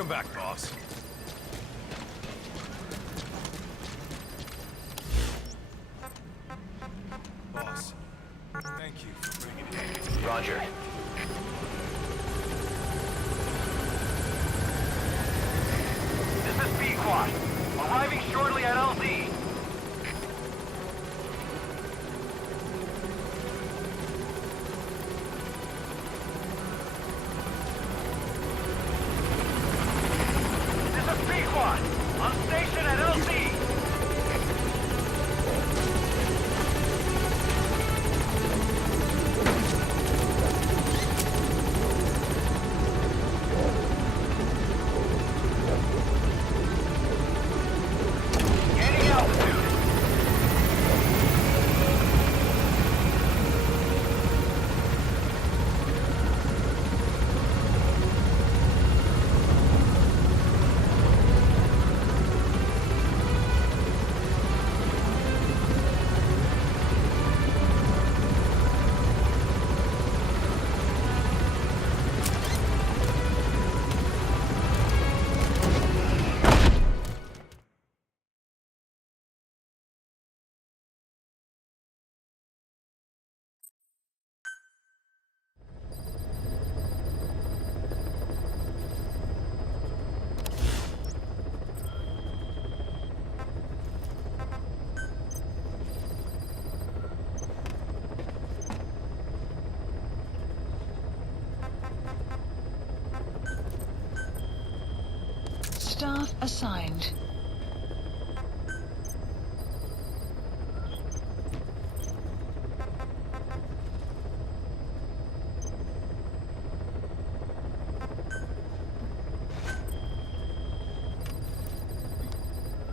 Welcome back, boss. Boss, thank you for bringing it. Roger. This is Pequod. Arriving shortly at LZ. This is Pequod. On station at LZ. Gaining altitude. Staff assigned.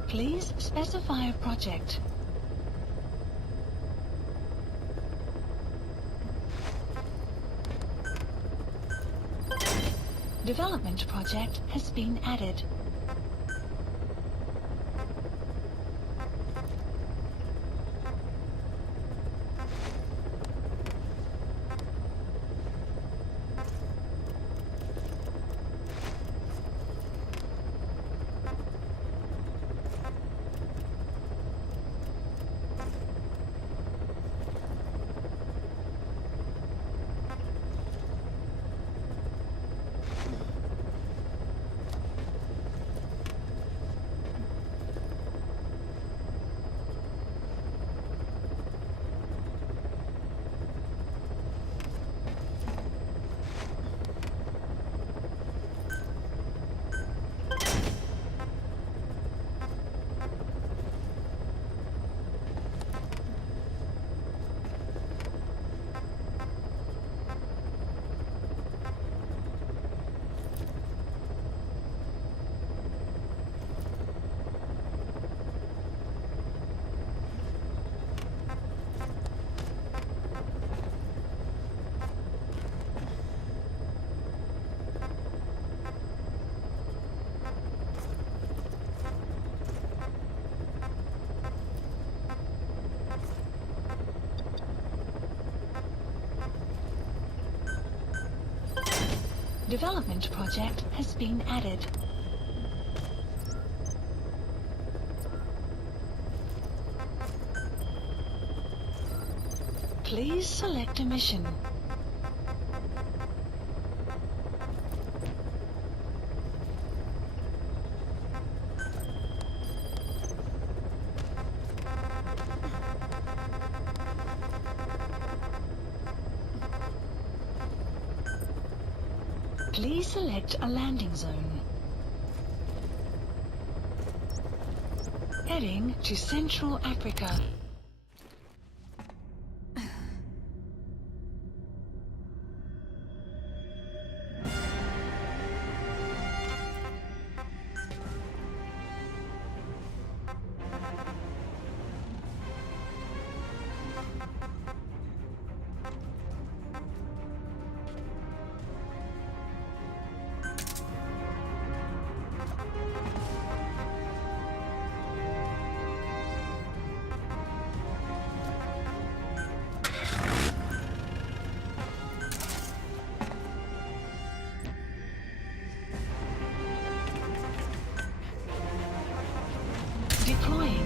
Please specify a project. Development project has been added. Development project has been added. Please select a mission. Please select a landing zone. Heading to Central Africa. Deploying.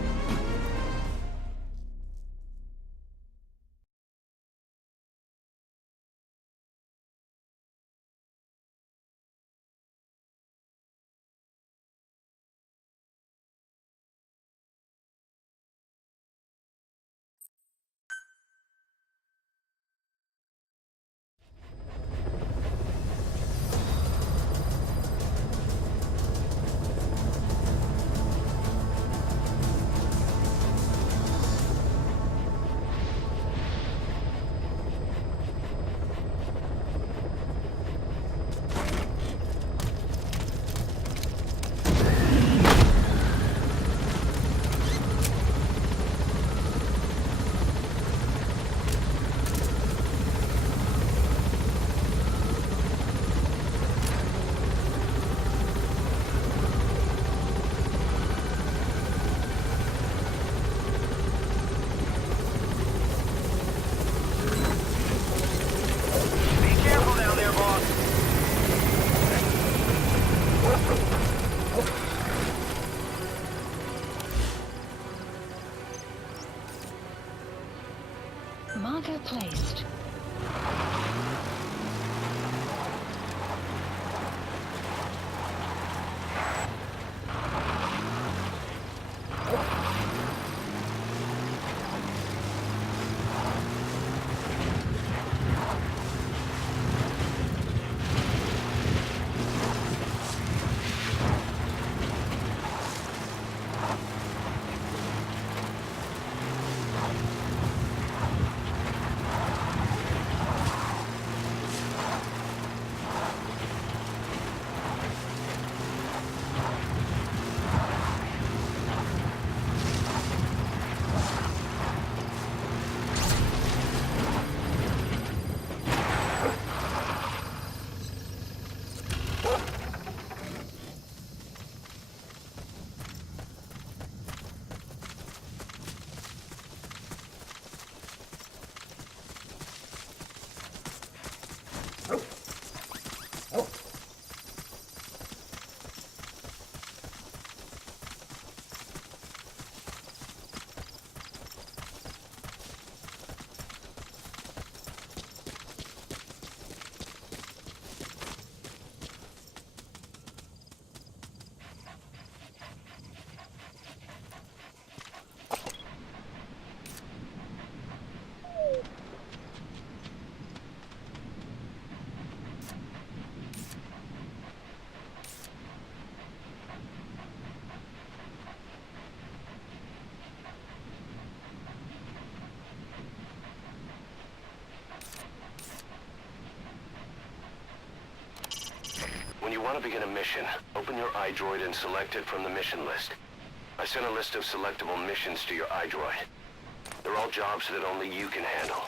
Be careful down there, boss. Marker placed. When you want to begin a mission, open your iDroid and select it from the mission list. I sent a list of selectable missions to your iDroid. They're all jobs that only you can handle.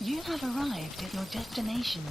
You have arrived at your destination.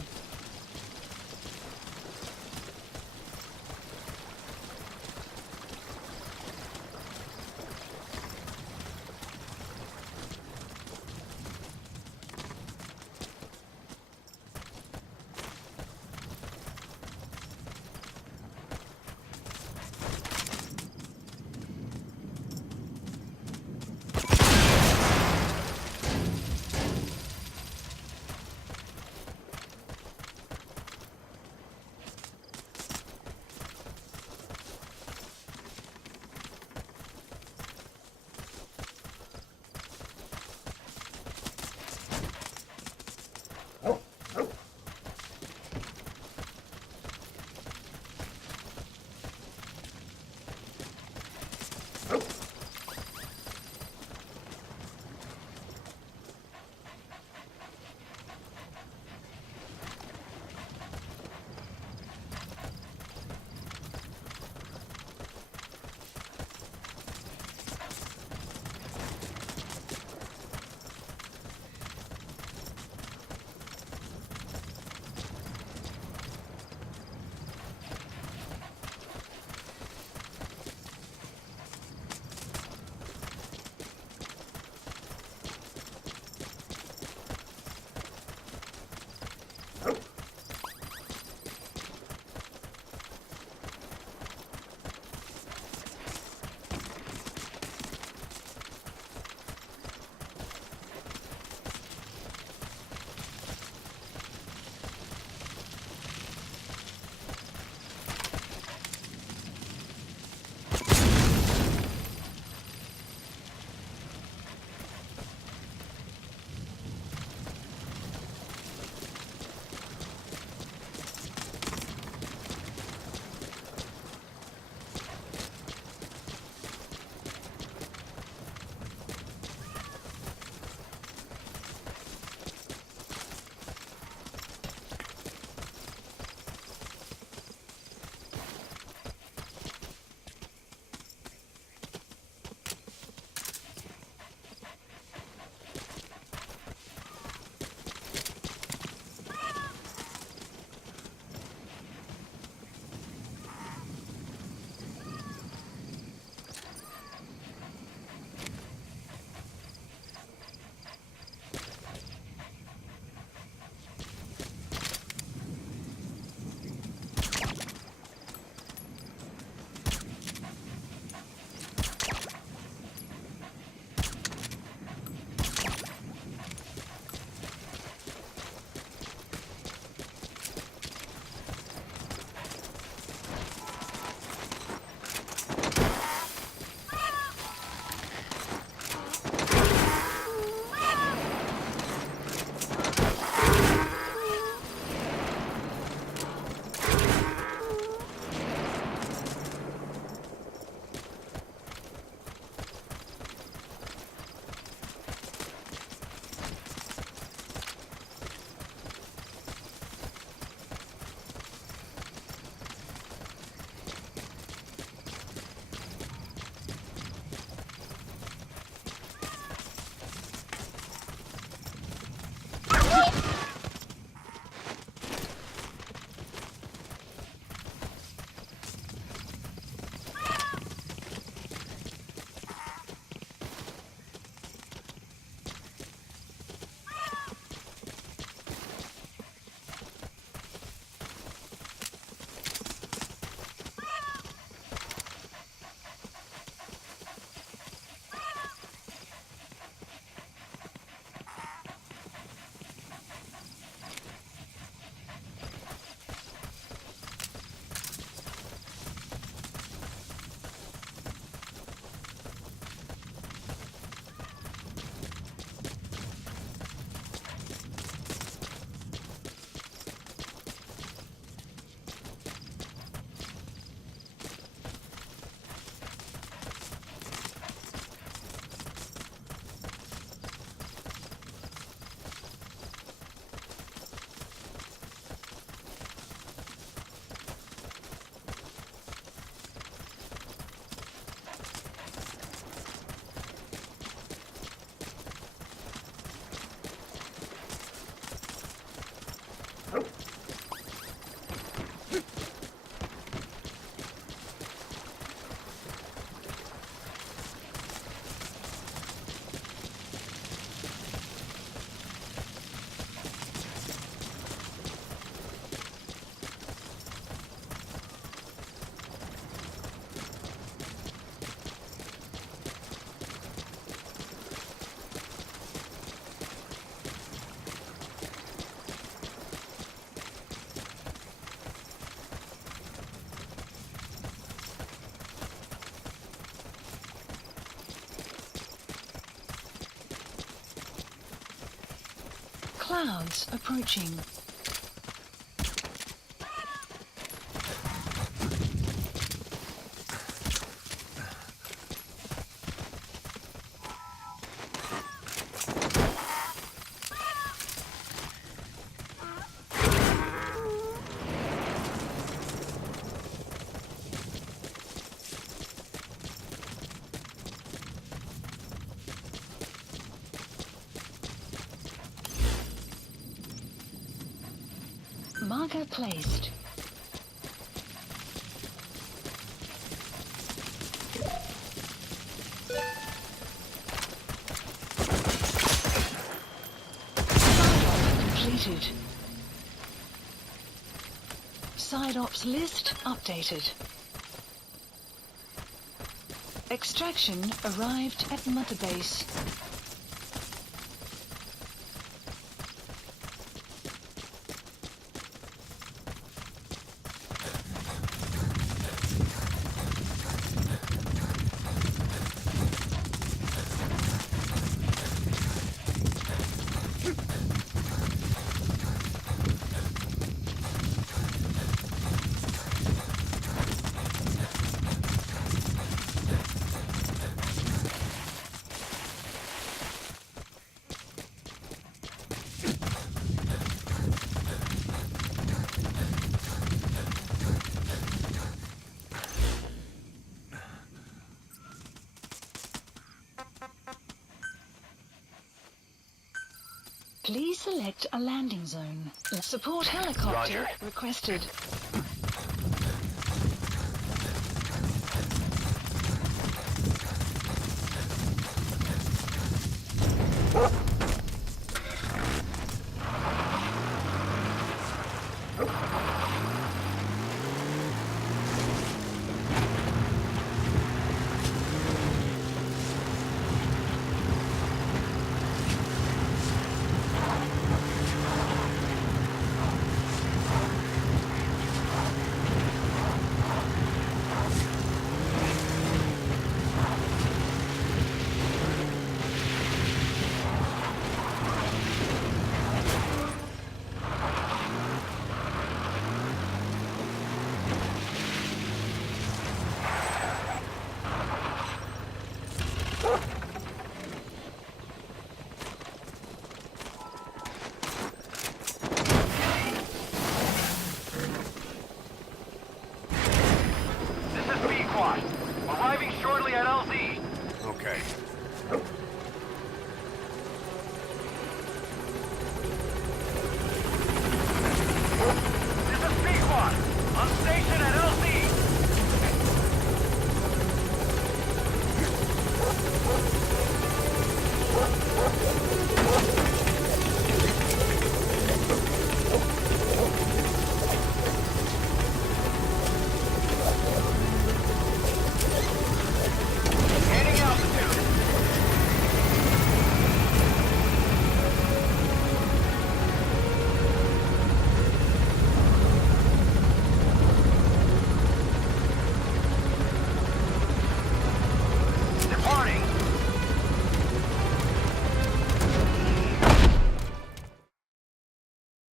Clouds approaching. Marker placed. Completed. Side ops list updated. Extraction arrived at Mother Base. Please select a landing zone. Support helicopter Roger. requested. This is Pequod. Arriving shortly at LZ. Okay. This is Pequod. On station at LZ. Gaining altitude. Departing.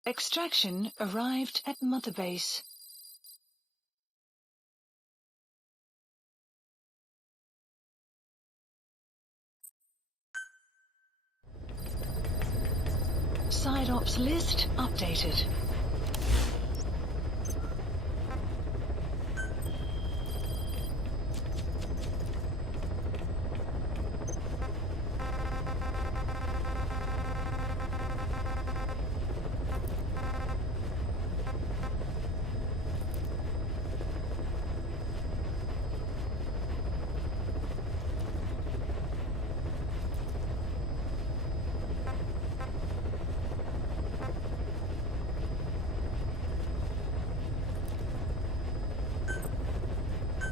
Extraction arrived at Mother Base. Side ops list updated.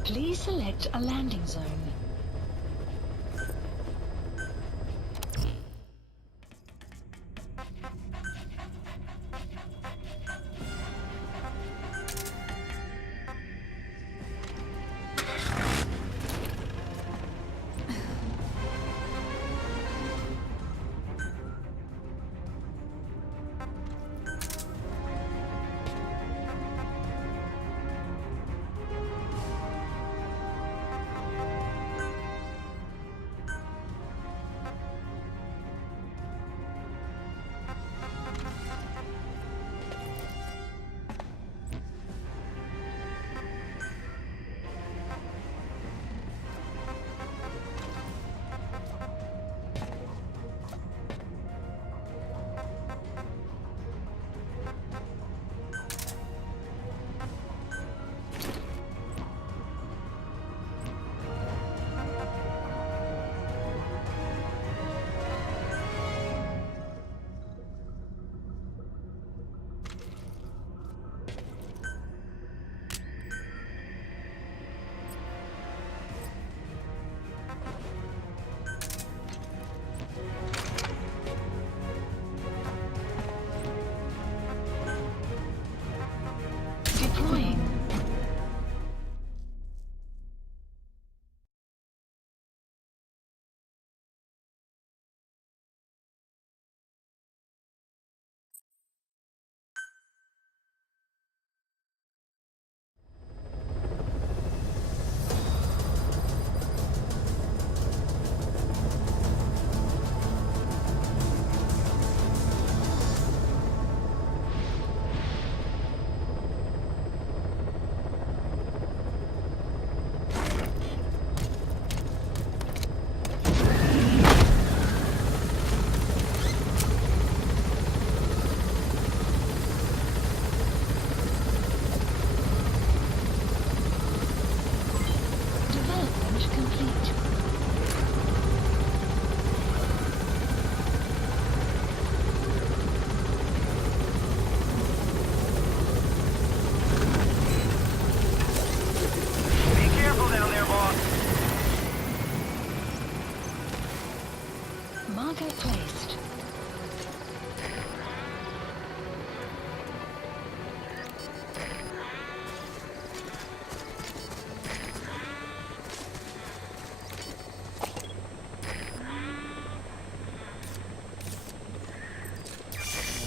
Please select a landing zone. Deploying. Development complete. Be careful down there, boss. Marker placed.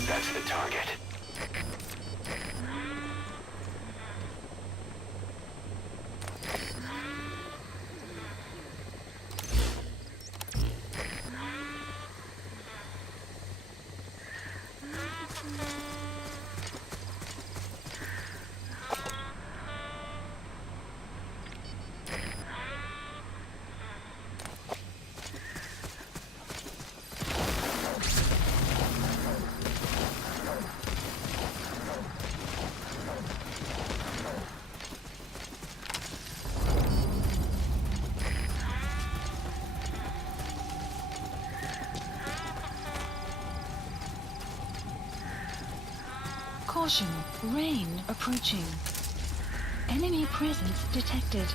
That's the target. Caution, rain approaching. Enemy presence detected.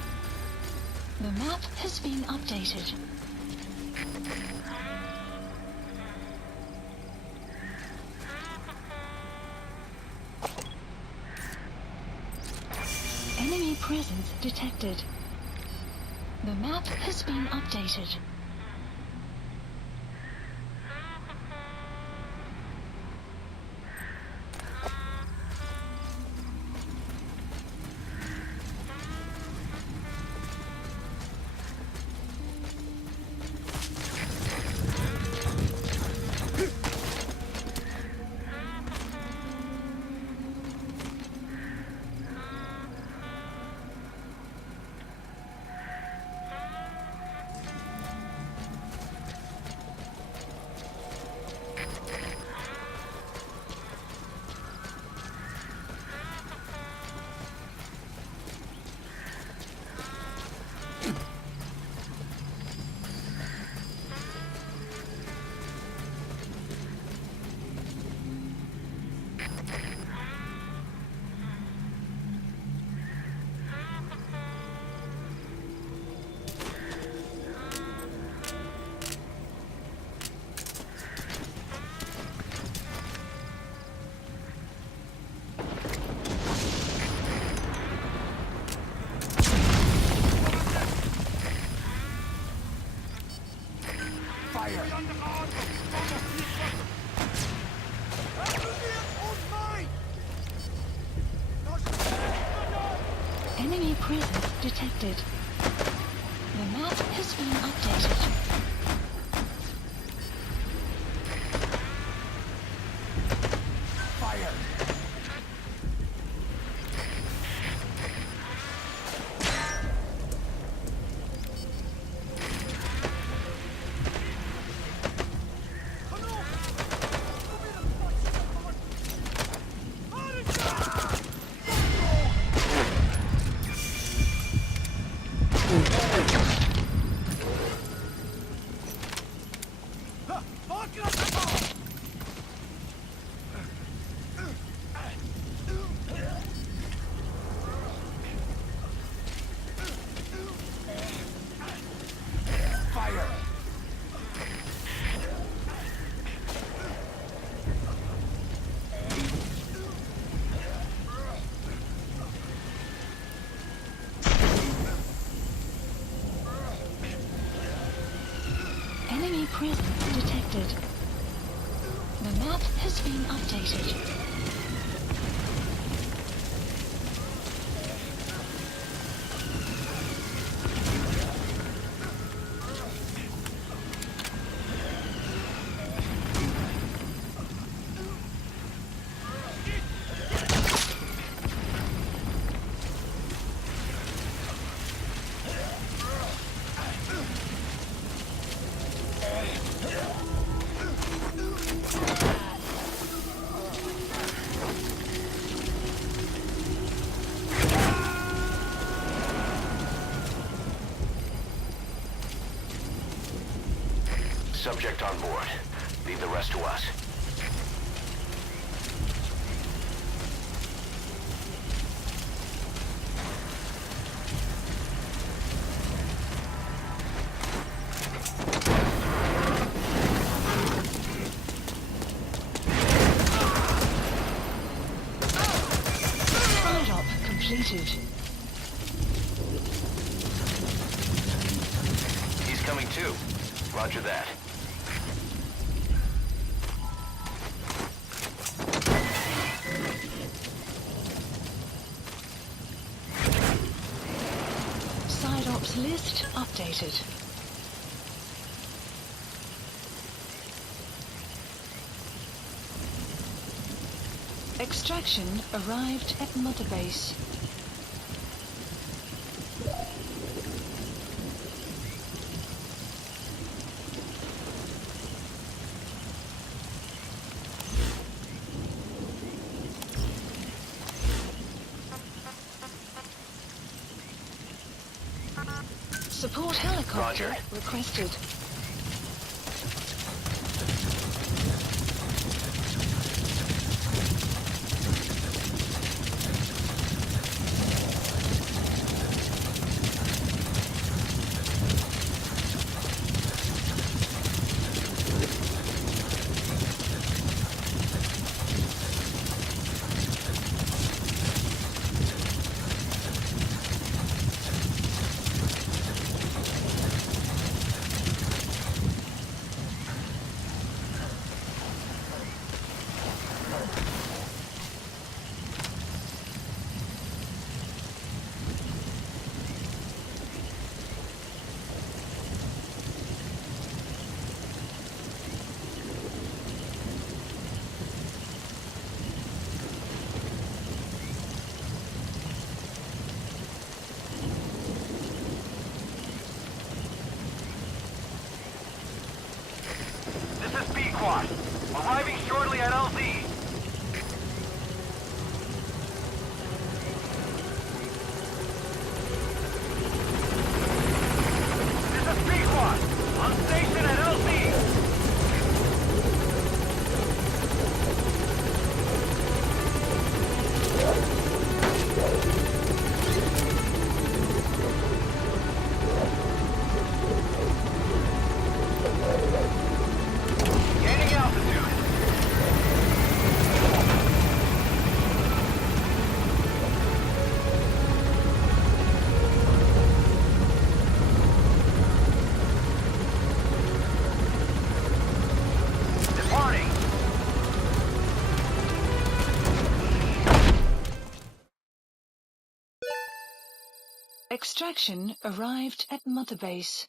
The map has been updated. Enemy presence detected. The map has been updated. Enemy presence detected. The map has been updated. has been updated. Subject on board. Leave the rest to us. Side op completed. He's coming too. Roger that. Side ops list updated. Extraction arrived at Mother Base. Support helicopter Roger. requested. This is Pequod. Arriving shortly at LZ. This is Pequod. On station at LZ. Gaining altitude. Departing. Extraction arrived at Mother Base.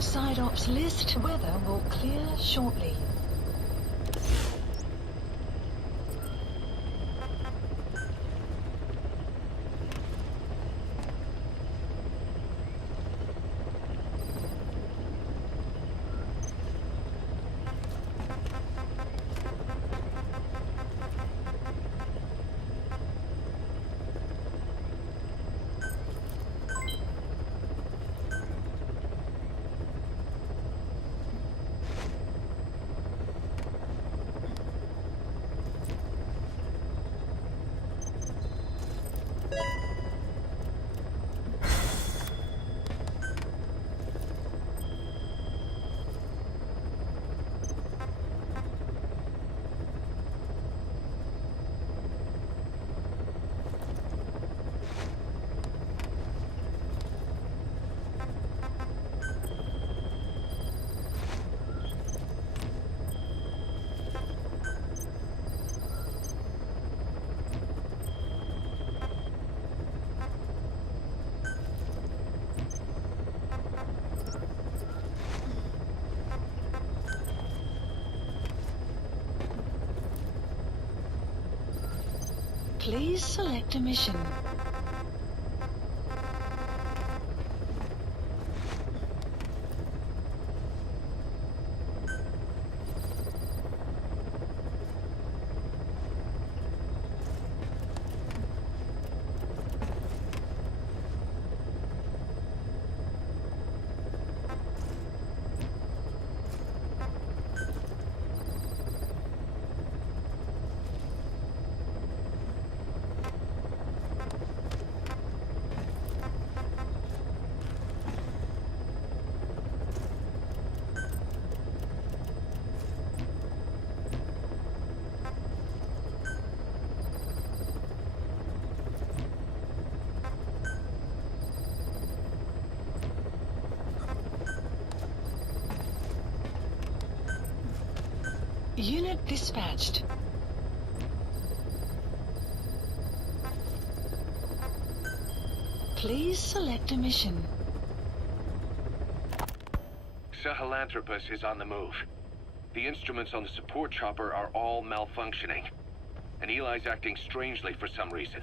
Side ops list weather will clear shortly. Please select a mission. Unit dispatched. Please select a mission. Sahelanthropus is on the move. The instruments on the support chopper are all malfunctioning. And Eli's acting strangely for some reason.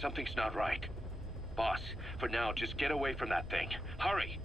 Something's not right. Boss, for now, just get away from that thing. Hurry!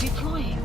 Deploying.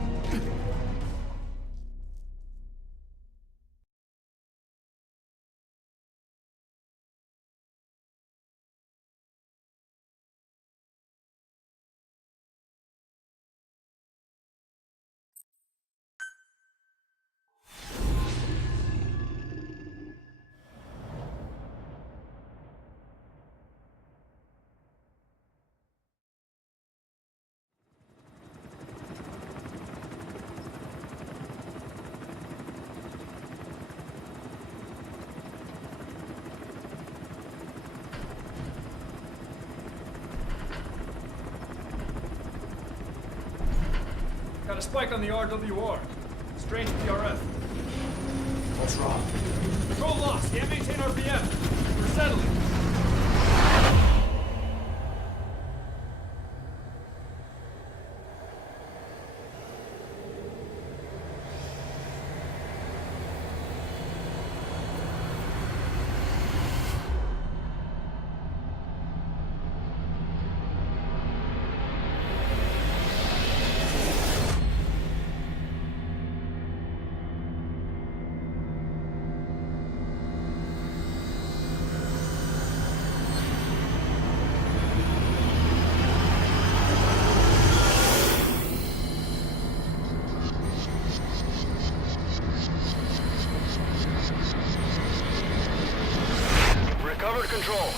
Got a spike on the RWR. Strange PRF. What's wrong? Control lost. Can't maintain RPM. We're settling. Recovered control.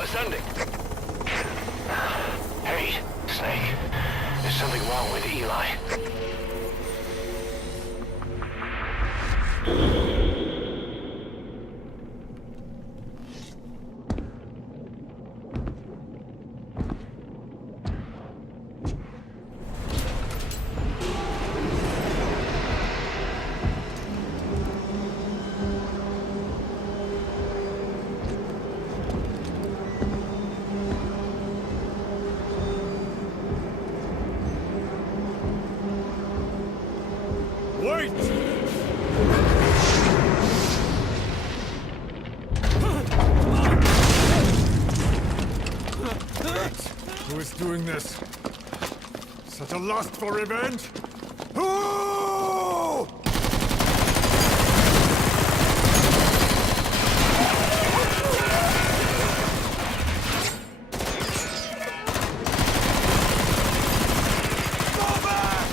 Ascending. Hey, Snake. There's something wrong with Eli. Wait! Who is doing this? Such a lust for revenge? Who? Go back!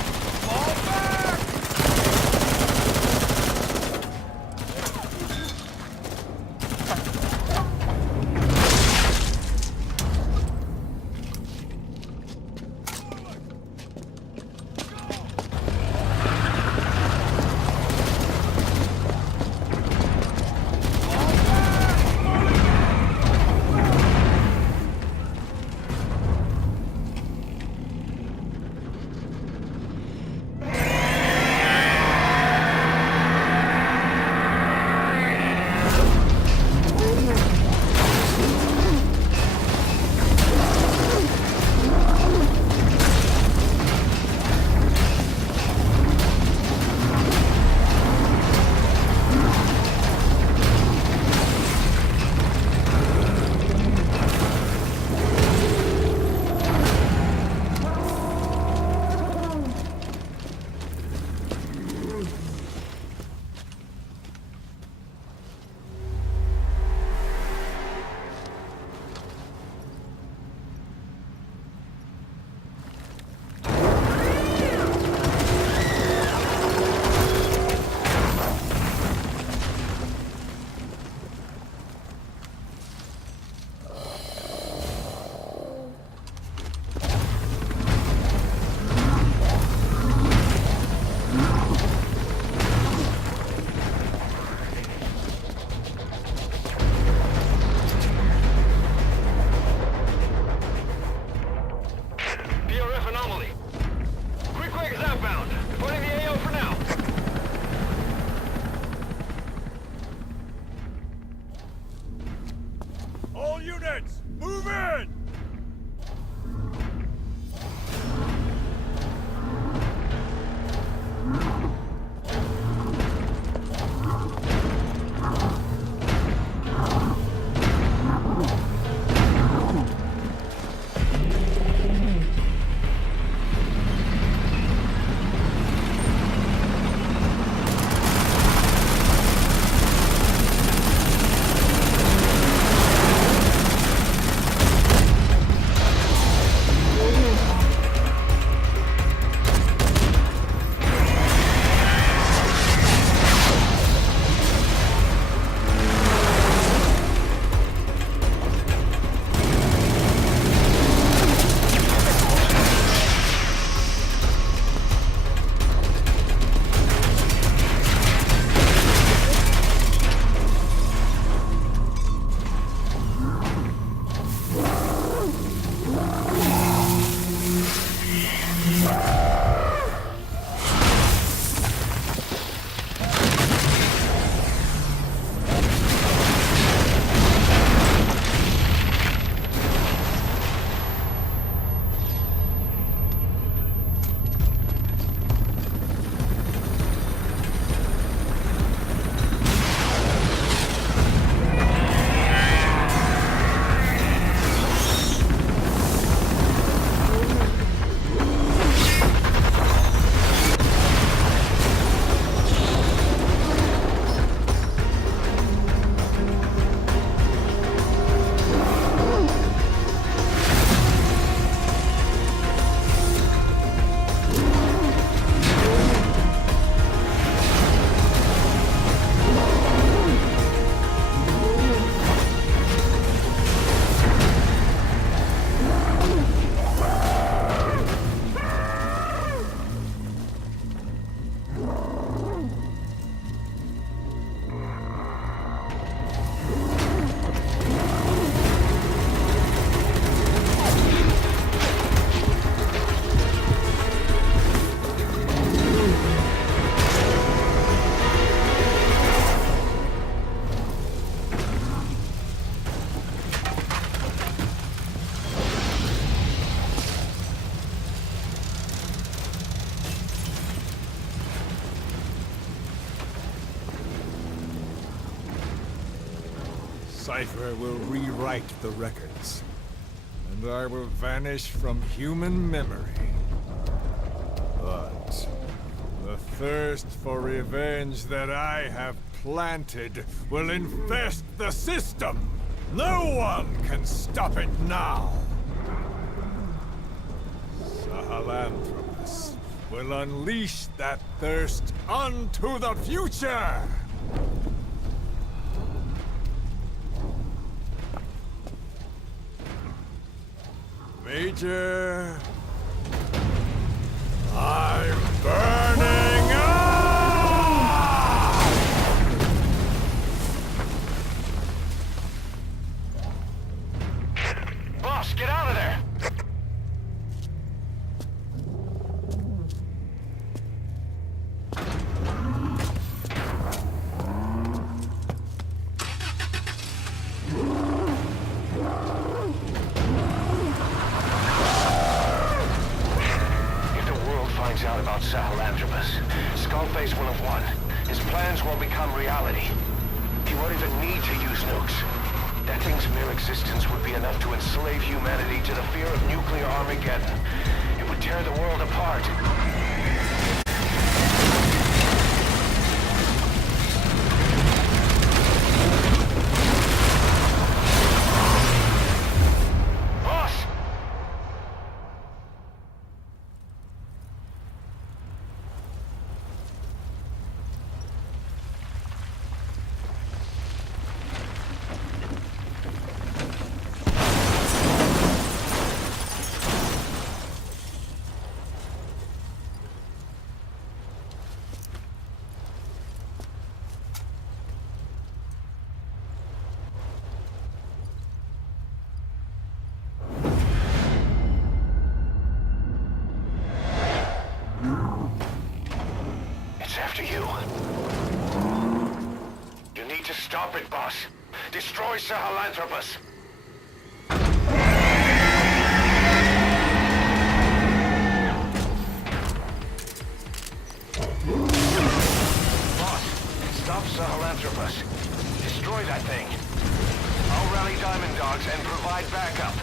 Cypher will rewrite the records, and I will vanish from human memory. But the thirst for revenge that I have planted will infest the system. No one can stop it now. Sahelanthropus will unleash that thirst onto the future! Major... I'm burning up! Boss, get out of there! Out about Sahelanthropus. Skullface will have won. His plans will become reality. He won't even need to use nukes. That thing's mere existence would be enough to enslave humanity to the fear of nuclear Armageddon. It would tear the world apart. After you. You need to stop it, boss. Destroy Sahelanthropus. Boss, stop Sahelanthropus. Destroy that thing. I'll rally Diamond Dogs and provide backup.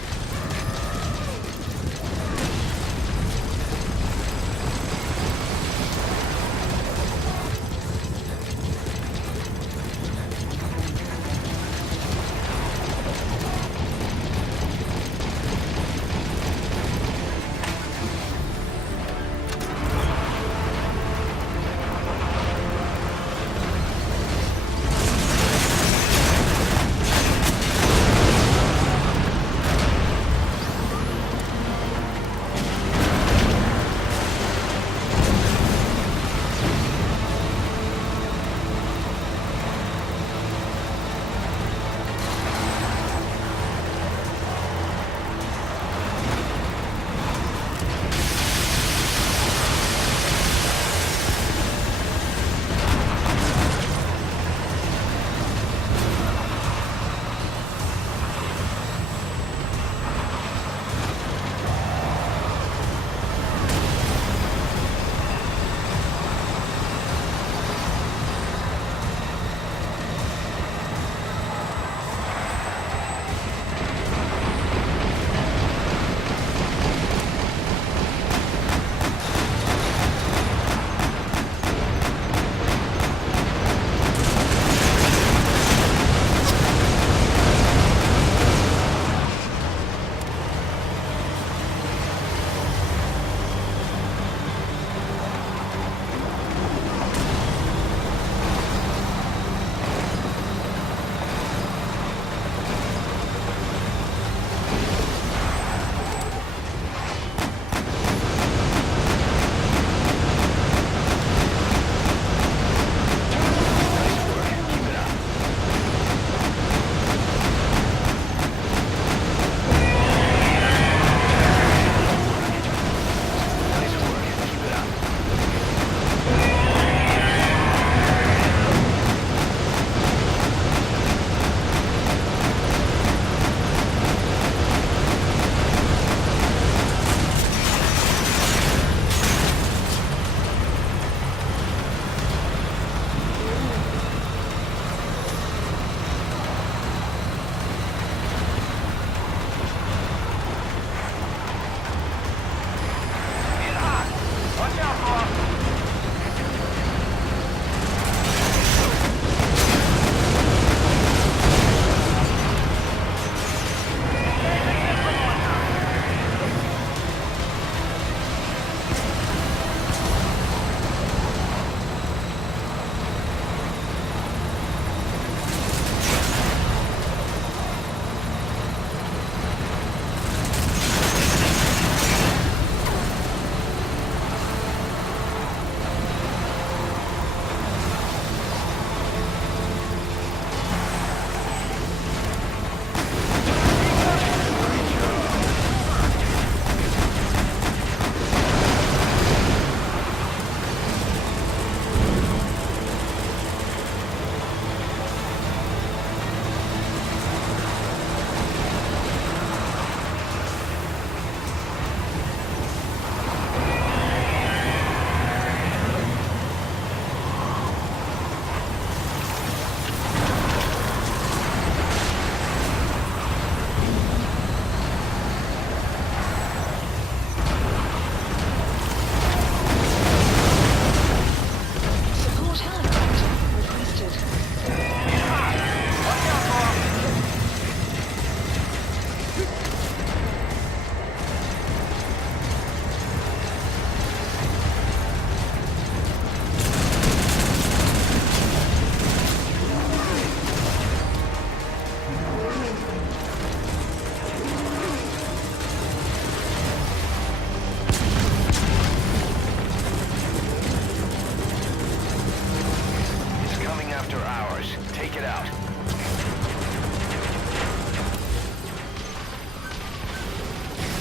it out.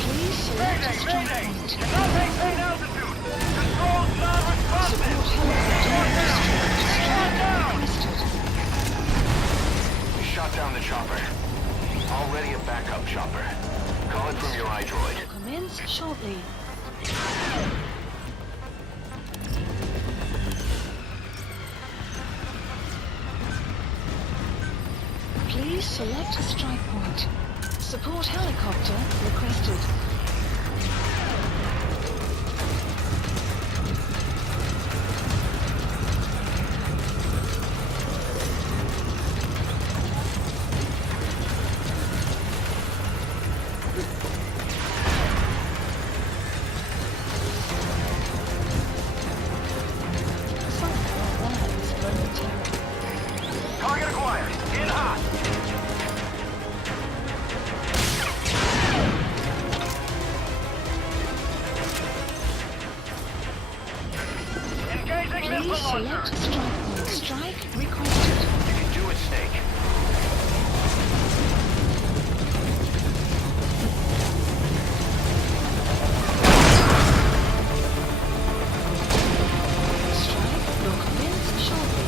Please select a strike Mayday! point. Cannot maintain altitude! Controls non-responsive! Support helicopter requested. We shot down the chopper. Already a backup chopper. Call it from your iDroid. Commence shortly. Please select a strike point. Support helicopter requested. Target acquired. In hot. Engaging Please missile select launcher. a strike point. Strike requested. You can do it, Snake. Strike will commence shortly.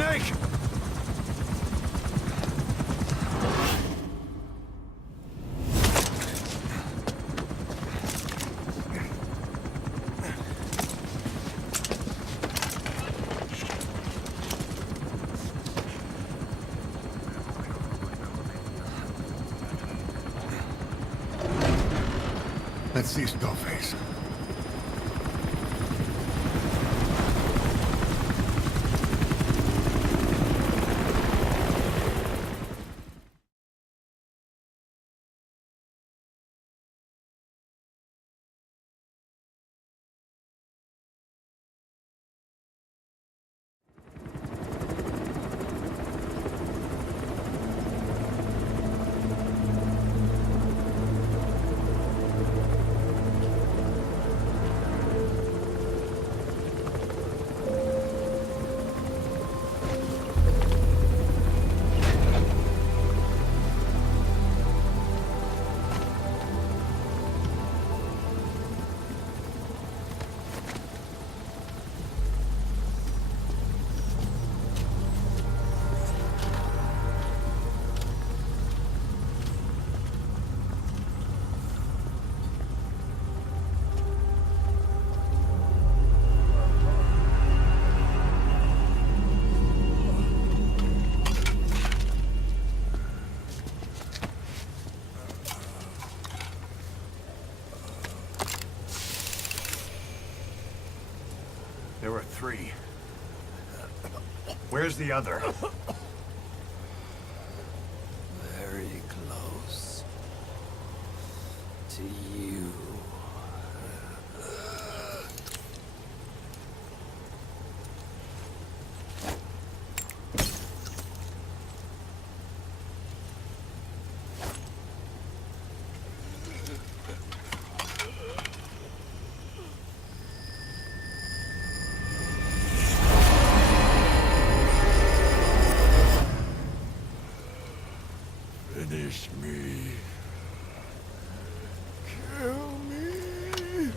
Snake! Let's see Skullface. There were 3. Where's the other? Very close to you. Finish me. Kill me.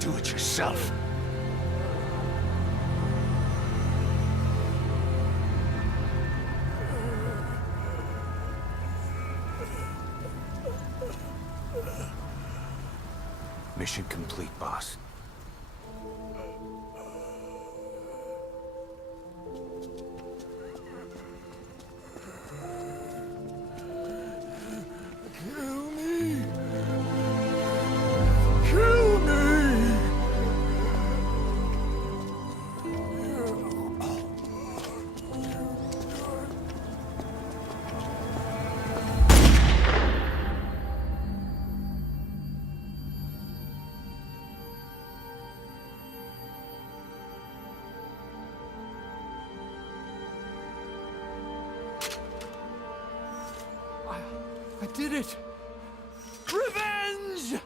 Do it yourself. Mission complete, boss. did it! Revenge!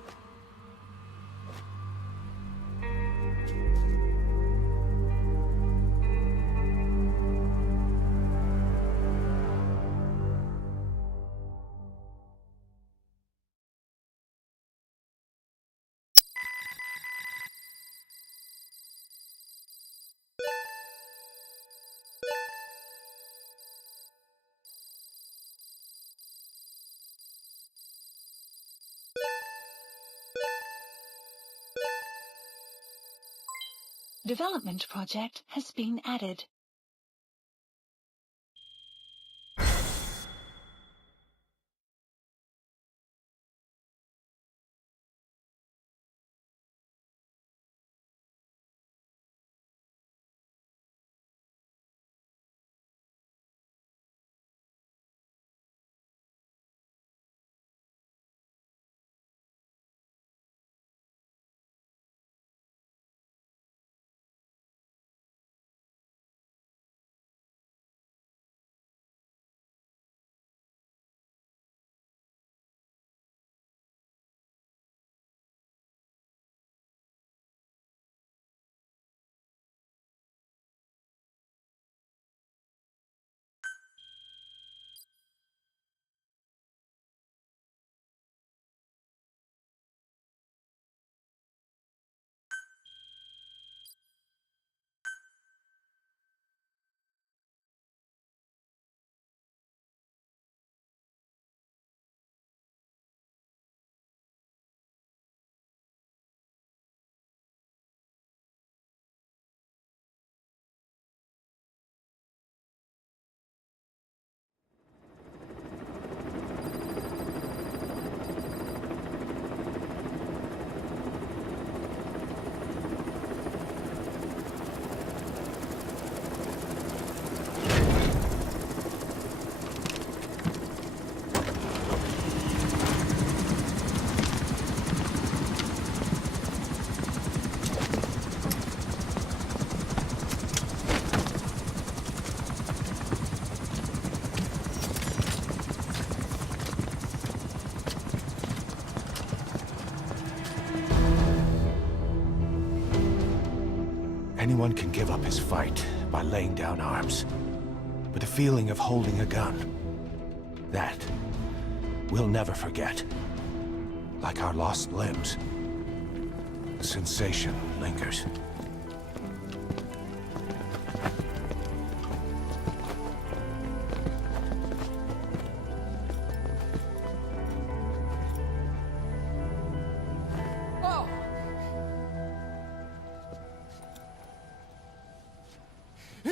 Development project has been added. Anyone can give up his fight by laying down arms. But the feeling of holding a gun, that we'll never forget. Like our lost limbs. The sensation lingers.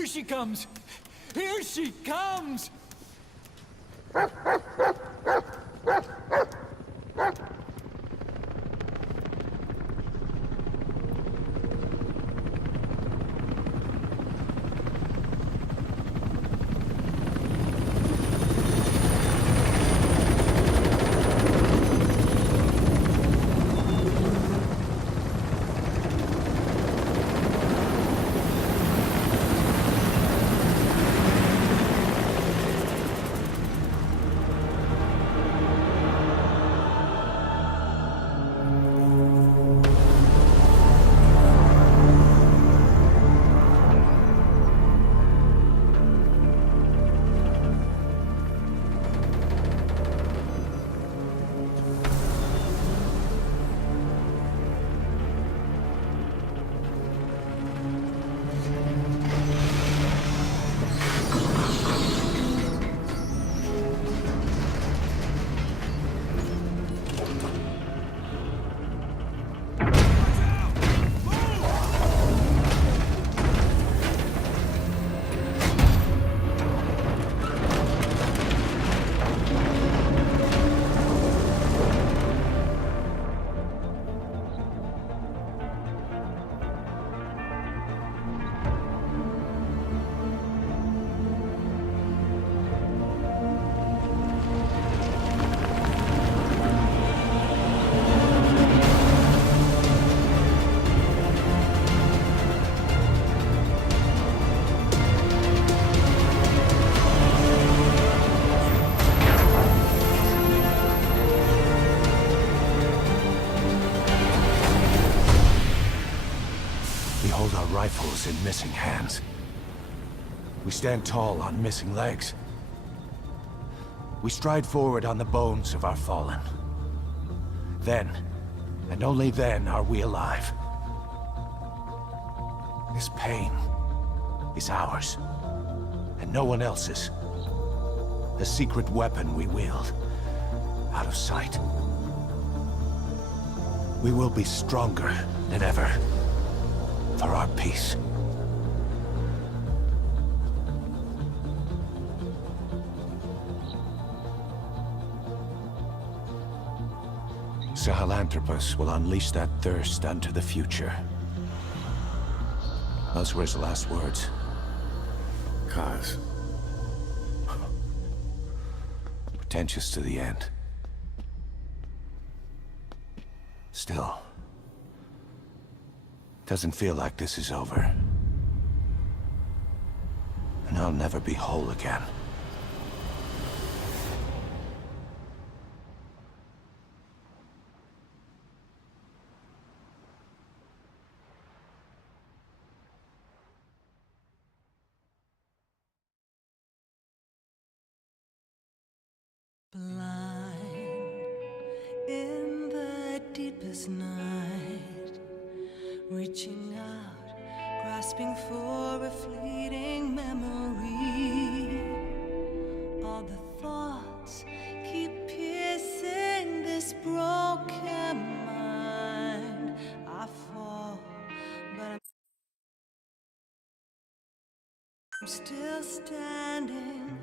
Here she comes! Here she comes! in missing hands. We stand tall on missing legs. We stride forward on the bones of our fallen. Then, and only then, are we alive. This pain is ours, and no one else's. The secret weapon we wield, out of sight. We will be stronger than ever, for our peace. Sahelanthropus will unleash that thirst unto the future. Those were his last words. Kaz. Pretentious to the end. Still, doesn't feel like this is over. And I'll never be whole again. Blind in the deepest night, reaching out, grasping for a fleeting memory. All the thoughts keep piercing this broken mind. I fall, but I'm still standing,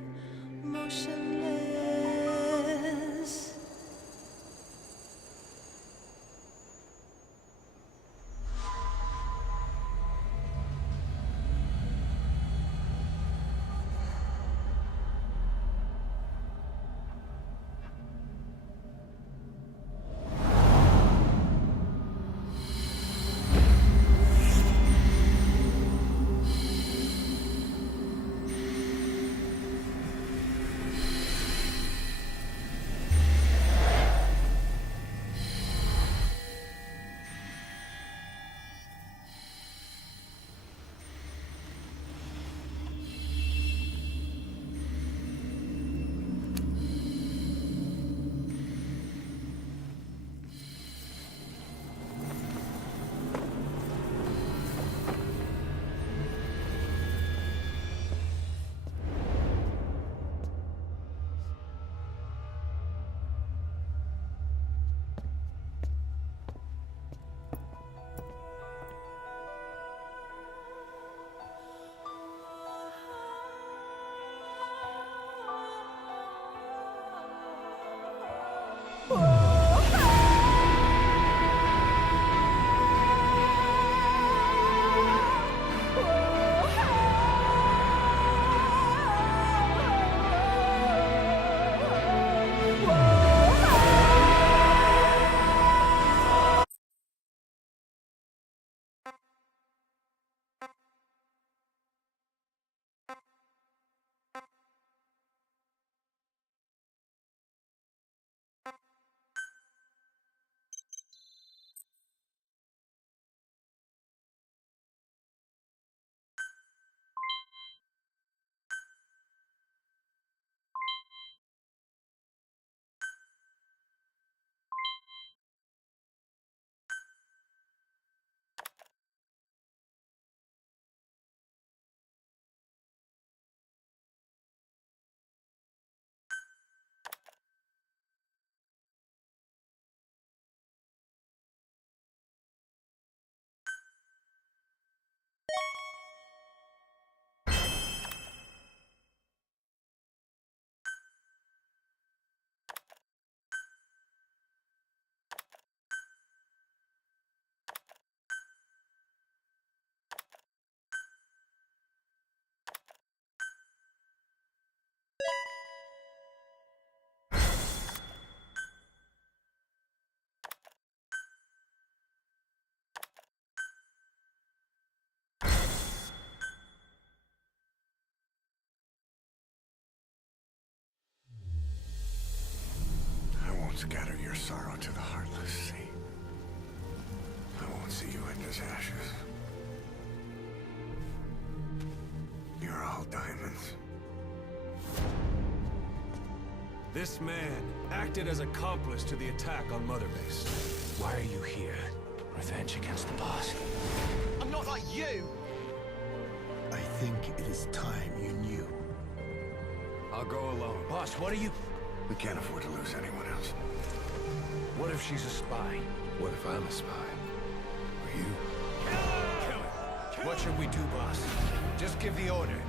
motionless. Scatter your sorrow to the heartless sea. I won't see you in his ashes. This man acted as accomplice to the attack on Mother Base. Why are you here? Revenge against the boss? I'm not like you! I think it is time you knew. I'll go alone. Boss, what are you... We can't afford to lose anyone else. What if she's a spy? What if I'm a spy? Or you? What should we do, boss? Just give the order.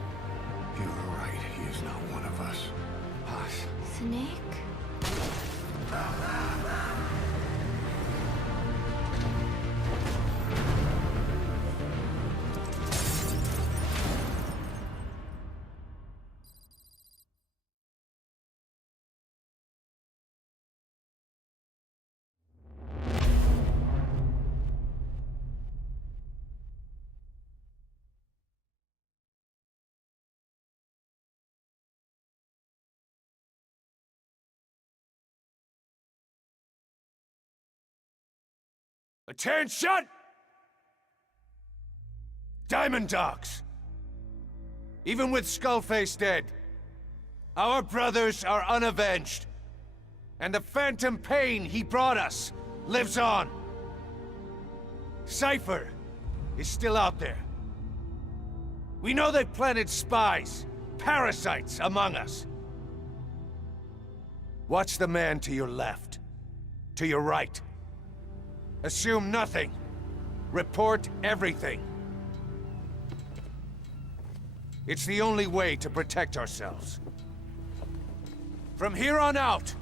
You were right. He is not one of us. Boss. Snake? Attention! Diamond Dogs! Even with Skullface dead, our brothers are unavenged. And the phantom pain he brought us lives on. Cypher is still out there. We know they've planted spies, parasites among us. Watch the man to your left, to your right. Assume nothing. Report everything. It's the only way to protect ourselves. From here on out,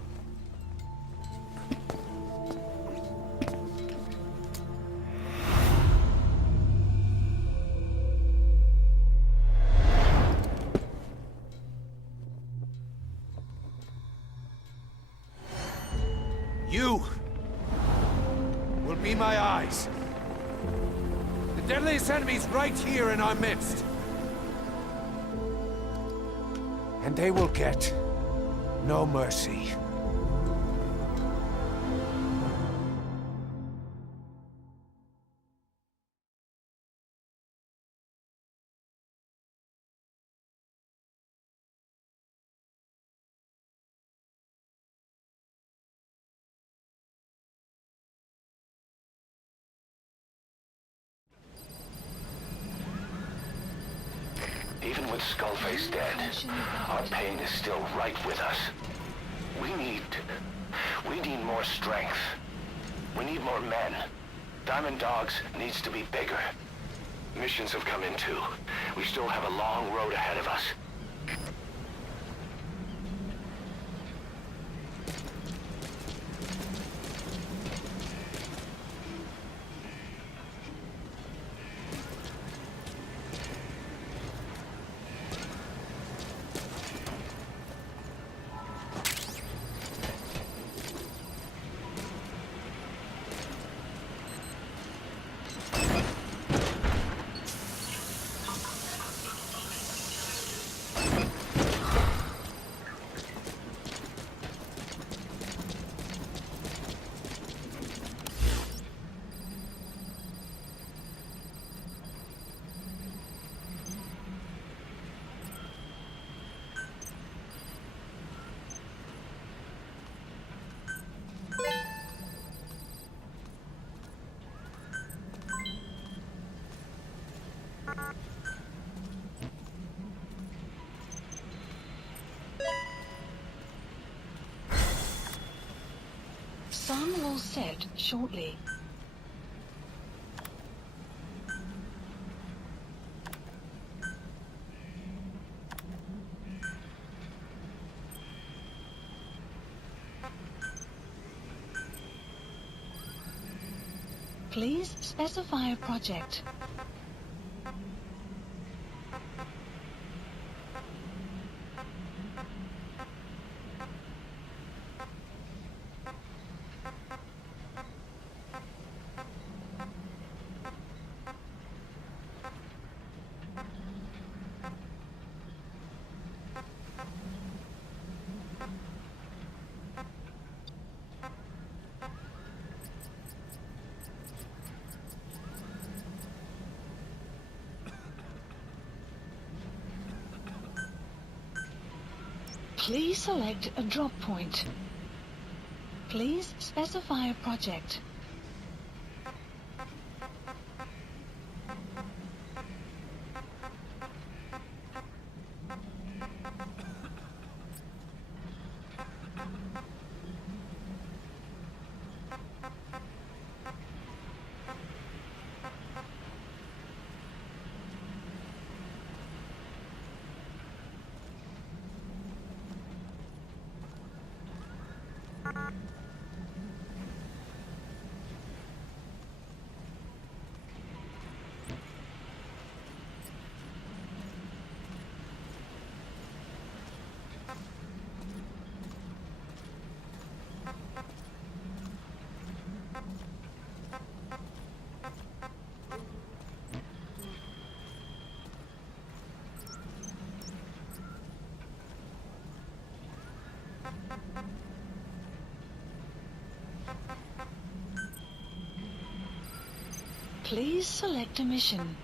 you will be my eyes. The deadliest enemy's right here in our midst. And they will get no mercy. Even with Skullface dead, our pain is still right with us. We need more strength. We need more men. Diamond Dogs needs to be bigger. Missions have come in too. We still have a long road ahead of us. Sun will set shortly. Please specify a project. Please select a drop point. Please specify a project. Please select a mission.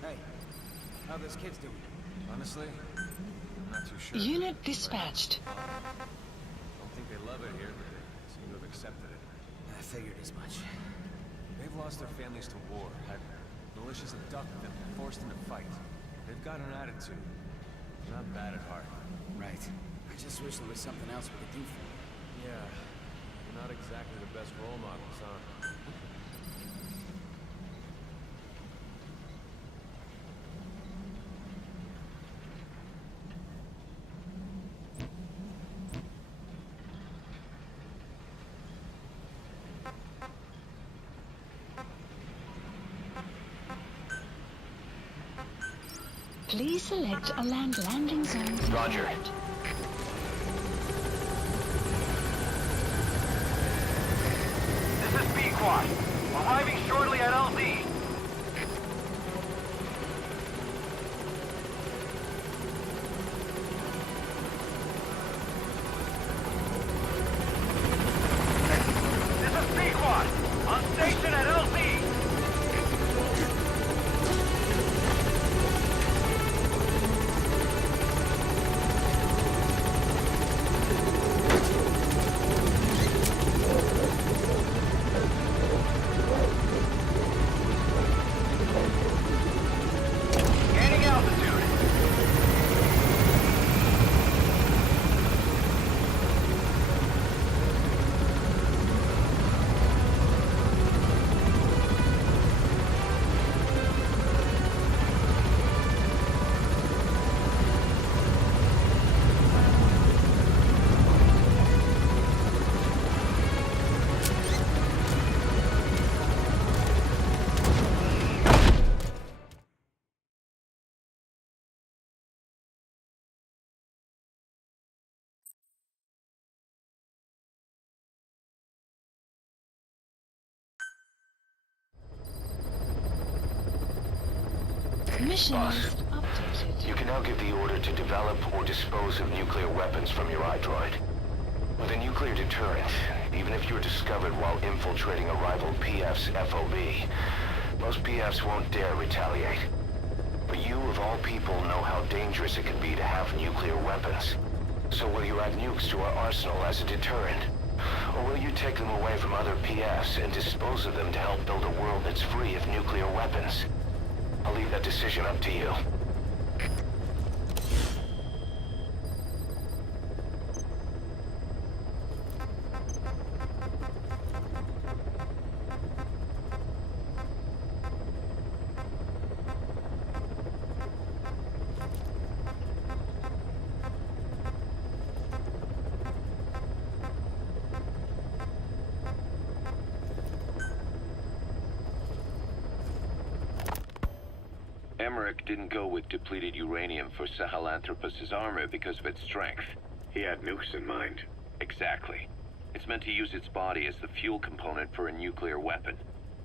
Hey, how this kid's doing? Honestly, I'm not too sure. Unit dispatched. I don't think they love it here, but they seem to have accepted it. I figured as much. They've lost their families to war, had militias abduct them, forced them to fight. They've got an attitude. Not bad at heart. Right. I just wish there was something else we could do for them. Yeah, they're not exactly the best role models, huh? Please select a land landing zone. Roger. This is Pequod. Arriving shortly at LZ. This is Pequod. On station at LZ. Gaining altitude. Mission Boss. list updated. You can now give the order to develop or dispose of nuclear weapons from your iDroid. With a nuclear deterrent, even if you're discovered while infiltrating a rival PF's FOB, most PFs won't dare retaliate. But you, of all people, know how dangerous it can be to have nuclear weapons. So will you add nukes to our arsenal as a deterrent? Or will you take them away from other PFs and dispose of them to help build a world that's free of nuclear weapons? I'll leave that decision up to you. Emmerich didn't go with depleted uranium for Sahelanthropus' armor because of its strength. He had nukes in mind. Exactly. It's meant to use its body as the fuel component for a nuclear weapon.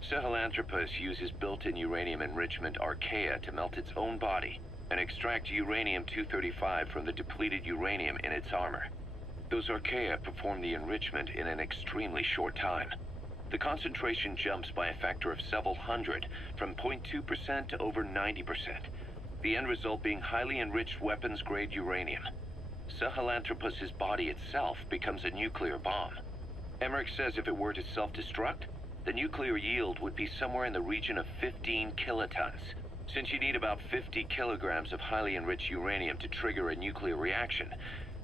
Sahelanthropus uses built-in uranium enrichment Archaea to melt its own body and extract uranium-235 from the depleted uranium in its armor. Those Archaea perform the enrichment in an extremely short time. The concentration jumps by a factor of several hundred, from 0.2% to over 90%. The end result being highly enriched weapons-grade uranium. Sahelanthropus's body itself becomes a nuclear bomb. Emmerich says if it were to self-destruct, the nuclear yield would be somewhere in the region of 15 kilotons. Since you need about 50 kilograms of highly enriched uranium to trigger a nuclear reaction,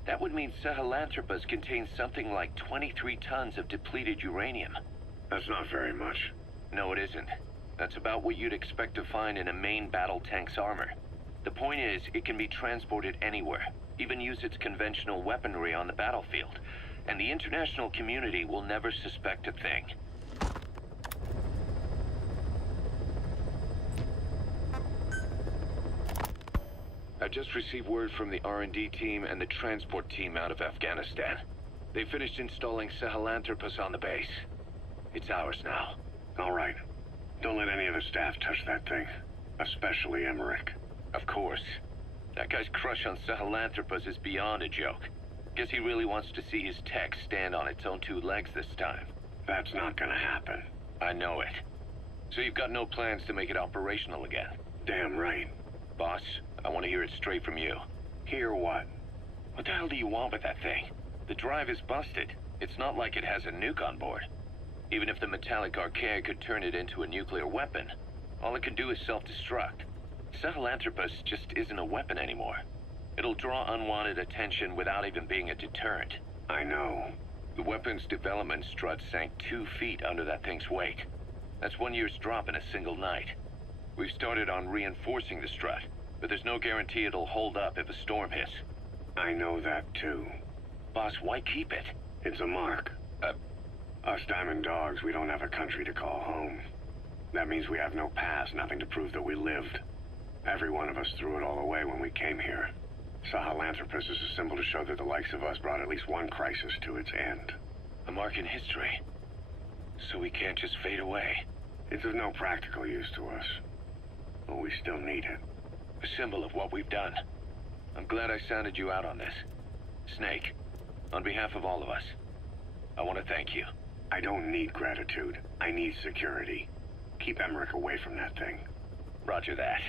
that would mean Sahelanthropus contains something like 23 tons of depleted uranium. That's not very much. No, it isn't. That's about what you'd expect to find in a main battle tank's armor. The point is, it can be transported anywhere, even use its conventional weaponry on the battlefield, and the international community will never suspect a thing. I just received word from the R&D team and the transport team out of Afghanistan. They finished installing Sahelanthropus on the base. It's ours now. All right. Don't let any of the staff touch that thing. Especially Emmerich. Of course. That guy's crush on Sahelanthropus is beyond a joke. Guess he really wants to see his tech stand on its own two legs this time. That's not gonna happen. I know it. So you've got no plans to make it operational again? Damn right. Boss, I want to hear it straight from you. Hear what? What the hell do you want with that thing? The drive is busted. It's not like it has a nuke on board. Even if the metallic archaea could turn it into a nuclear weapon, all it can do is self-destruct. Sahelanthropus just isn't a weapon anymore. It'll draw unwanted attention without even being a deterrent. I know. The weapon's development strut sank 2 feet under that thing's weight. That's 1 year's drop in a single night. We've started on reinforcing the strut, but there's no guarantee it'll hold up if a storm hits. I know that too. Boss, why keep it? It's a mark. Us Diamond Dogs, we don't have a country to call home. That means we have no past, nothing to prove that we lived. Every one of us threw it all away when we came here. Sahelanthropus is a symbol to show that the likes of us brought at least one crisis to its end. A mark in history. So we can't just fade away. It's of no practical use to us. But we still need it. A symbol of what we've done. I'm glad I sounded you out on this. Snake, on behalf of all of us, I want to thank you. I don't need gratitude. I need security. Keep Emmerich away from that thing. Roger that.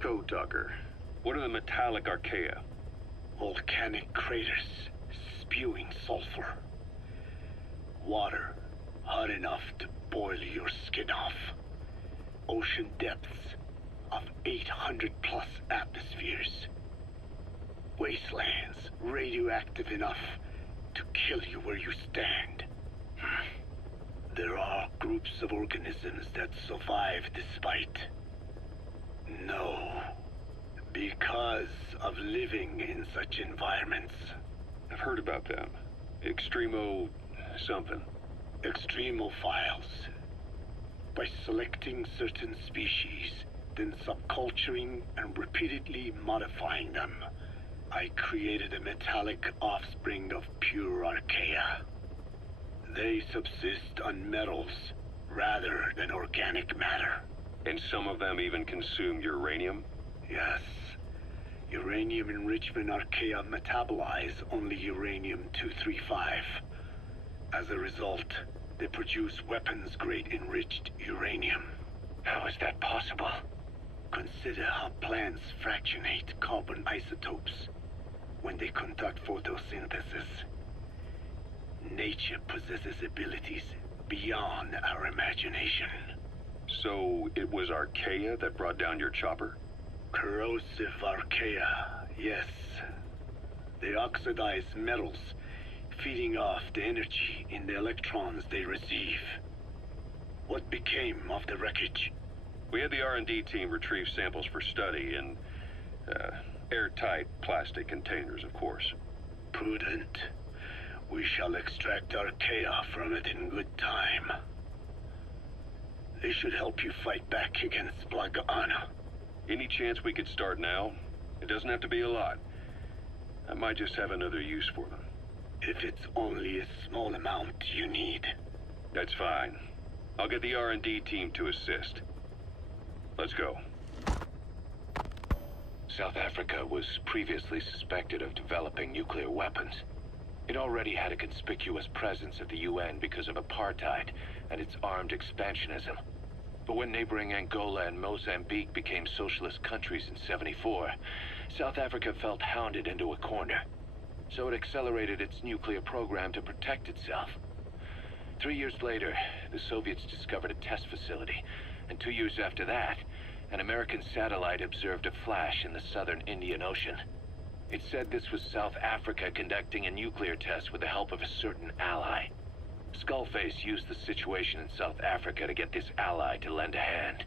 Code Talker. What are the metallic archaea? Volcanic craters spewing sulfur. Water hot enough to boil your skin off. Ocean depths of 800 plus atmospheres. Wastelands radioactive enough to kill you where you stand. There are groups of organisms that survive despite. No. Because of living in such environments. I've heard about them. Extremo... something. Extremophiles. By selecting certain species, then subculturing and repeatedly modifying them, I created a metallic offspring of pure archaea. They subsist on metals rather than organic matter. And some of them even consume uranium? Yes. Uranium enrichment archaea metabolize only uranium-235. As a result, they produce weapons-grade enriched uranium. How is that possible? Consider how plants fractionate carbon isotopes when they conduct photosynthesis. Nature possesses abilities beyond our imagination. So it was archaea that brought down your chopper? Corrosive archaea, yes. They oxidize metals, feeding off the energy in the electrons they receive. What became of the wreckage? We had the R&D team retrieve samples for study in airtight plastic containers, of course. Prudent. We shall extract archaea from it in good time. They should help you fight back against Blagana. Any chance we could start now? It doesn't have to be a lot. I might just have another use for them. If it's only a small amount you need. That's fine. I'll get the R&D team to assist. Let's go. South Africa was previously suspected of developing nuclear weapons. It already had a conspicuous presence at the UN because of apartheid and its armed expansionism. But when neighboring Angola and Mozambique became socialist countries in '74, South Africa felt hounded into a corner. So it accelerated its nuclear program to protect itself. 3 years later, the Soviets discovered a test facility, and 2 years after that, an American satellite observed a flash in the southern Indian Ocean. It said this was South Africa conducting a nuclear test with the help of a certain ally. Skullface used the situation in South Africa to get this ally to lend a hand.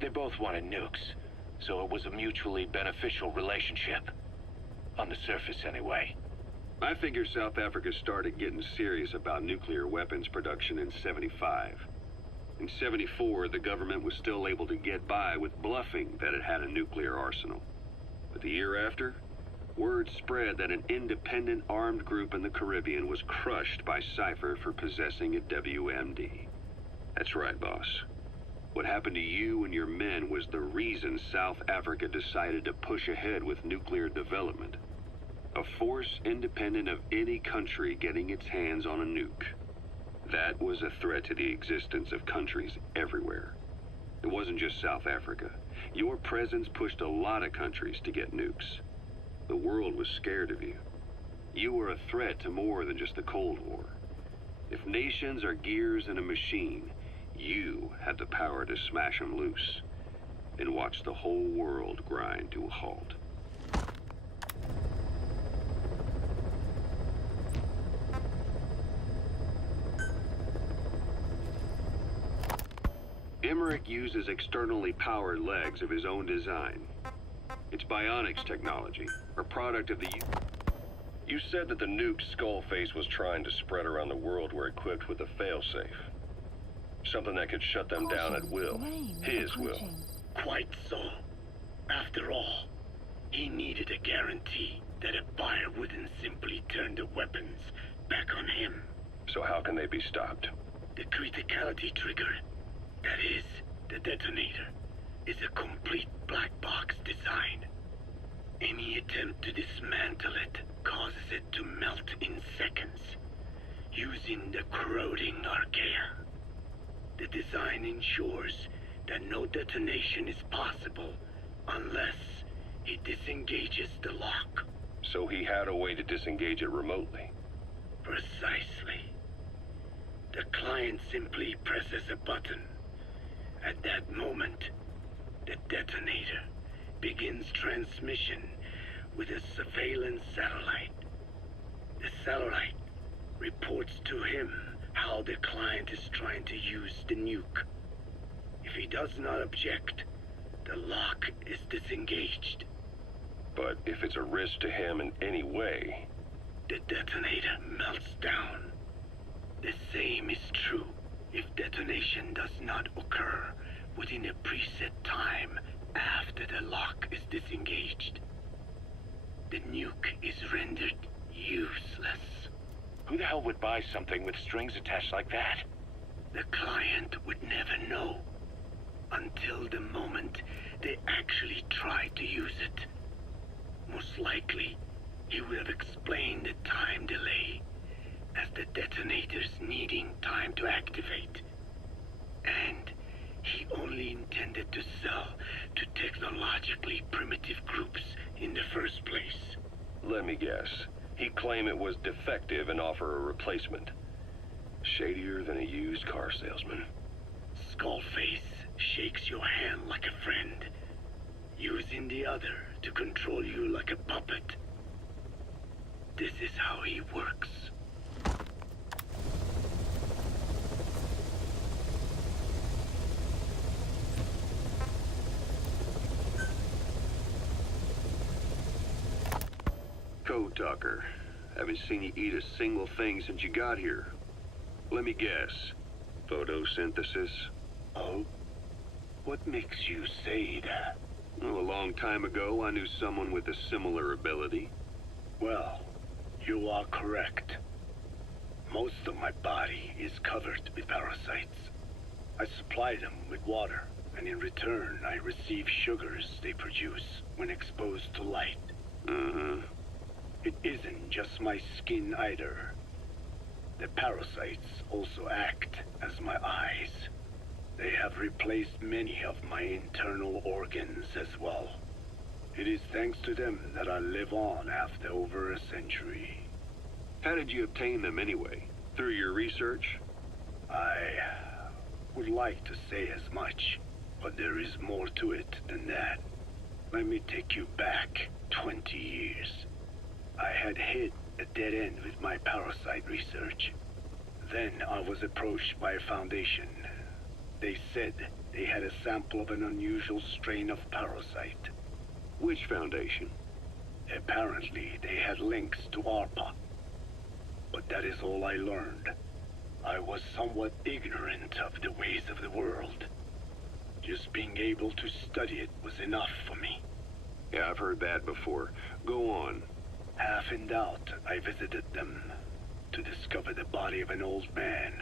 They both wanted nukes, so it was a mutually beneficial relationship. On the surface, anyway. I figure South Africa started getting serious about nuclear weapons production in '75. In '74, the government was still able to get by with bluffing that it had a nuclear arsenal. But the year after, word spread that an independent armed group in the Caribbean was crushed by Cypher for possessing a WMD. That's right, boss. What happened to you and your men was the reason South Africa decided to push ahead with nuclear development. A force independent of any country getting its hands on a nuke. That was a threat to the existence of countries everywhere. It wasn't just South Africa. Your presence pushed a lot of countries to get nukes. The world was scared of you. You were a threat to more than just the Cold War. If nations are gears in a machine, you had the power to smash them loose and watch the whole world grind to a halt. Emmerich uses externally powered legs of his own design. It's Bionics technology, a product of the... You said that the nuke Skullface was trying to spread around the world were equipped with a failsafe. Something that could shut them down at will. His will. Quite so. After all, he needed a guarantee that a buyer wouldn't simply turn the weapons back on him. So how can they be stopped? The criticality trigger, that is, the detonator, is a complete black box design. Any attempt to dismantle it causes it to melt in seconds, using the corroding archaea. The design ensures that no detonation is possible unless it disengages the lock. So he had a way to disengage it remotely? Precisely. The client simply presses a button. At that moment, the detonator begins transmission with a surveillance satellite. The satellite reports to him how the client is trying to use the nuke. If he does not object, the lock is disengaged. But if it's a risk to him in any way... The detonator melts down. The same is true if detonation does not occur within a preset time after the lock is disengaged. The nuke is rendered useless. Who the hell would buy something with strings attached like that? The client would never know until the moment they actually tried to use it. Most likely, he would have explained the time delay as the detonators needing time to activate. And he only intended to sell to technologically primitive groups in the first place. Let me guess. He'd claim it was defective and offer a replacement. Shadier than a used car salesman. Skullface shakes your hand like a friend, using the other to control you like a puppet. This is how he works. Code Talker. Haven't seen you eat a single thing since you got here. Let me guess. Photosynthesis? Oh? What makes you say that? Well, a long time ago, I knew someone with a similar ability. Well, you are correct. Most of my body is covered with parasites. I supply them with water and in return I receive sugars they produce when exposed to light. Mm-hmm. It isn't just my skin either. The parasites also act as my eyes. They have replaced many of my internal organs as well. It is thanks to them that I live on after over a century. How did you obtain them anyway? Through your research? I would like to say as much, but there is more to it than that. Let me take you back 20 years. I had hit a dead end with my parasite research. Then I was approached by a foundation. They said they had a sample of an unusual strain of parasite. Which foundation? Apparently, they had links to ARPA. But that is all I learned. I was somewhat ignorant of the ways of the world. Just being able to study it was enough for me. Yeah, I've heard that before. Go on. Half in doubt, I visited them to discover the body of an old man.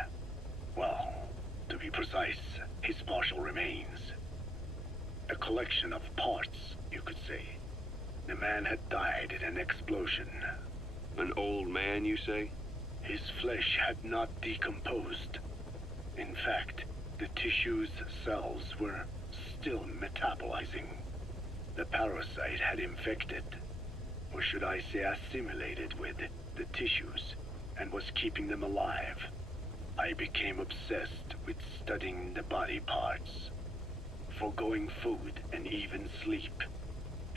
Well, to be precise, his partial remains. A collection of parts, you could say. The man had died in an explosion. An old man, you say? His flesh had not decomposed. In fact, the tissue's cells were still metabolizing. The parasite had infected, or should I say assimilated with, the tissues, and was keeping them alive. I became obsessed with studying the body parts, foregoing food and even sleep.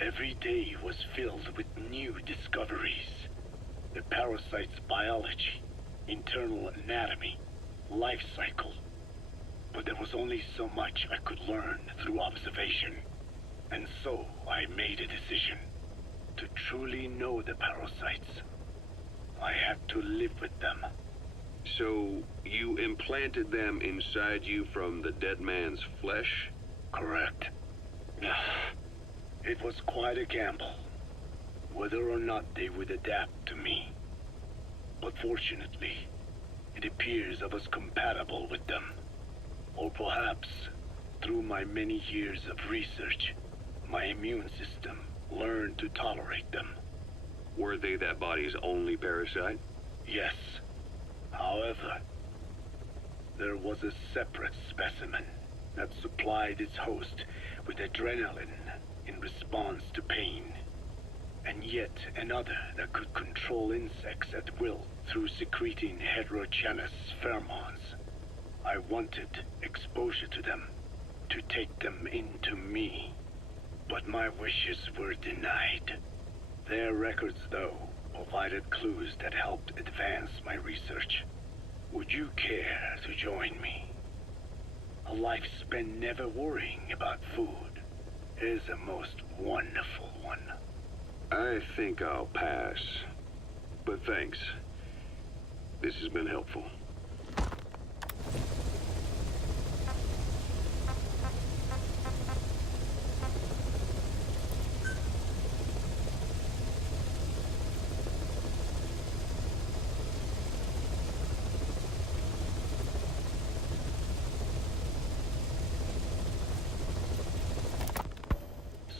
Every day was filled with new discoveries. The parasite's biology, internal anatomy, life cycle. But there was only so much I could learn through observation. And so I made a decision. To truly know the parasites, I had to live with them. So, you implanted them inside you from the dead man's flesh? Correct. It was quite a gamble, whether or not they would adapt to me. But fortunately, it appears I was compatible with them. Or perhaps, through my many years of research, my immune system learned to tolerate them. Were they that body's only parasite? Yes. However, there was a separate specimen that supplied its host with adrenaline in response to pain, and yet another that could control insects at will through secreting heterogeneous pheromones. I wanted exposure to them, to take them into me, but my wishes were denied. Their records, though, provided clues that helped advance my research. Would you care to join me? A life spent never worrying about food is a most wonderful one. I think I'll pass. But thanks. This has been helpful.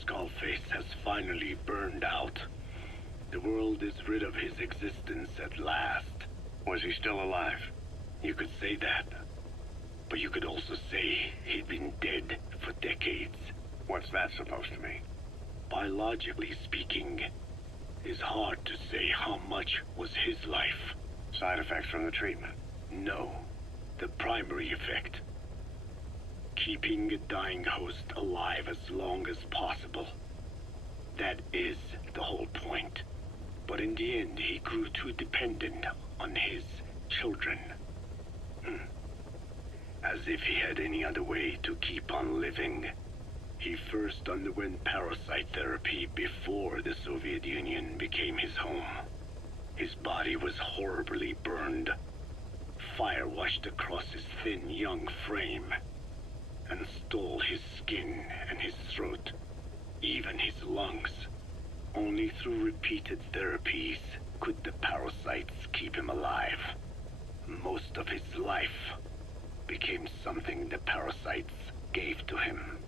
Skullface has finally burned out. The world is rid of his existence at last. Was he still alive? You could say that. But you could also say he'd been dead for decades. What's that supposed to mean? Biologically speaking, it's hard to say how much was his life. Side effects from the treatment? No. The primary effect. Keeping a dying host alive as long as possible. That is the whole point. But in the end, he grew too dependent on his children. As if he had any other way to keep on living. He first underwent parasite therapy before the Soviet Union became his home. His body was horribly burned. Fire washed across his thin young frame and stole his skin and his throat, even his lungs. Only through repeated therapies could the parasites keep him alive. Most of his life became something the parasites gave to him.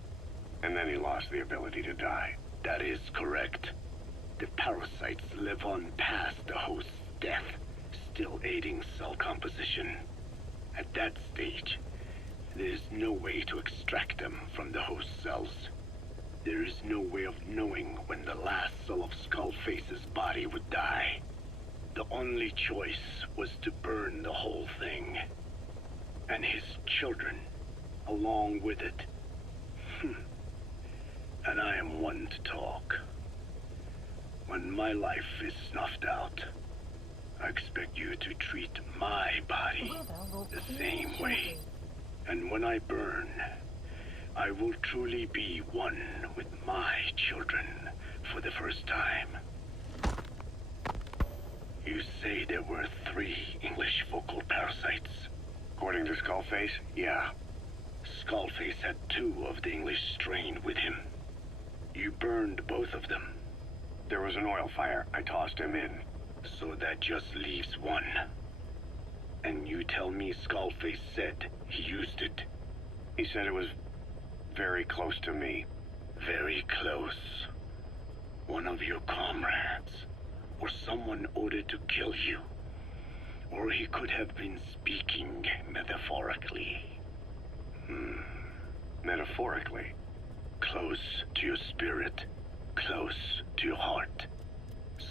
And then he lost the ability to die. That is correct. The parasites live on past the host's death, still aiding cell composition. At that stage, there is no way to extract them from the host cells. There is no way of knowing when the last cell of Skullface's body would die. The only choice was to burn the whole thing. And his children, along with it. And I am one to talk. When my life is snuffed out, I expect you to treat my body the same way. And when I burn, I will truly be one with my children for the first time. You say there were 3 English vocal parasites. According to Skullface, yeah. Skullface had 2 of the English strain with him. You burned both of them. There was an oil fire. I tossed him in. So that just leaves 1. And you tell me Skullface said he used it. He said it was very close to me. Very close. One of your comrades. Or someone ordered to kill you. Or he could have been speaking metaphorically. Metaphorically? Close to your spirit. Close to your heart.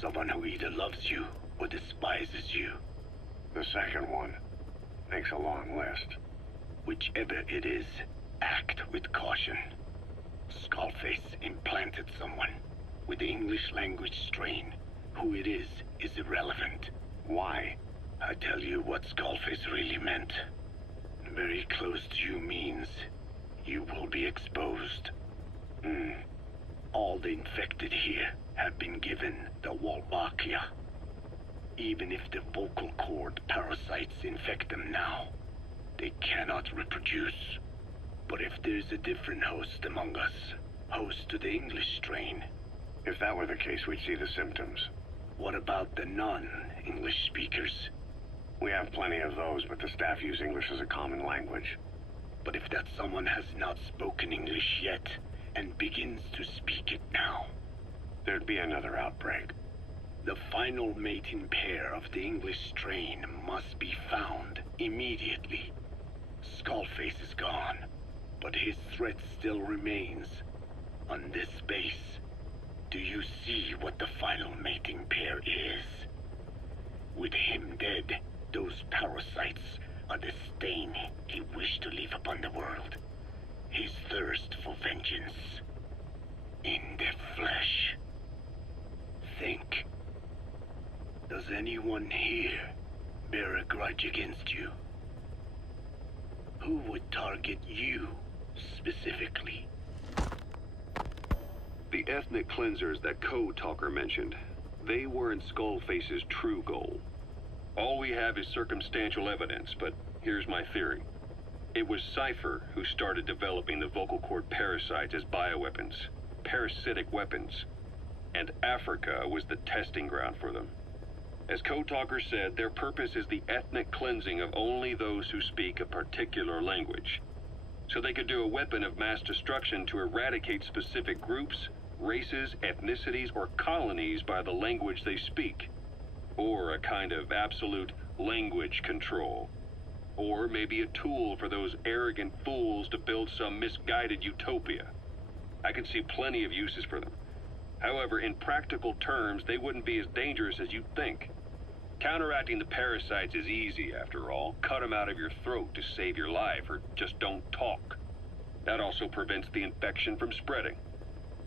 Someone who either loves you or despises you. The second one makes a long list. Whichever it is, act with caution. Skullface implanted someone with the English language strain. Who it is irrelevant. Why? I tell you what Skullface really meant. Very close to you means you will be exposed. All the infected here have been given the Wolbachia. Even if the vocal cord parasites infect them now, they cannot reproduce. But if there's a different host among us, host to the English strain. If that were the case, we'd see the symptoms. What about the non-English speakers? We have plenty of those, but the staff use English as a common language. But if that someone has not spoken English yet, and begins to speak it now, there'd be another outbreak. The final mating pair of the English strain must be found immediately. Skullface is gone, but his threat still remains. On this base, do you see what the final mating pair is? With him dead, those parasites are the stain he wished to leave upon the world. His thirst for vengeance. In their flesh. Think. Does anyone here bear a grudge against you? Who would target you, specifically? The ethnic cleansers that Code Talker mentioned, they weren't Skullface's true goal. All we have is circumstantial evidence, but here's my theory. It was Cypher who started developing the vocal cord parasites as bioweapons, parasitic weapons, and Africa was the testing ground for them. As Code Talker said, their purpose is the ethnic cleansing of only those who speak a particular language. So they could do a weapon of mass destruction to eradicate specific groups, races, ethnicities, or colonies by the language they speak. Or a kind of absolute language control. Or maybe a tool for those arrogant fools to build some misguided utopia. I can see plenty of uses for them. However, in practical terms, they wouldn't be as dangerous as you'd think. Counteracting the parasites is easy, after all. Cut them out of your throat to save your life, or just don't talk. That also prevents the infection from spreading.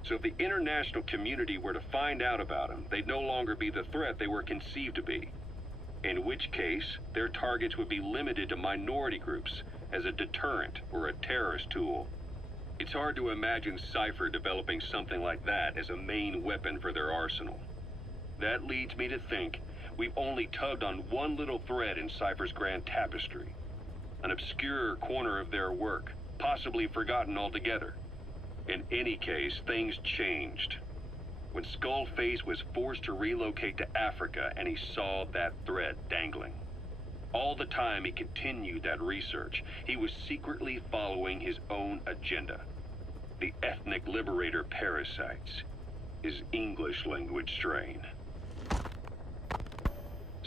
So if the international community were to find out about them, they'd no longer be the threat they were conceived to be. In which case, their targets would be limited to minority groups as a deterrent or a terrorist tool. It's hard to imagine Cypher developing something like that as a main weapon for their arsenal. That leads me to think we've only tugged on one little thread in Cypher's grand tapestry. An obscure corner of their work, possibly forgotten altogether. In any case, things changed. When Skullface was forced to relocate to Africa and he saw that thread dangling. All the time he continued that research, he was secretly following his own agenda. The ethnic liberator parasites. His English language strain.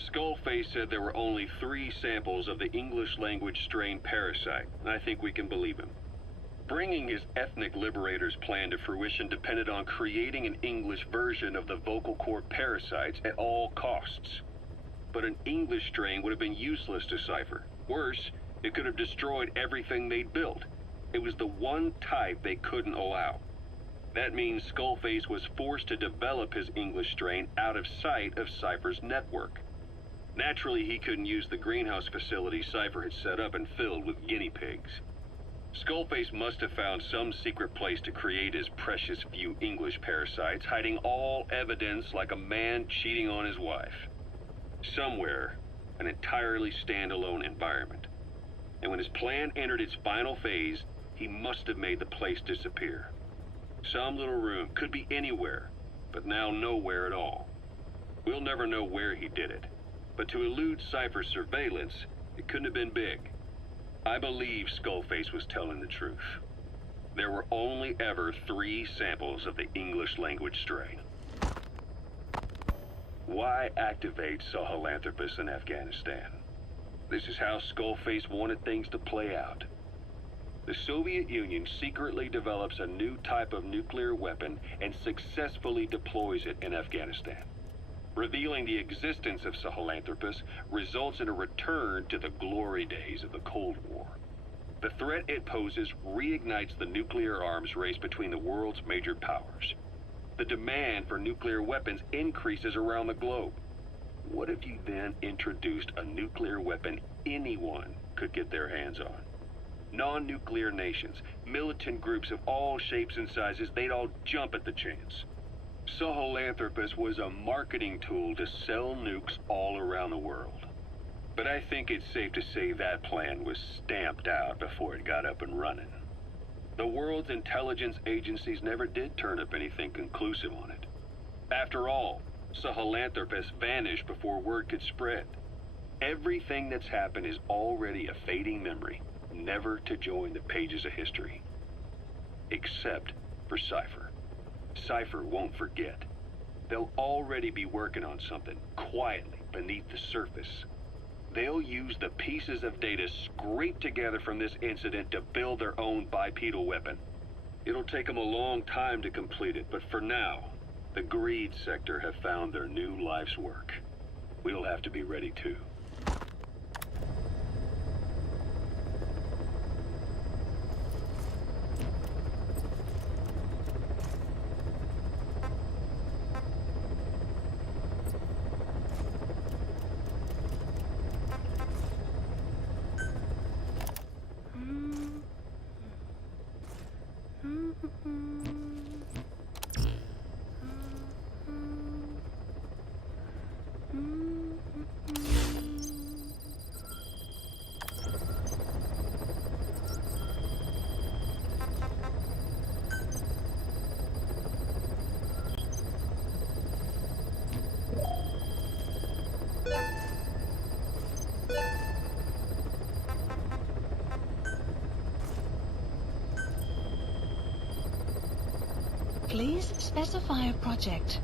Skullface said there were only 3 samples of the English language strain parasite, and I think we can believe him. Bringing his ethnic liberator's plan to fruition depended on creating an English version of the vocal cord parasites at all costs. But an English strain would have been useless to Cypher. Worse, it could have destroyed everything they'd built. It was the one type they couldn't allow. That means Skullface was forced to develop his English strain out of sight of Cypher's network. Naturally, he couldn't use the greenhouse facility Cypher had set up and filled with guinea pigs. Skullface must have found some secret place to create his precious few English parasites, hiding all evidence like a man cheating on his wife. Somewhere, an entirely standalone environment. And when his plan entered its final phase, he must have made the place disappear. Some little room, could be anywhere, but now nowhere at all. We'll never know where he did it, but to elude Cypher's surveillance, it couldn't have been big. I believe Skullface was telling the truth. There were only ever 3 samples of the English language strain. Why activate Sahelanthropus in Afghanistan? This is how Skullface wanted things to play out. The Soviet Union secretly develops a new type of nuclear weapon and successfully deploys it in Afghanistan. Revealing the existence of Sahelanthropus results in a return to the glory days of the Cold War. The threat it poses reignites the nuclear arms race between the world's major powers. The demand for nuclear weapons increases around the globe. What if you then introduced a nuclear weapon anyone could get their hands on? Non-nuclear nations, militant groups of all shapes and sizes, they'd all jump at the chance. Sahelanthropus was a marketing tool to sell nukes all around the world. But I think it's safe to say that plan was stamped out before it got up and running. The world's intelligence agencies never did turn up anything conclusive on it. After all, Sahelanthropus vanished before word could spread. Everything that's happened is already a fading memory, never to join the pages of history. Except for Cypher. Cypher won't forget. They'll already be working on something, quietly, beneath the surface. They'll use the pieces of data scraped together from this incident to build their own bipedal weapon. It'll take them a long time to complete it, but for now, the greed sector have found their new life's work. We'll have to be ready too. Please specify a project.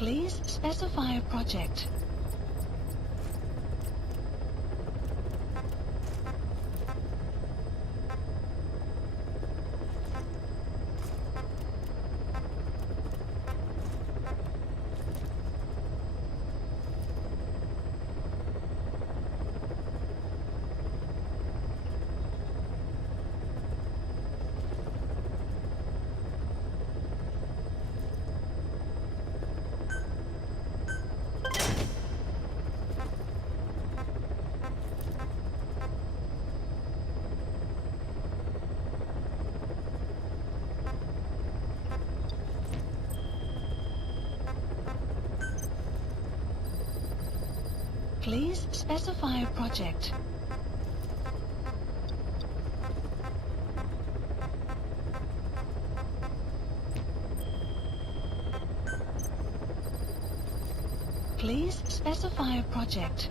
Please specify a project. Please specify a project. Please specify a project.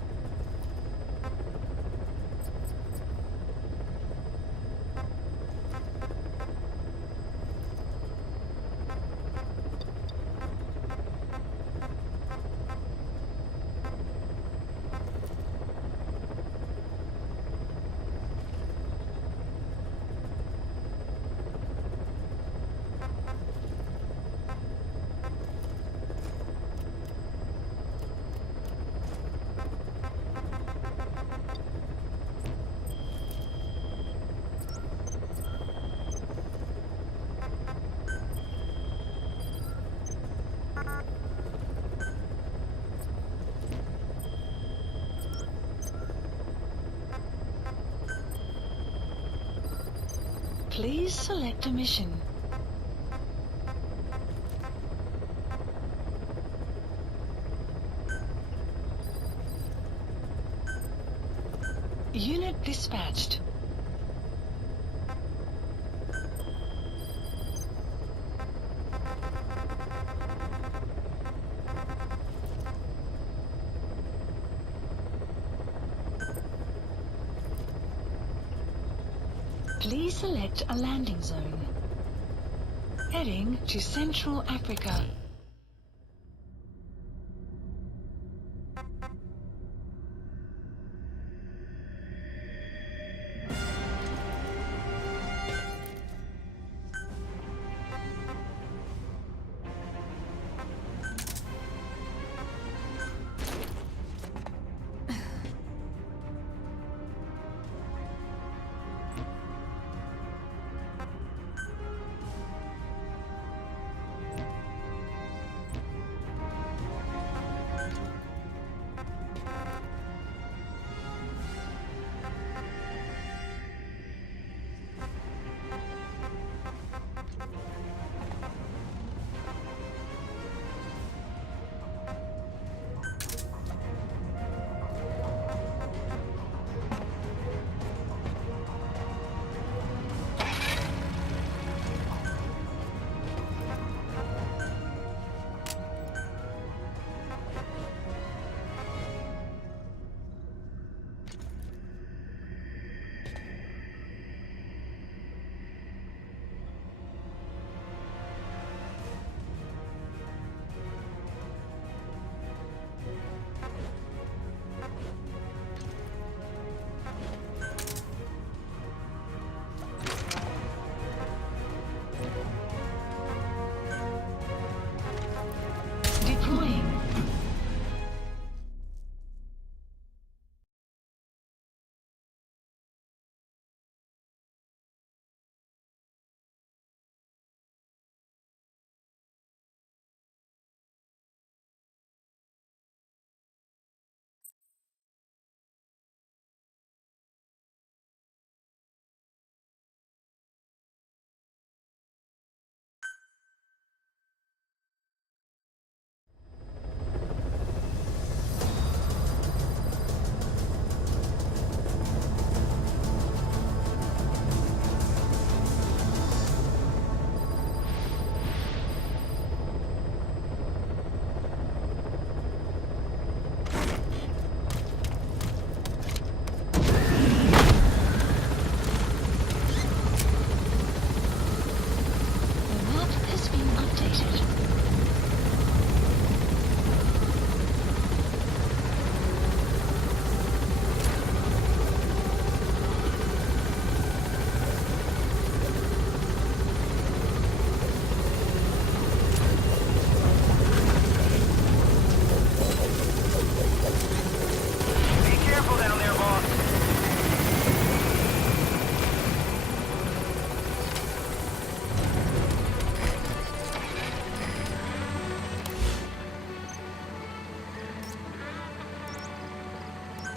Please select a mission. Unit dispatched. Please select a landing zone. Heading to Central Africa.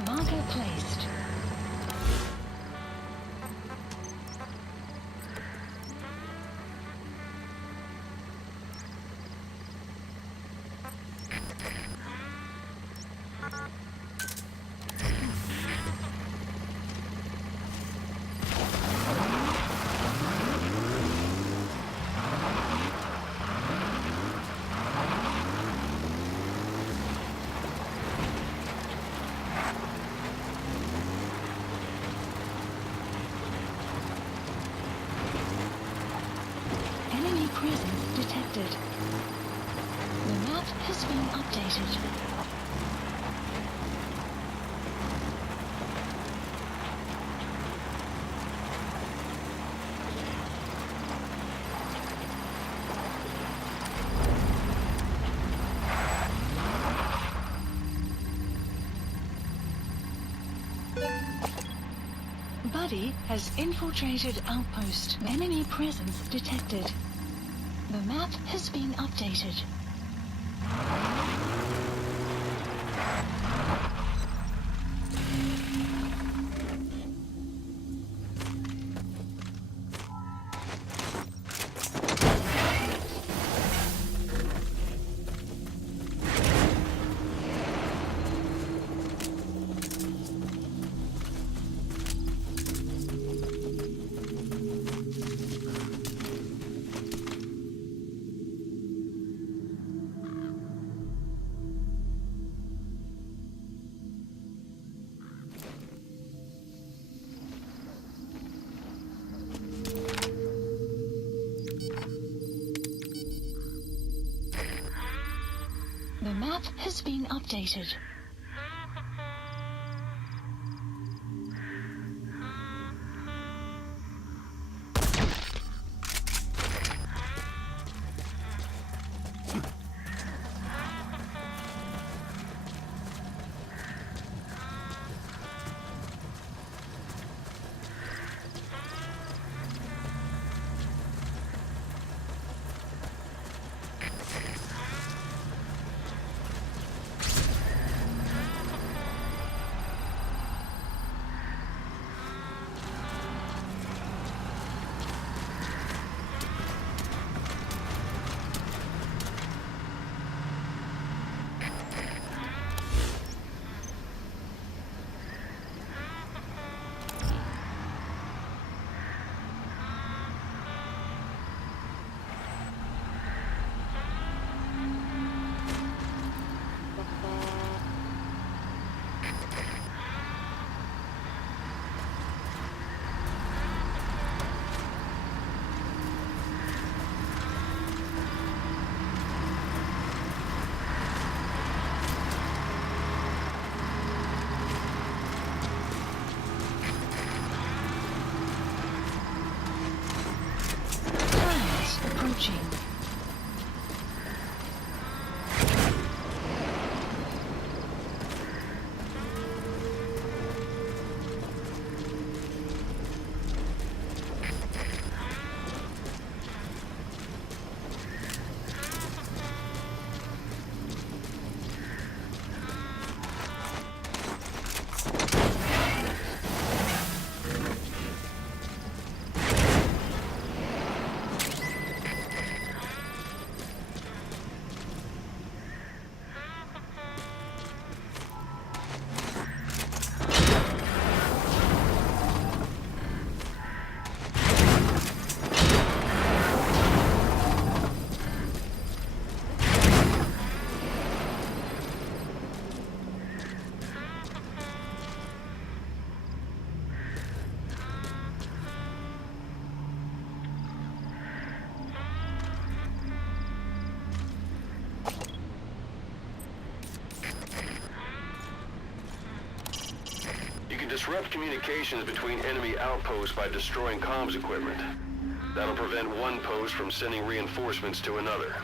Marker placed. Enemy presence detected. The map has been updated. Buddy has infiltrated outpost. Enemy presence detected. The map has been updated. The map has been updated. Approaching. Disrupt communications between enemy outposts by destroying comms equipment. That'll prevent one post from sending reinforcements to another.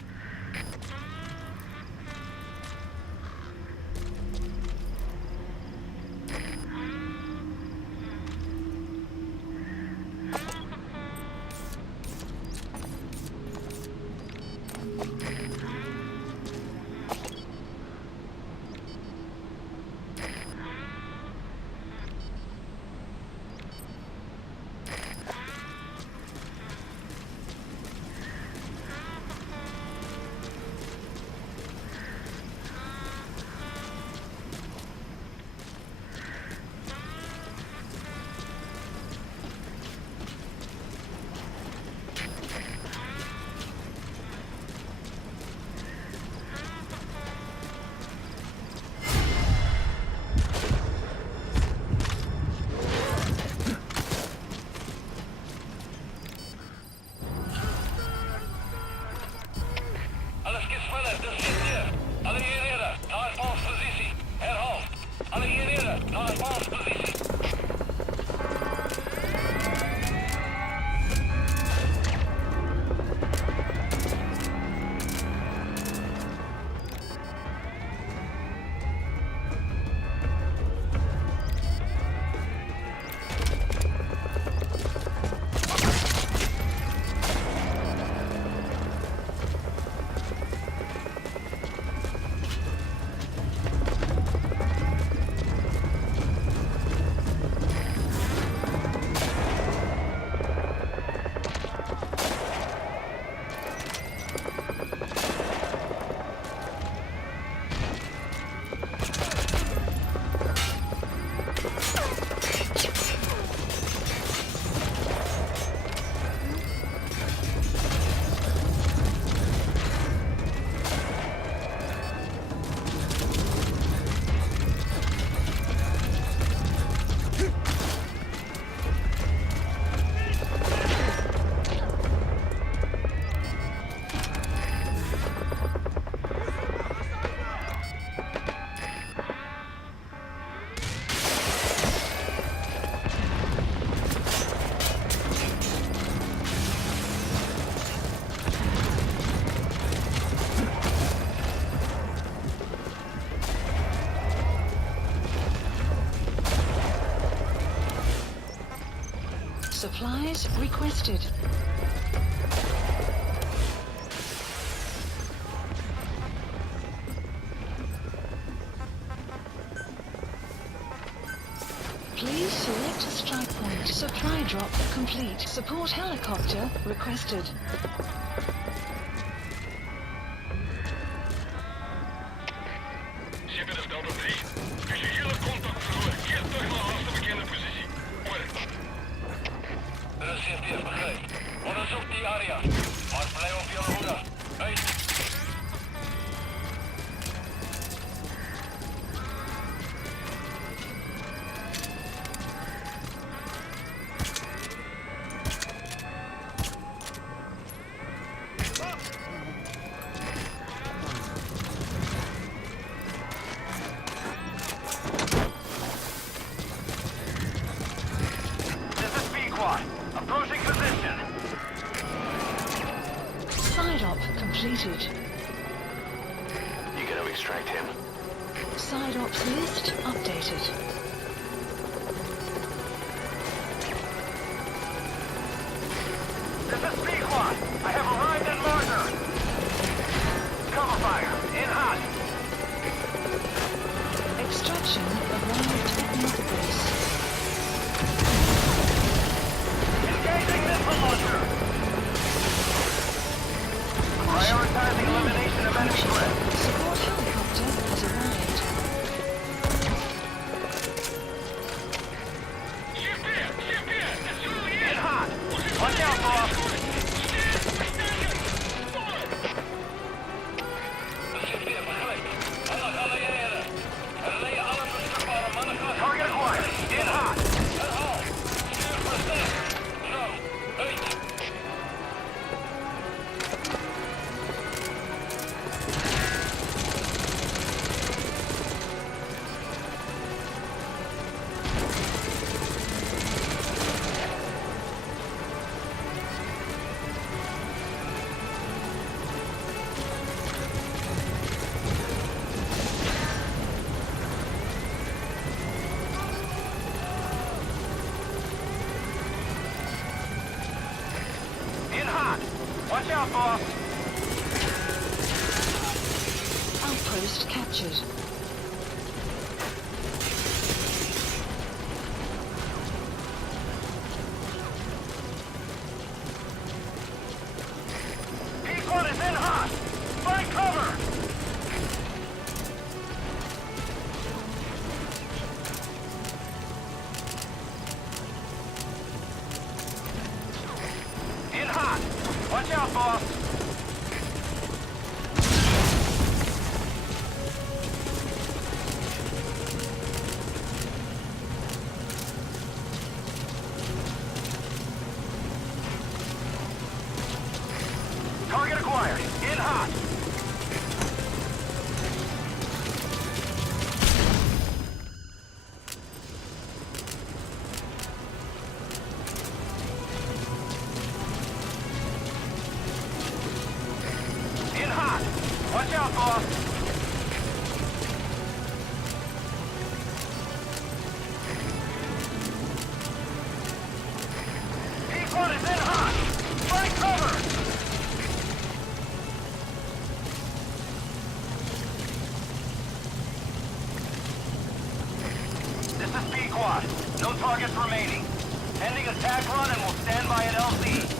Supplies requested. Please select a strike point. Supply drop complete. Support helicopter requested. Approaching position. Side op completed. You gonna extract him? Side ops list updated. This is Pequod. I have arrived at Marker. Cover fire. In hot. Extraction arrived at Mother Base. Engaging missile launcher. Prioritizing elimination of enemy threat. Support helicopter has arrived. In hot. Watch out, boss. Target acquired. In hot. Watch out, boss! Outpost captured. Pequod is in hot! Find cover! In hot! Watch out, boss! Target acquired. In hot. Watch out, boss! P1 is in hot! Find cover! This is P-Quad. No targets remaining. Ending attack run and we'll stand by at LZ.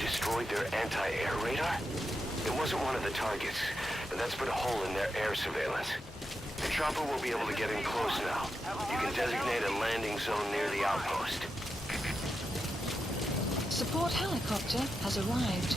Destroyed their anti-air radar? It wasn't one of the targets, and that's put a hole in their air surveillance. The chopper will be able to get in close now. You can designate a landing zone near the outpost. Support helicopter has arrived.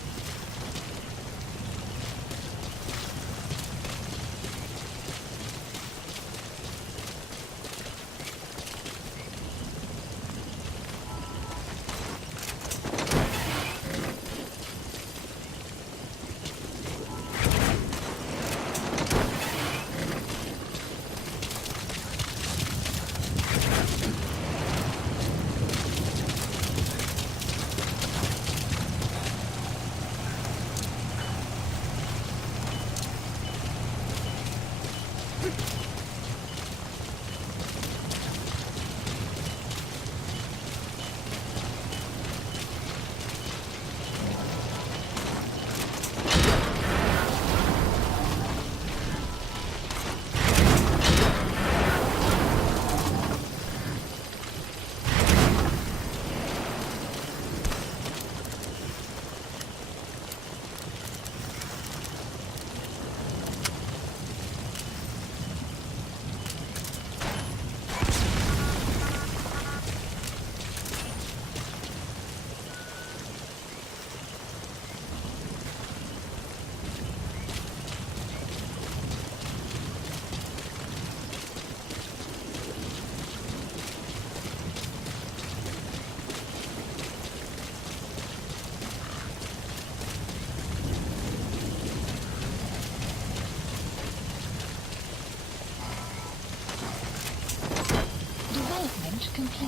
Complete.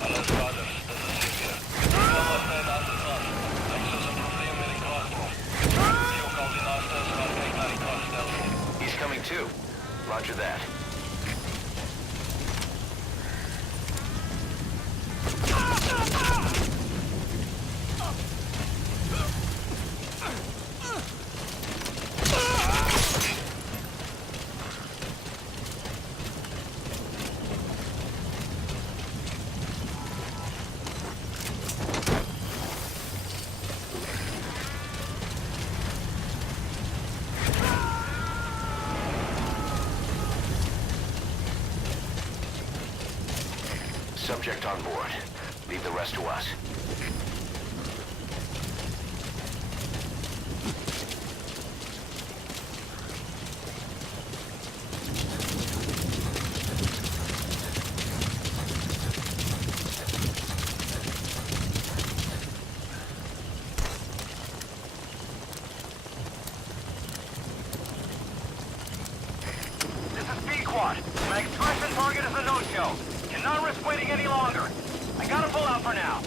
Alles Vater, das ist sicher. Überwasser an der Front. Access een probleem met de crossbow. Geocoördinaten gaan kijk naar die crossstelsel. He's coming too. Roger that. Subject on board. Leave the rest to us. This is P-Quad. My extraction target is a no-show. Cannot risk waiting any longer. I gotta pull out for now.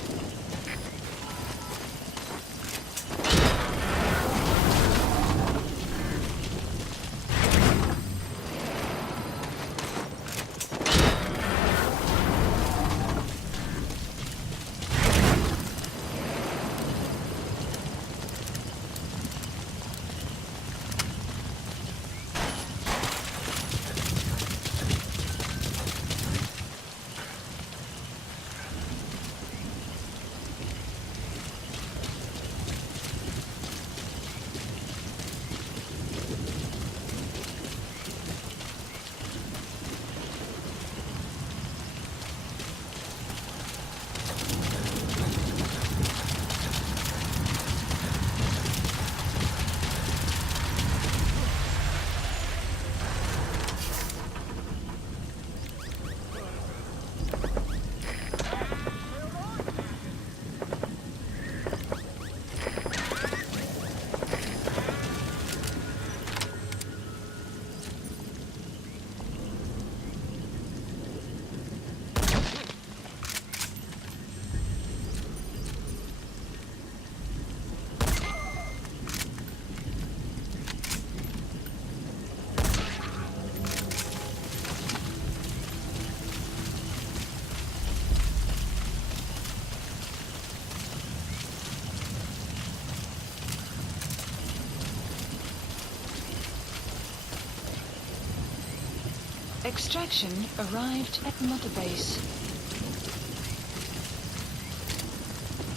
Extraction arrived at Mother Base.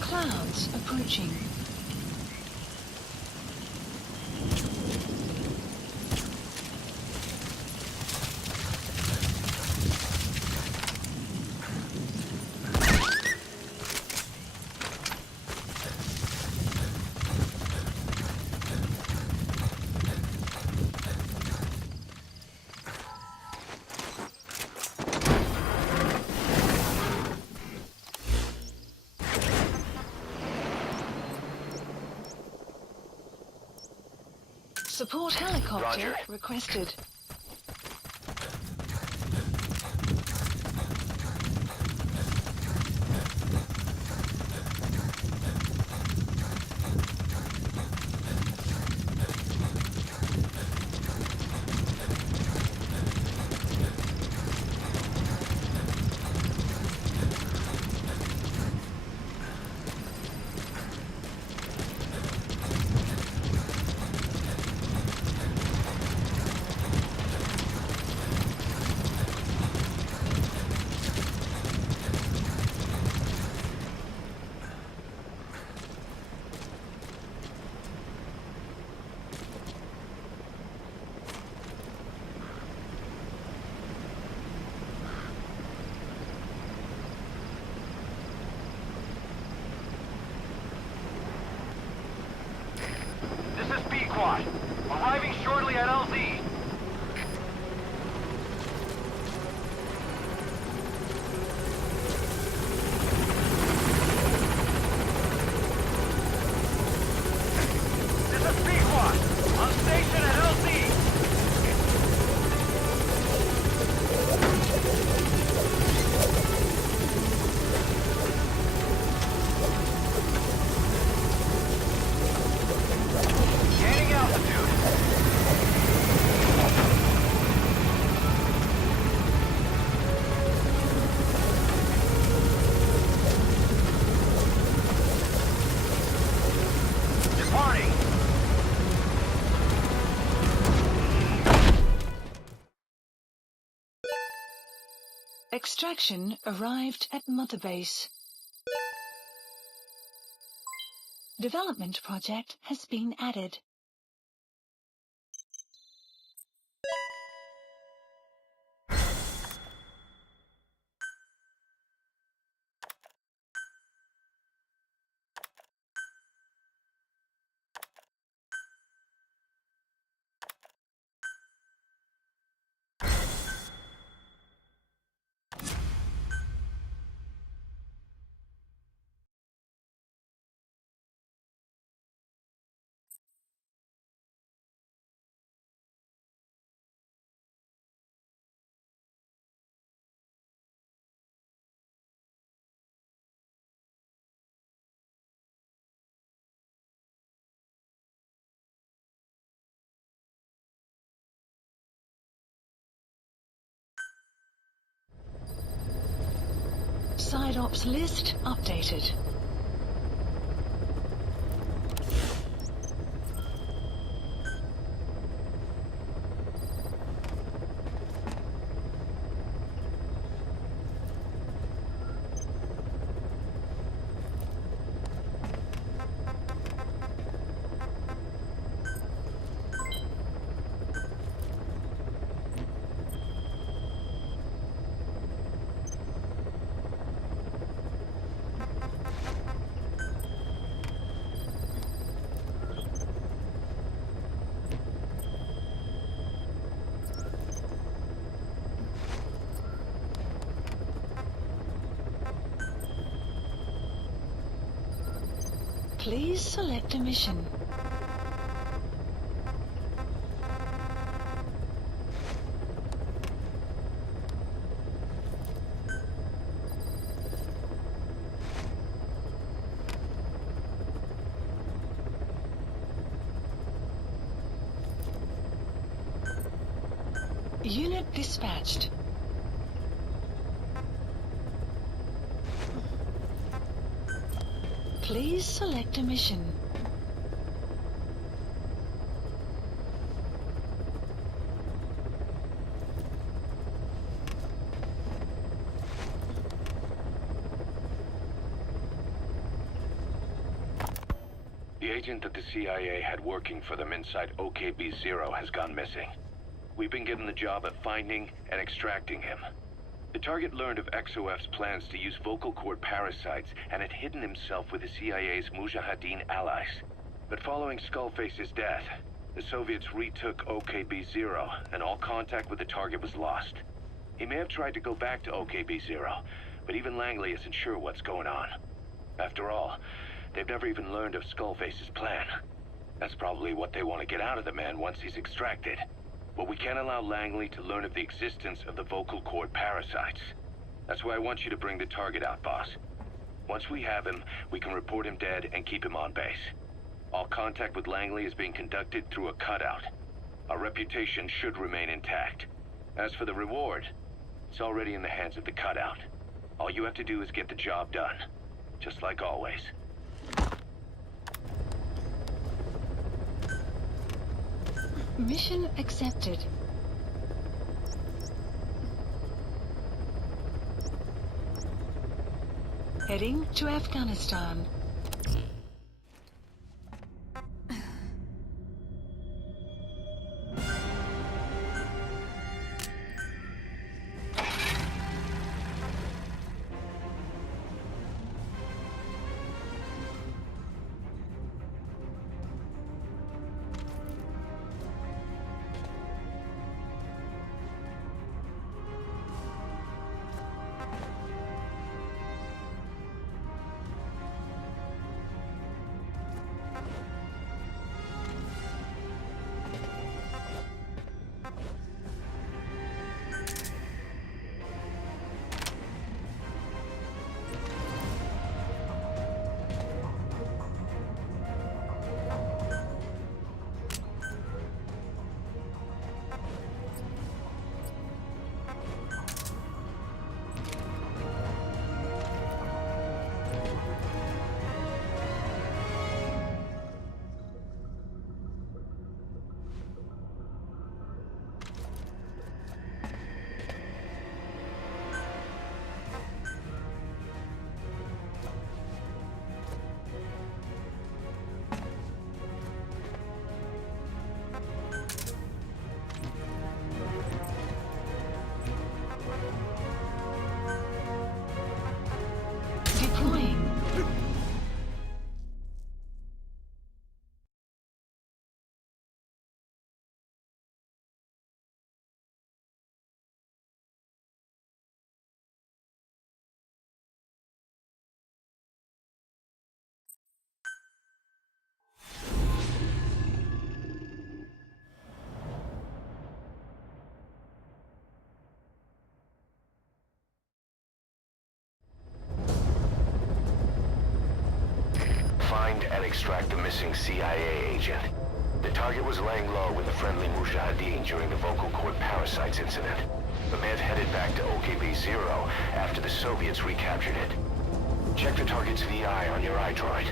Clouds approaching. Support helicopter Roger. requested. This is B-Quad. Arriving shortly at LZ. This is B-Quad. On station at LZ. Gaining altitude. Departing. Extraction arrived at Mother Base. Development project has been added. Side ops list updated. Please select a mission. Unit dispatched. Please select a mission. The agent that the CIA had working for them inside OKB-0 has gone missing. We've been given the job of finding and extracting him. The target learned of XOF's plans to use vocal cord parasites and had hidden himself with the CIA's Mujahideen allies. But following Skullface's death, the Soviets retook OKB-0 and all contact with the target was lost. He may have tried to go back to OKB-0, but even Langley isn't sure what's going on. After all, they've never even learned of Skullface's plan. That's probably what they want to get out of the man once he's extracted. But we can't allow Langley to learn of the existence of the vocal cord parasites. That's why I want you to bring the target out, boss. Once we have him, we can report him dead and keep him on base. All contact with Langley is being conducted through a cutout. Our reputation should remain intact. As for the reward, it's already in the hands of the cutout. All you have to do is get the job done. Just like always. Mission accepted. Heading to Afghanistan. Find and extract the missing CIA agent. The target was laying low with the friendly Mujahideen during the vocal cord parasites incident, but may have headed back to OKB-0 after the Soviets recaptured it. Check the target's VI on your iDroid.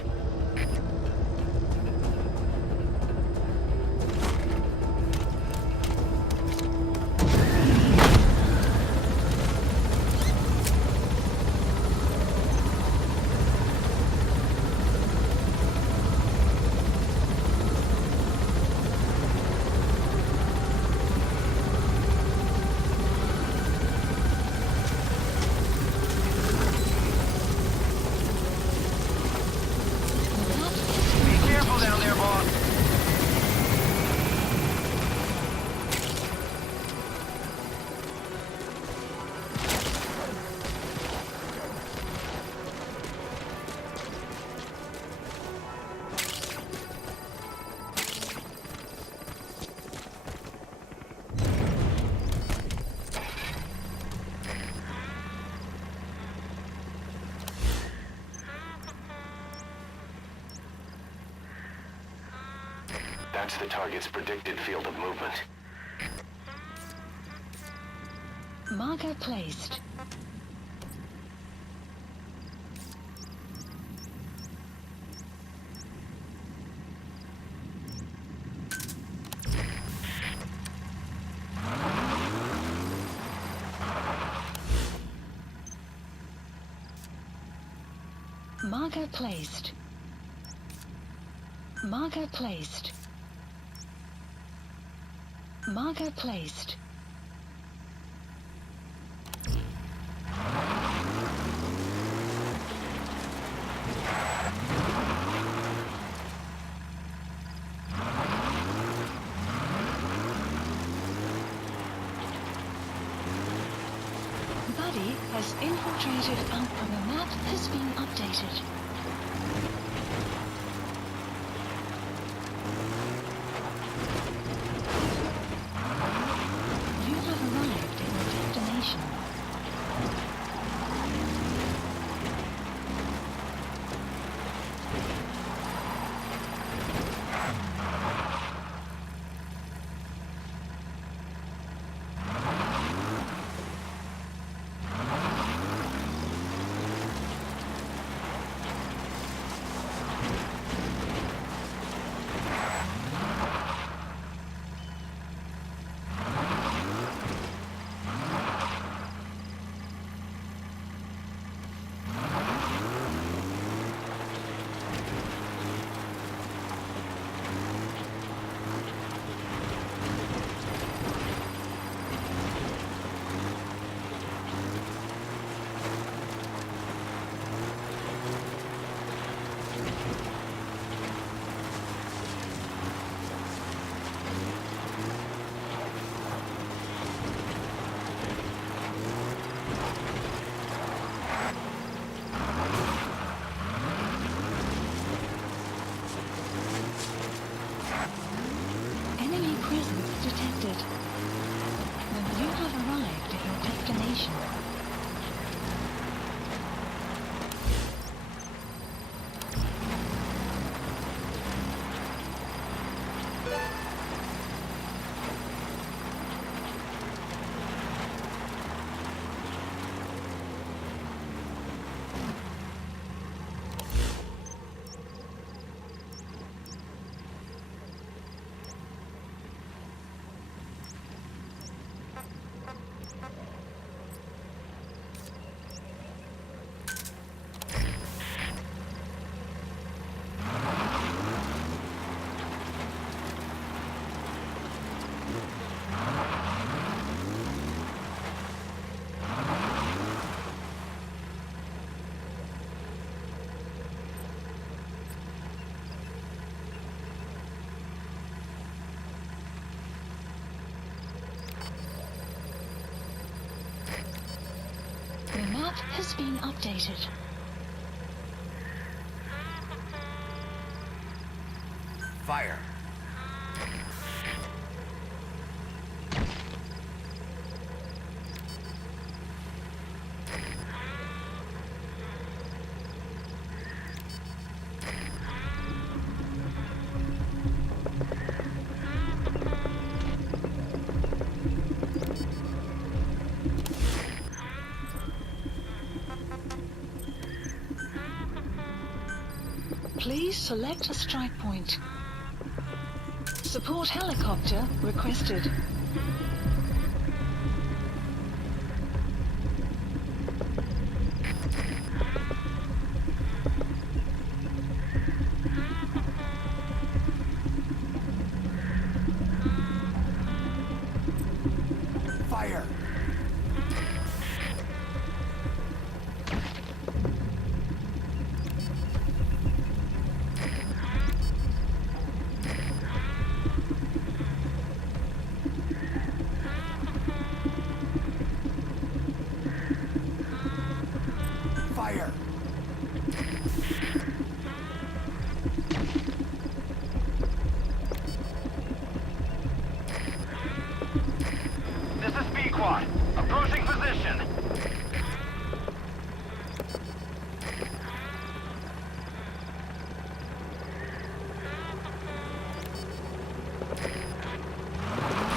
That's the target's predicted field of movement. Marker placed. Marker placed. Marker placed. Marker placed. Buddy has infiltrated Outpost. The map has been updated. You have arrived at your destination. Enemy presence detected. You have arrived at your destination. The map has been updated. Fire. Please select a strike point. Support helicopter requested. Fire. Fire. This is B-Quad. Approaching position.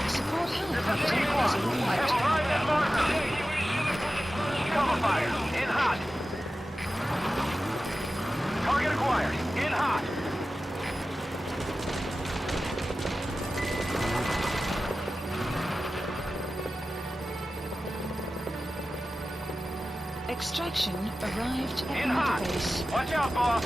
Support helicopter B-Quad. has I arrived. have arrived at marker. Cover fire. In hot. Target acquired. In hot. Extraction arrived at In hot. marker base. Watch out, boss.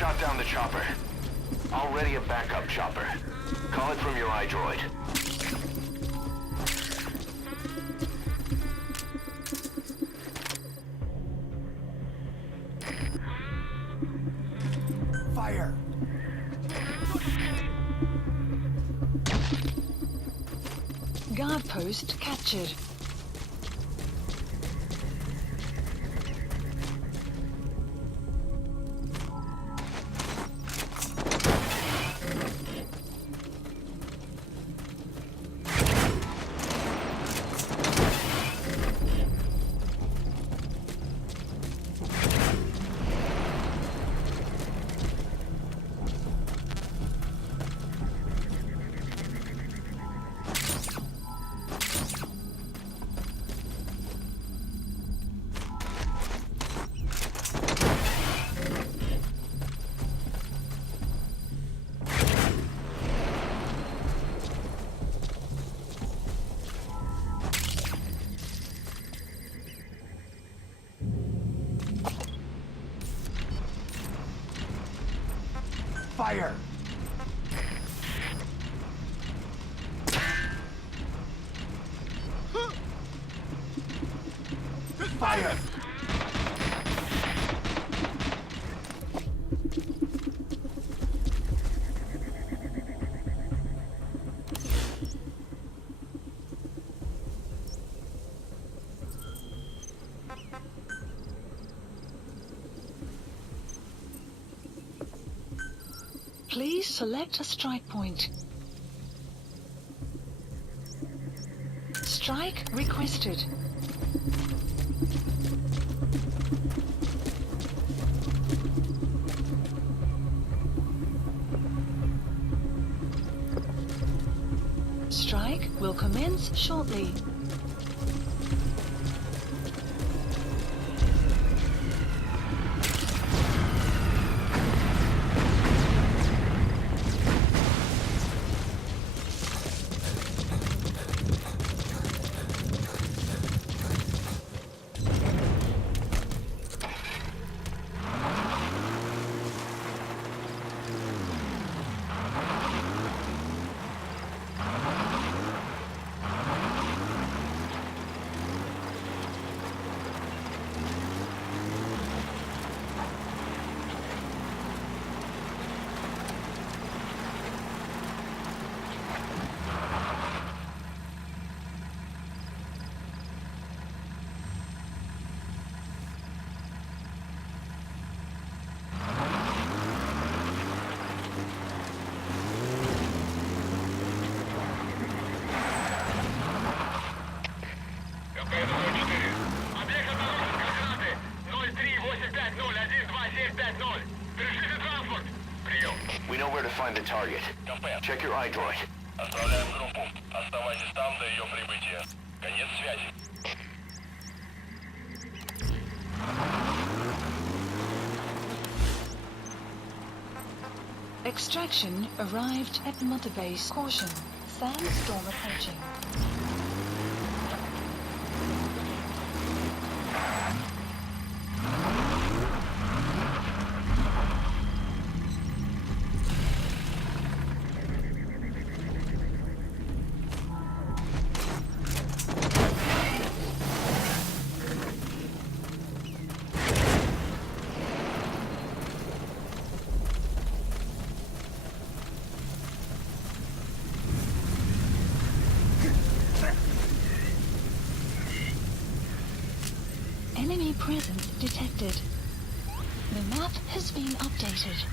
shot down the chopper. I'll ready a backup chopper. Call it from your iDroid. Fire! Guard post captured. Fire! Fire! Please select a strike point. Strike requested. Strike will commence shortly. We know where to find the target. Check your iDroid. Отправляем группу. Оставайтесь там до ее прибытия. Конец связи. Extraction arrived at Mother Base. Caution. Sandstorm approaching. Enemy presence detected. The map has been updated.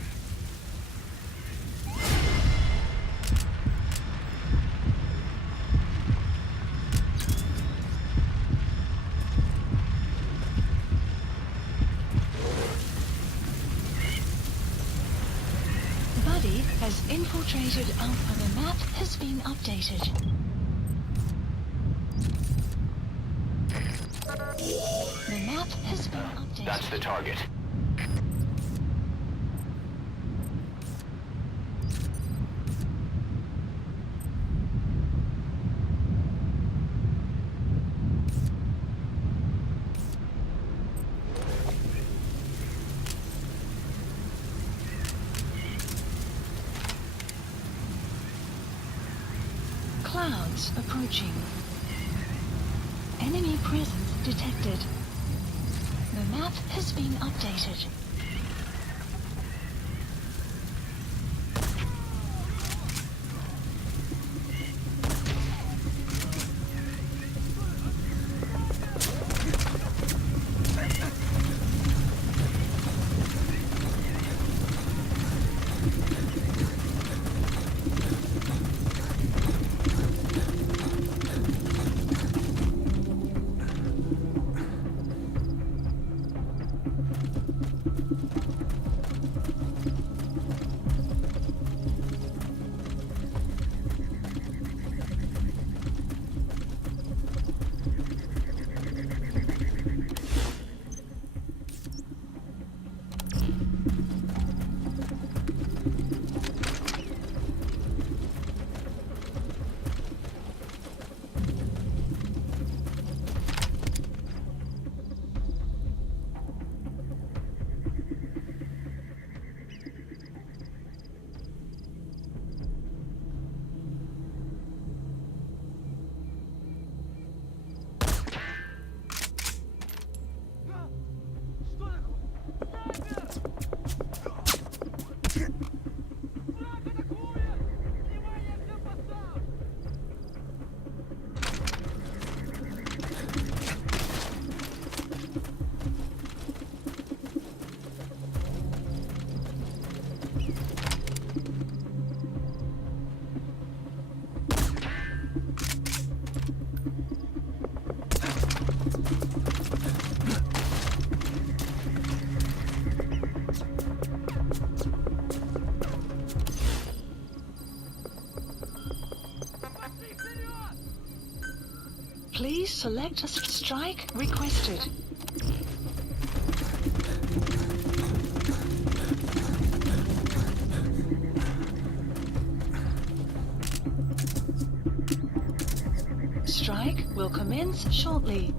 Buddy has infiltrated Alpha. The map has been updated. The map has been updated. That's the target. clouds approaching. Enemy presence detected. The map has been updated. Please select a strike requested. Strike will commence shortly.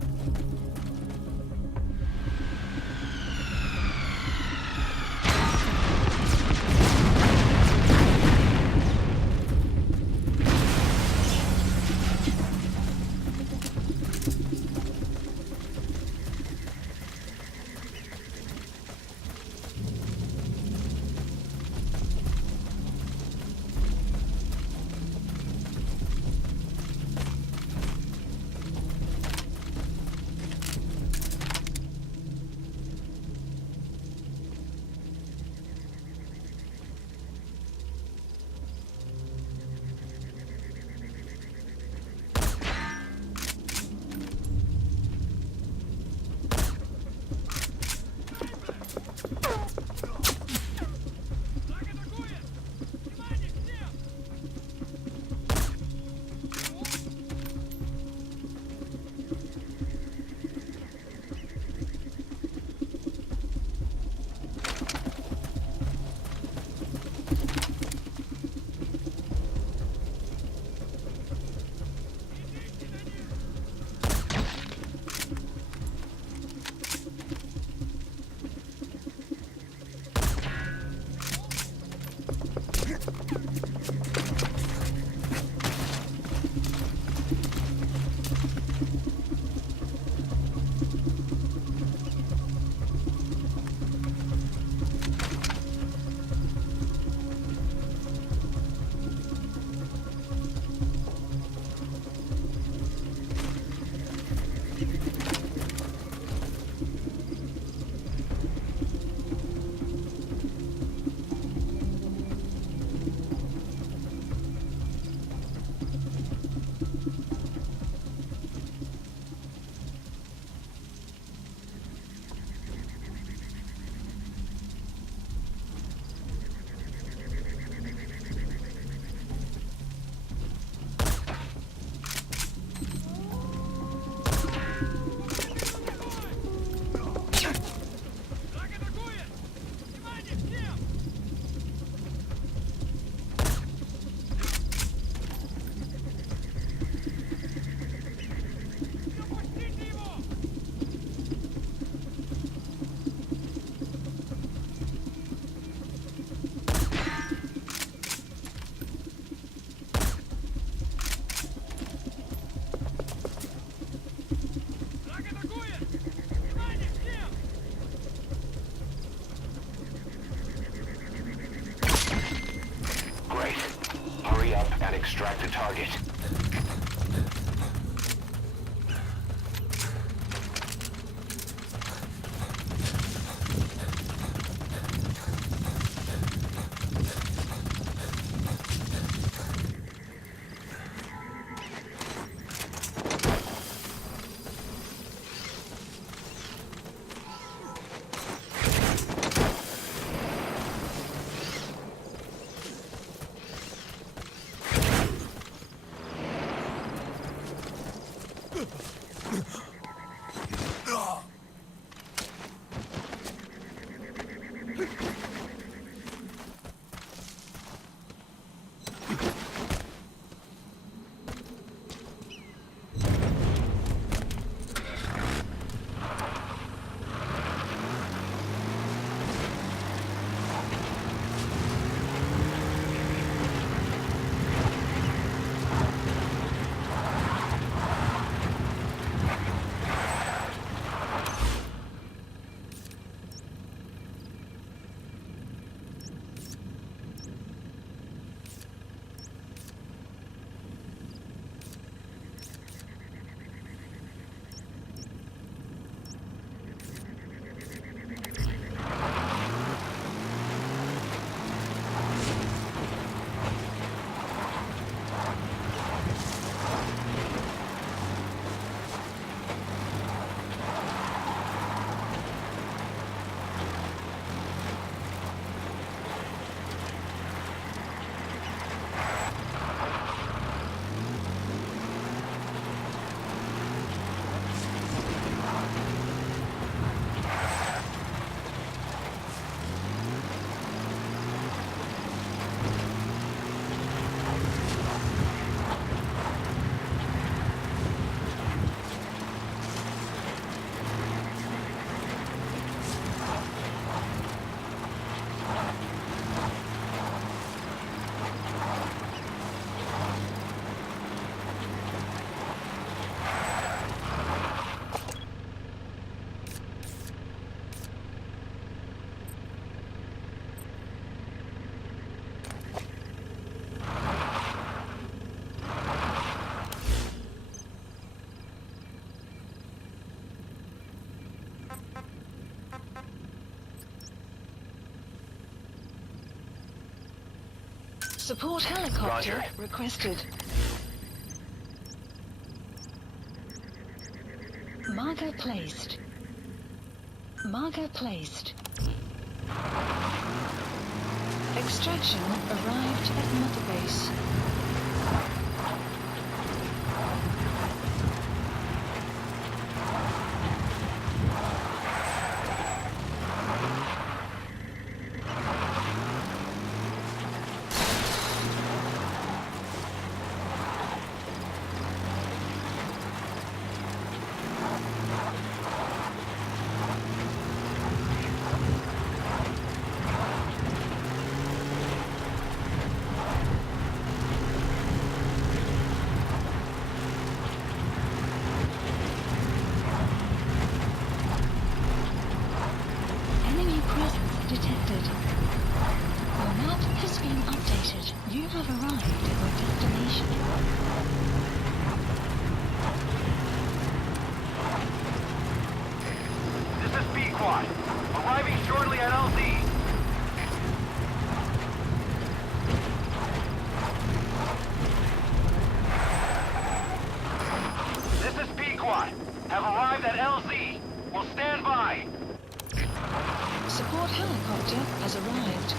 extract the target. Support helicopter Roger. requested. Marker placed. Marker placed. Extraction arrived at Mother Base. Detected. Your map has been updated. You have arrived at your destination. This is B-Quad. Arriving shortly at LZ. This is B-Quad. Have arrived at LZ. Will stand by. Support helicopter has arrived.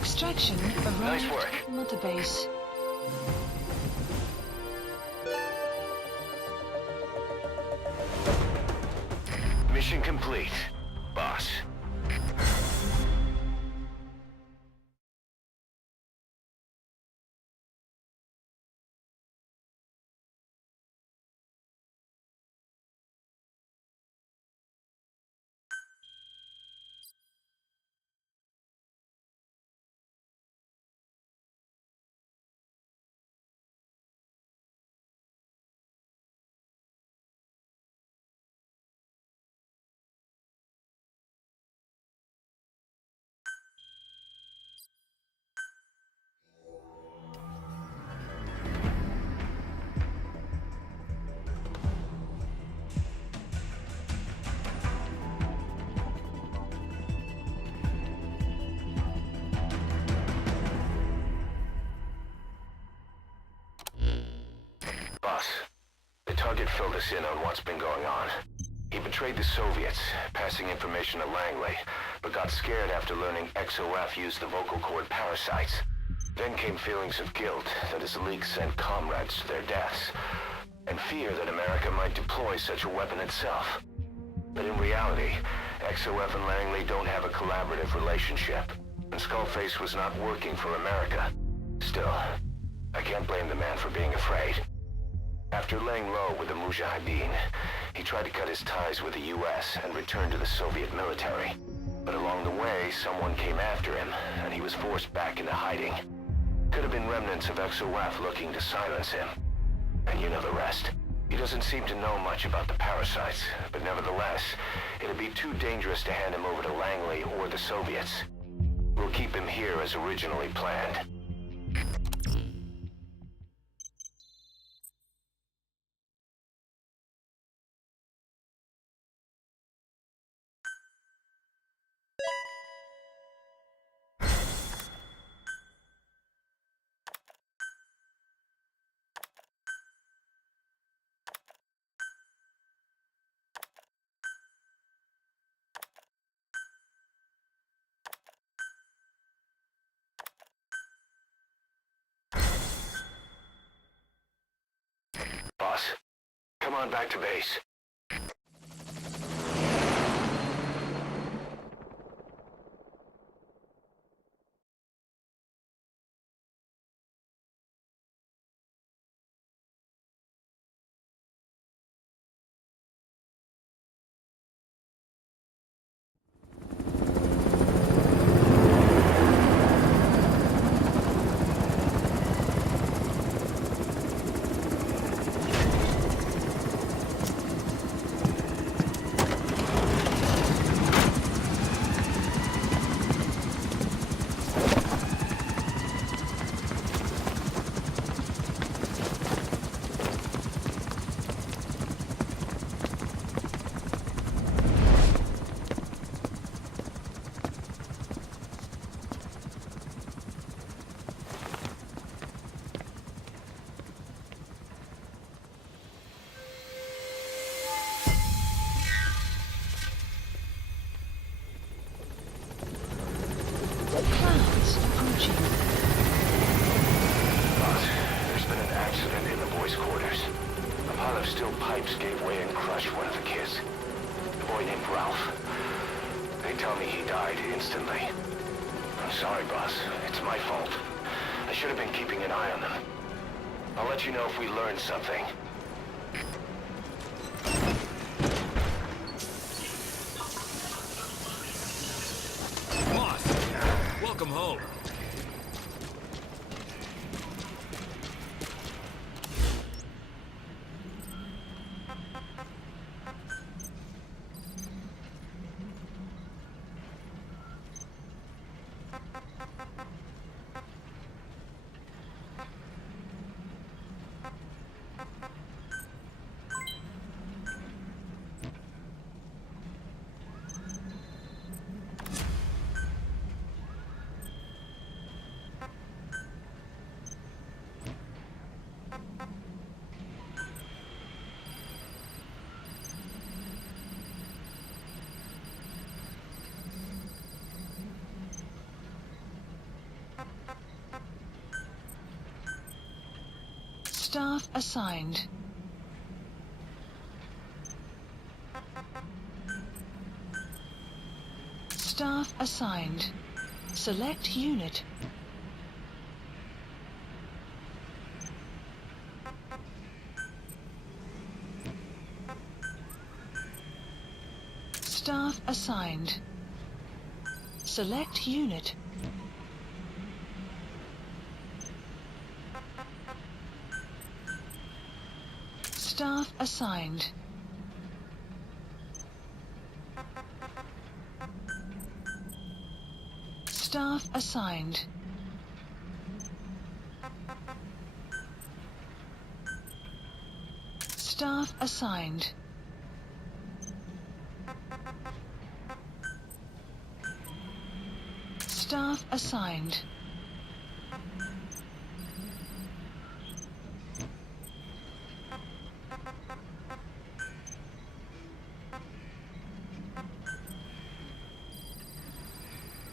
Extraction arrived Nice work. at Mother Base. Mission complete, boss. Boss, the target filled us in on what's been going on. He betrayed the Soviets, passing information to Langley, but got scared after learning XOF used the vocal cord parasites. Then came feelings of guilt that his leaks sent comrades to their deaths, and fear that America might deploy such a weapon itself. But in reality, XOF and Langley don't have a collaborative relationship, and Skullface was not working for America. Still, I can't blame the man for being afraid. After laying low with the Mujahideen, he tried to cut his ties with the US and return to the Soviet military. But along the way, someone came after him, and he was forced back into hiding. Could have been remnants of XOF looking to silence him. And you know the rest. He doesn't seem to know much about the parasites, but nevertheless, it'd be too dangerous to hand him over to Langley or the Soviets. We'll keep him here as originally planned. Boss, come on back to base. Clouds approaching. Boss, there's been an accident in the boys' quarters. A pile of steel pipes gave way and crushed one of the kids. A boy named Ralph. They tell me he died instantly. I'm sorry, boss. It's my fault. I should have been keeping an eye on them. I'll let you know if we learn something. Moss, welcome home. Staff assigned. Staff assigned. Select unit. Staff assigned. Select unit. Staff assigned. Staff assigned. Staff assigned. Staff assigned.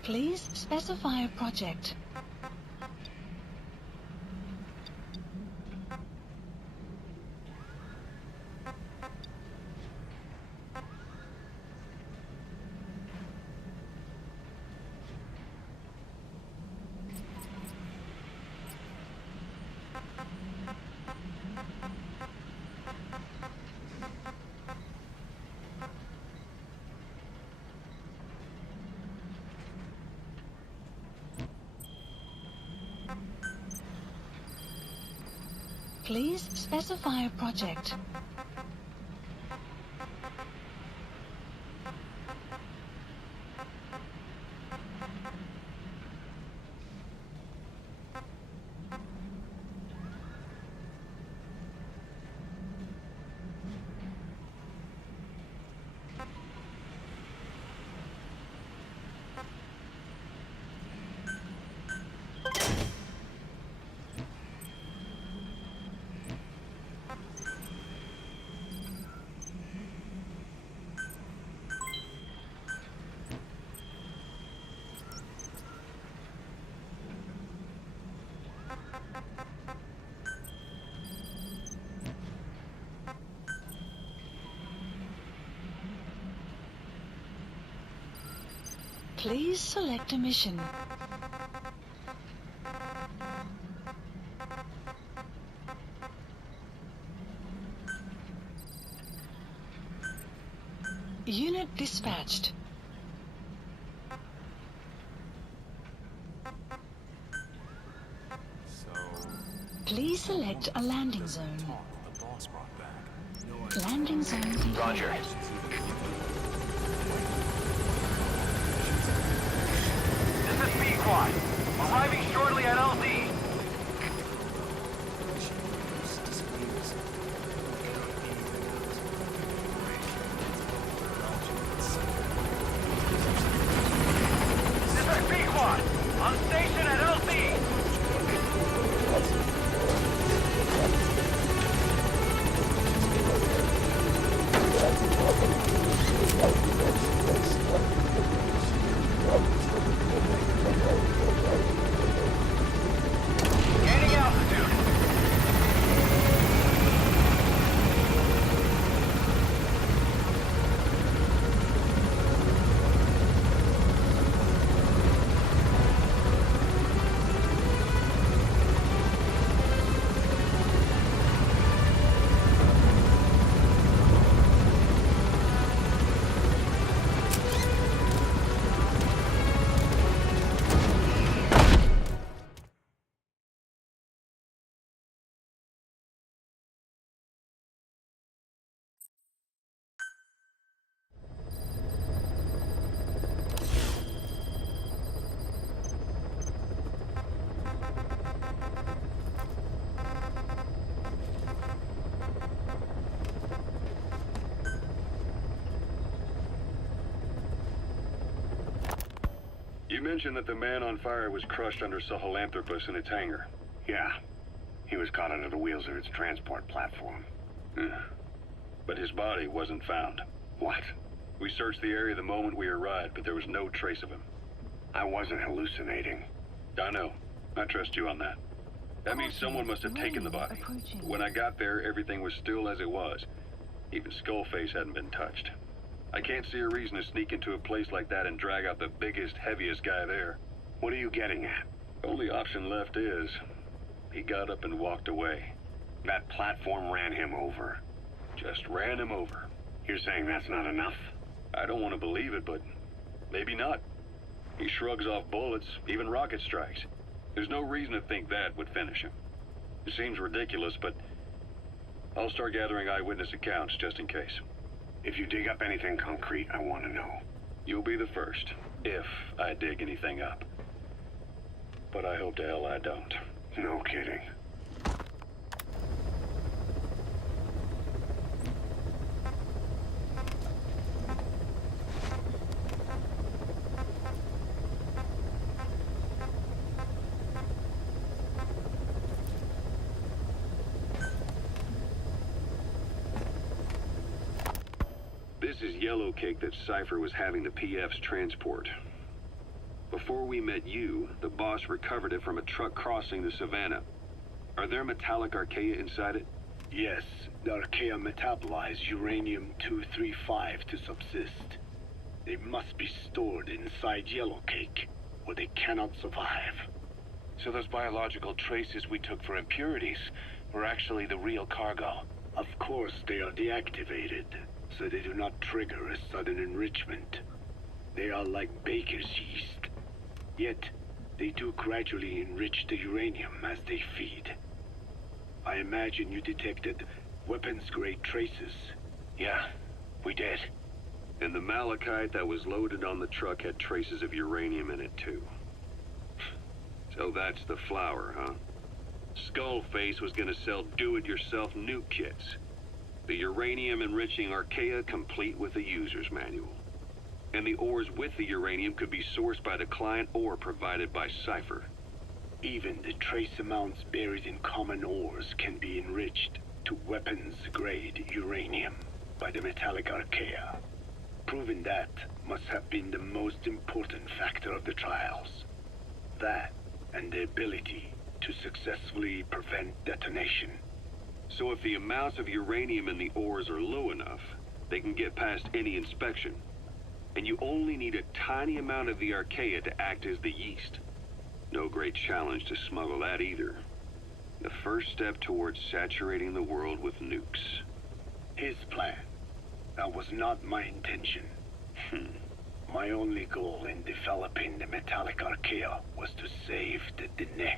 Please specify a project. Please specify a project. Please select a mission. Unit dispatched. Please select a landing zone. Landing zone confirmed. Roger. This is B-Quad. Arriving shortly at LZ. This is B-Quad. On station at LZ. Gaining altitude. You mentioned that the man on fire was crushed under Sahelanthropus in its hangar. Yeah. He was caught under the wheels of its transport platform. But his body wasn't found. What? We searched the area the moment we arrived, but there was no trace of him. I wasn't hallucinating. I know. I trust you on that. That means someone must have taken the body. When I got there, everything was still as it was. Even Skullface hadn't been touched. I can't see a reason to sneak into a place like that and drag out the biggest, heaviest guy there. What are you getting at? Only option left is... he got up and walked away. That platform ran him over. Just ran him over. You're saying that's not enough? I don't want to believe it, but maybe not. He shrugs off bullets, even rocket strikes. There's no reason to think that would finish him. It seems ridiculous, but I'll start gathering eyewitness accounts just in case. If you dig up anything concrete, I want to know. You'll be the first, if I dig anything up. But I hope to hell I don't. No kidding. This is yellow cake that Cypher was having the PFs transport. Before we met you, the boss recovered it from a truck crossing the Savannah. Are there metallic archaea inside it? Yes, the archaea metabolize uranium-235 to subsist. They must be stored inside yellow cake, or they cannot survive. So those biological traces we took for impurities were actually the real cargo? Of course they are deactivated, so they do not trigger a sudden enrichment. They are like baker's yeast. Yet, they do gradually enrich the uranium as they feed. I imagine you detected weapons-grade traces. Yeah, we did. And the malachite that was loaded on the truck had traces of uranium in it too. So that's the flower, huh? Skullface was gonna sell do-it-yourself nuke kits. The uranium-enriching archaea complete with a user's manual. And the ores with the uranium could be sourced by the client or provided by Cypher. Even the trace amounts buried in common ores can be enriched to weapons-grade uranium by the metallic archaea. Proving that must have been the most important factor of the trials. That and the ability to successfully prevent detonation. So if the amounts of uranium in the ores are low enough, they can get past any inspection. And you only need a tiny amount of the archaea to act as the yeast. No great challenge to smuggle that either. The first step towards saturating the world with nukes. His plan. That was not my intention. My only goal in developing the metallic archaea was to save the Dene.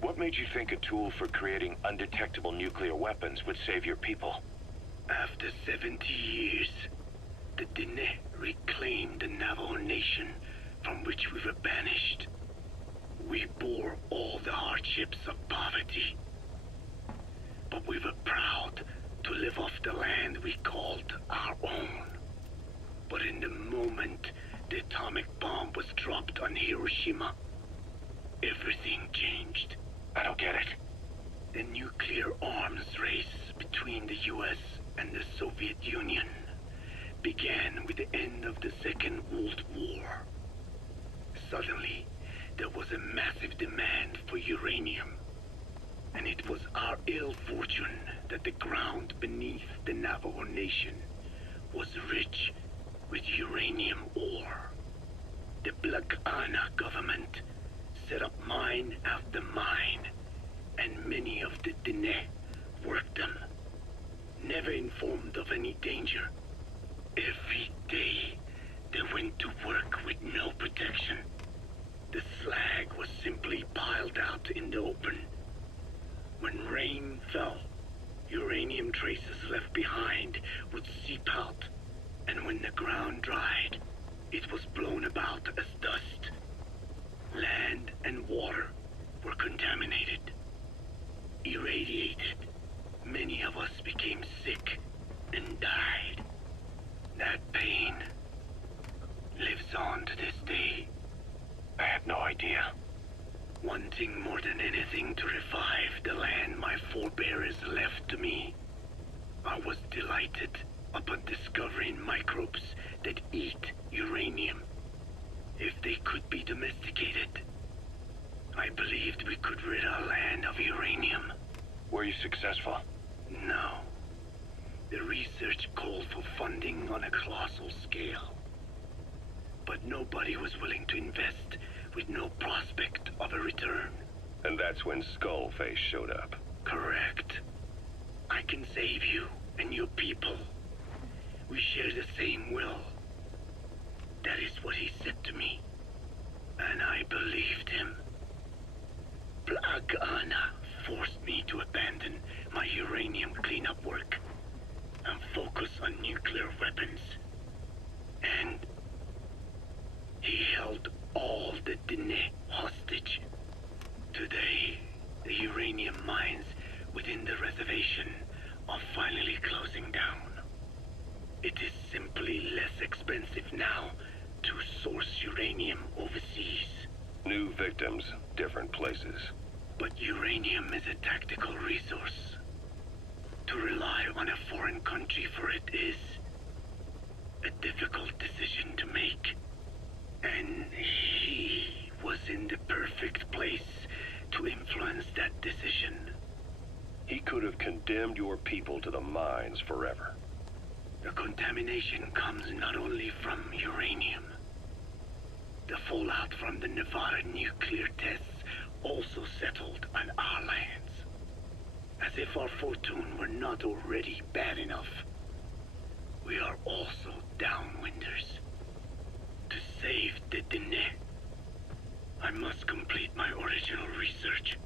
What made you think a tool for creating undetectable nuclear weapons would save your people? After 70 years, the Dene reclaimed the Navajo Nation from which we were banished. We bore all the hardships of poverty, but we were proud to live off the land we called our own. But in the moment the atomic bomb was dropped on Hiroshima, everything changed. I don't get it. The nuclear arms race between the US and the Soviet Union began with the end of the Second World War. Suddenly, there was a massive demand for uranium. And it was our ill fortune that the ground beneath the Navajo Nation was rich with uranium ore. The Black Ana government set up mine after mine, and many of the Dene worked them, never informed of any danger. Every day, they went to work with no protection. The slag was simply piled out in the open. When rain fell, uranium traces left behind would seep out, and when the ground dried, it was blown about as dust. Land and water were contaminated, irradiated. Many of us became sick and died. That pain lives on to this day. I had no idea. Wanting more than anything to revive the land my forebears left to me, I was delighted upon discovering microbes that eat uranium. If they could be domesticated, I believed we could rid our land of uranium. Were you successful? No. The research called for funding on a colossal scale. But nobody was willing to invest with no prospect of a return. And that's when Skullface showed up. Correct. I can save you and your people. We share the same will. That is what he said to me. And I believed him. Plaga Ana forced me to abandon my uranium cleanup work and focus on nuclear weapons. And he held all the Dine hostage. Today, the uranium mines within the reservation are finally closing down. It is simply less expensive now to source uranium overseas. New victims, different places. But uranium is a tactical resource. To rely on a foreign country for it is a difficult decision to make. And he was in the perfect place to influence that decision. He could have condemned your people to the mines forever. The contamination comes not only from uranium. The fallout from the Nevada nuclear tests also settled on our lands. As if our fortune were not already bad enough. We are also downwinders. To save the Dine, I must complete my original research.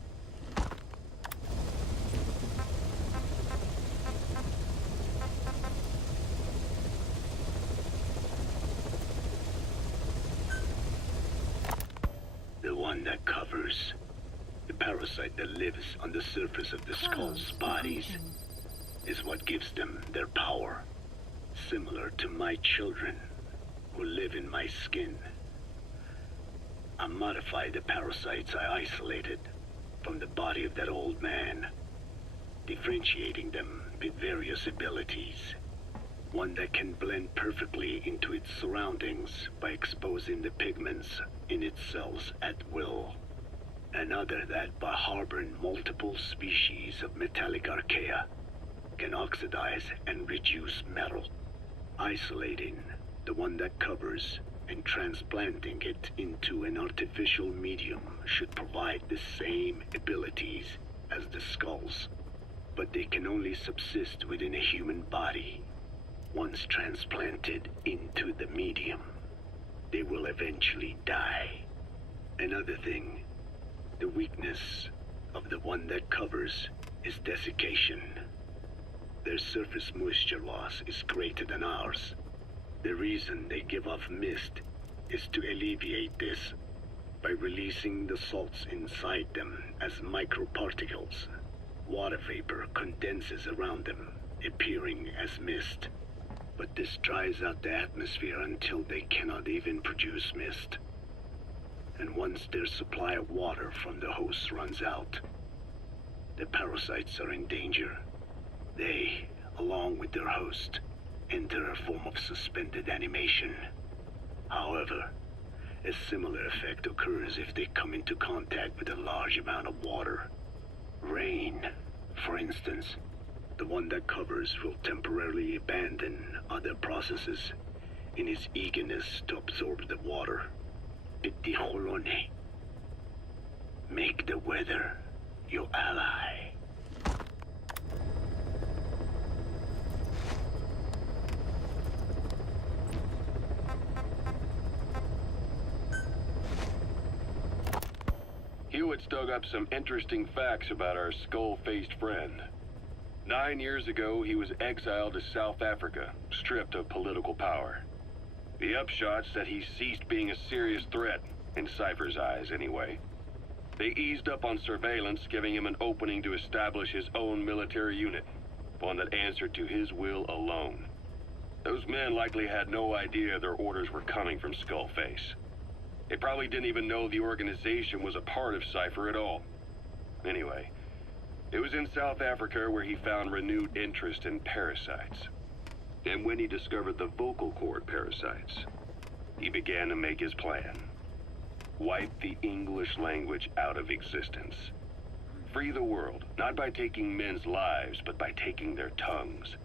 The one that covers the parasite that lives on the surface of the skull's bodies is what gives them their power. Similar to my children who live in my skin. I modified the parasites I isolated from the body of that old man, differentiating them with various abilities. One that can blend perfectly into its surroundings by exposing the pigments in its cells at will. Another that, by harboring multiple species of metallic archaea, can oxidize and reduce metal. Isolating the one that covers and transplanting it into an artificial medium should provide the same abilities as the skulls, but they can only subsist within a human body. Once transplanted into the medium, they will eventually die. Another thing, the weakness of the one that covers is desiccation. Their surface moisture loss is greater than ours. The reason they give off mist is to alleviate this by releasing the salts inside them as microparticles. Water vapor condenses around them, appearing as mist. But this dries out the atmosphere until they cannot even produce mist. And once their supply of water from the host runs out, the parasites are in danger. They, along with their host, enter a form of suspended animation. However, a similar effect occurs if they come into contact with a large amount of water. Rain, for instance. The one that covers will temporarily abandon other processes in its eagerness to absorb the water. Pitijolone. Make the weather your ally. Hewitt's dug up some interesting facts about our skull-faced friend. 9 years ago, he was exiled to South Africa, stripped of political power. The upshot's that he ceased being a serious threat, in Cypher's eyes anyway. They eased up on surveillance, giving him an opening to establish his own military unit, one that answered to his will alone. Those men likely had no idea their orders were coming from Skullface. They probably didn't even know the organization was a part of Cypher at all. Anyway, it was in South Africa where he found renewed interest in parasites. And when he discovered the vocal cord parasites, he began to make his plan. Wipe the English language out of existence. Free the world, not by taking men's lives, but by taking their tongues.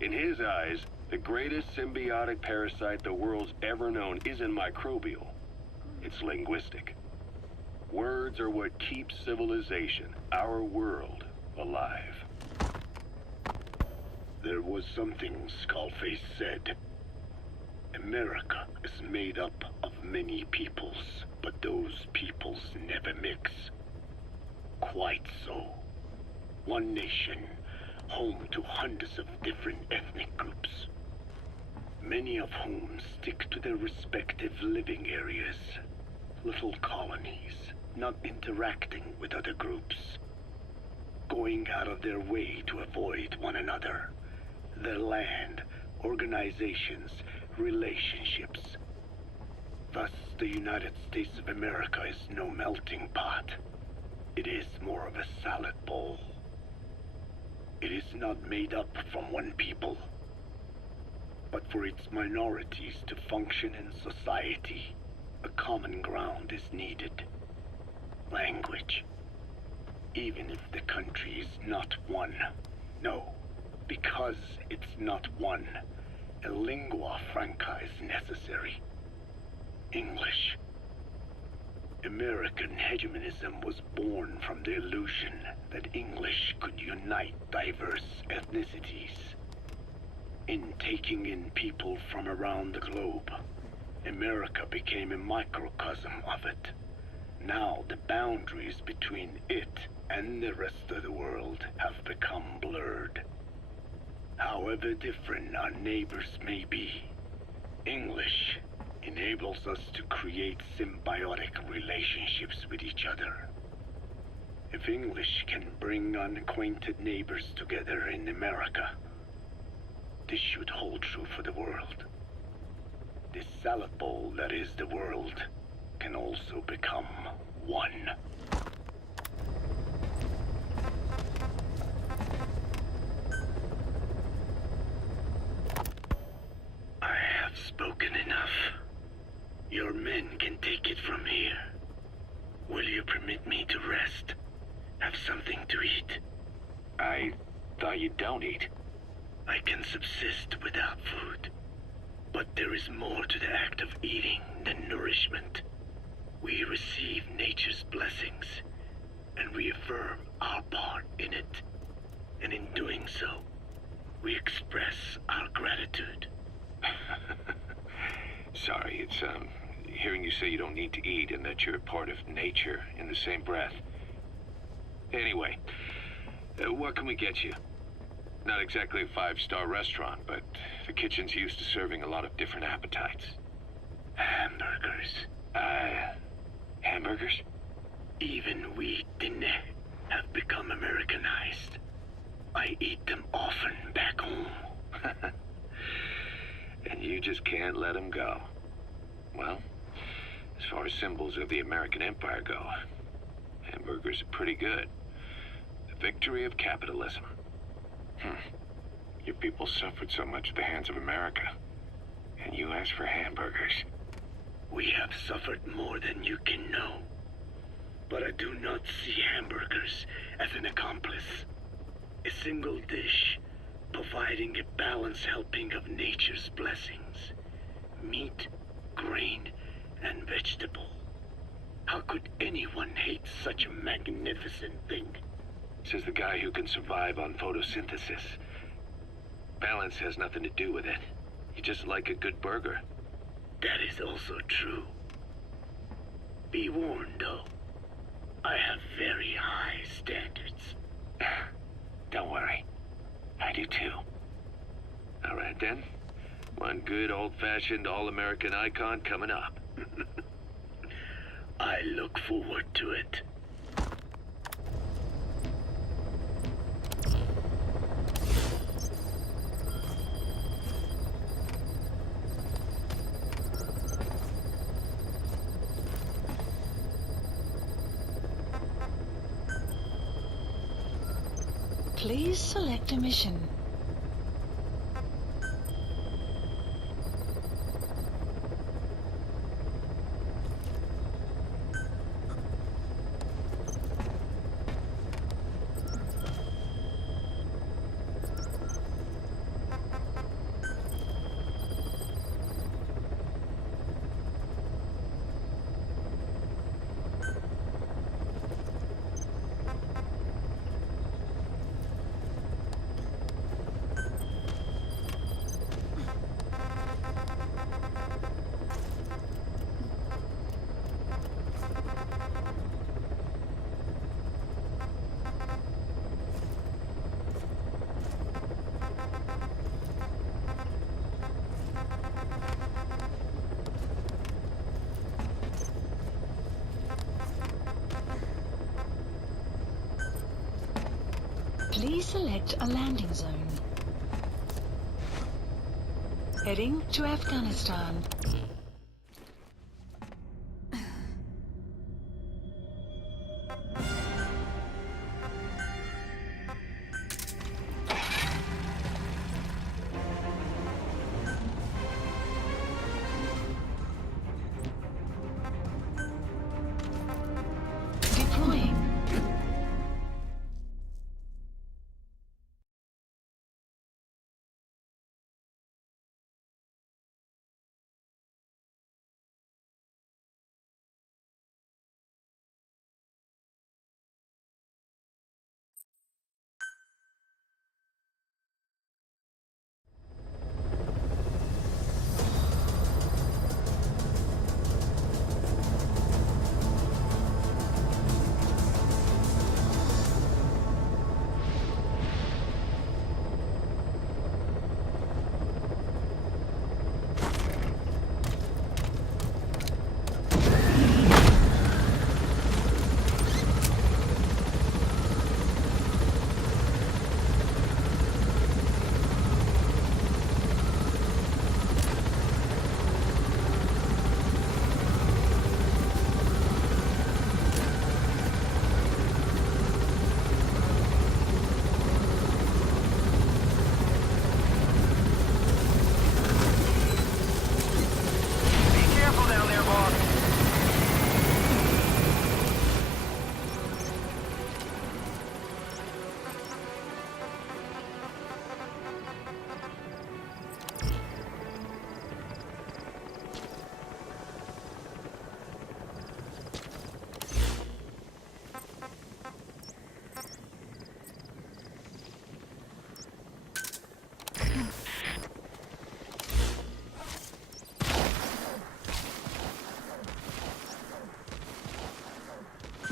In his eyes, the greatest symbiotic parasite the world's ever known isn't microbial. It's linguistic. Words are what keeps civilization, our world, alive. There was something Skullface said. America is made up of many peoples, but those peoples never mix. Quite so. One nation, home to hundreds of different ethnic groups, many of whom stick to their respective living areas, little colonies, not interacting with other groups, going out of their way to avoid one another, their land, organizations, relationships. Thus, the United States of America is no melting pot. It is more of a salad bowl. It is not made up from one people, but for its minorities to function in society, a common ground is needed. Language. Even if the country is not one. No, because it's not one, a lingua franca is necessary. English. American hegemonism was born from the illusion that English could unite diverse ethnicities. In taking in people from around the globe, America became a microcosm of it. Now the boundaries between it and the rest of the world have become blurred. However different our neighbors may be, English enables us to create symbiotic relationships with each other. If English can bring unacquainted neighbors together in America, this should hold true for the world. This salad bowl that is the world can also become one. I have spoken enough. Your men can take it from here. Will you permit me to rest? Have something to eat? I thought you don't eat. I can subsist without food. But there is more to the act of eating than nourishment. We receive nature's blessings and reaffirm our part in it. And in doing so, we express our gratitude. Sorry, it's, hearing you say you don't need to eat and that you're part of nature in the same breath. Anyway, what can we get you? Not exactly a five-star restaurant, but the kitchen's used to serving a lot of different appetites. Hamburgers. Hamburgers? Even we didn't have become Americanized. I eat them often back home. And you just can't let them go. Well, as far as symbols of the American Empire go, hamburgers are pretty good. The victory of capitalism. Your people suffered so much at the hands of America, and you asked for hamburgers. We have suffered more than you can know. But I do not see hamburgers as an accomplice. A single dish, providing a balanced helping of nature's blessings. Meat, grain, and vegetable. How could anyone hate such a magnificent thing? Says the guy who can survive on photosynthesis. Balance has nothing to do with it. You just like a good burger. That is also true. Be warned, though. I have very high standards. Don't worry. I do too. All right then. One good old-fashioned all-American icon coming up. I look forward to it. Please select a mission. Please select a landing zone. Heading to Afghanistan. Deploying.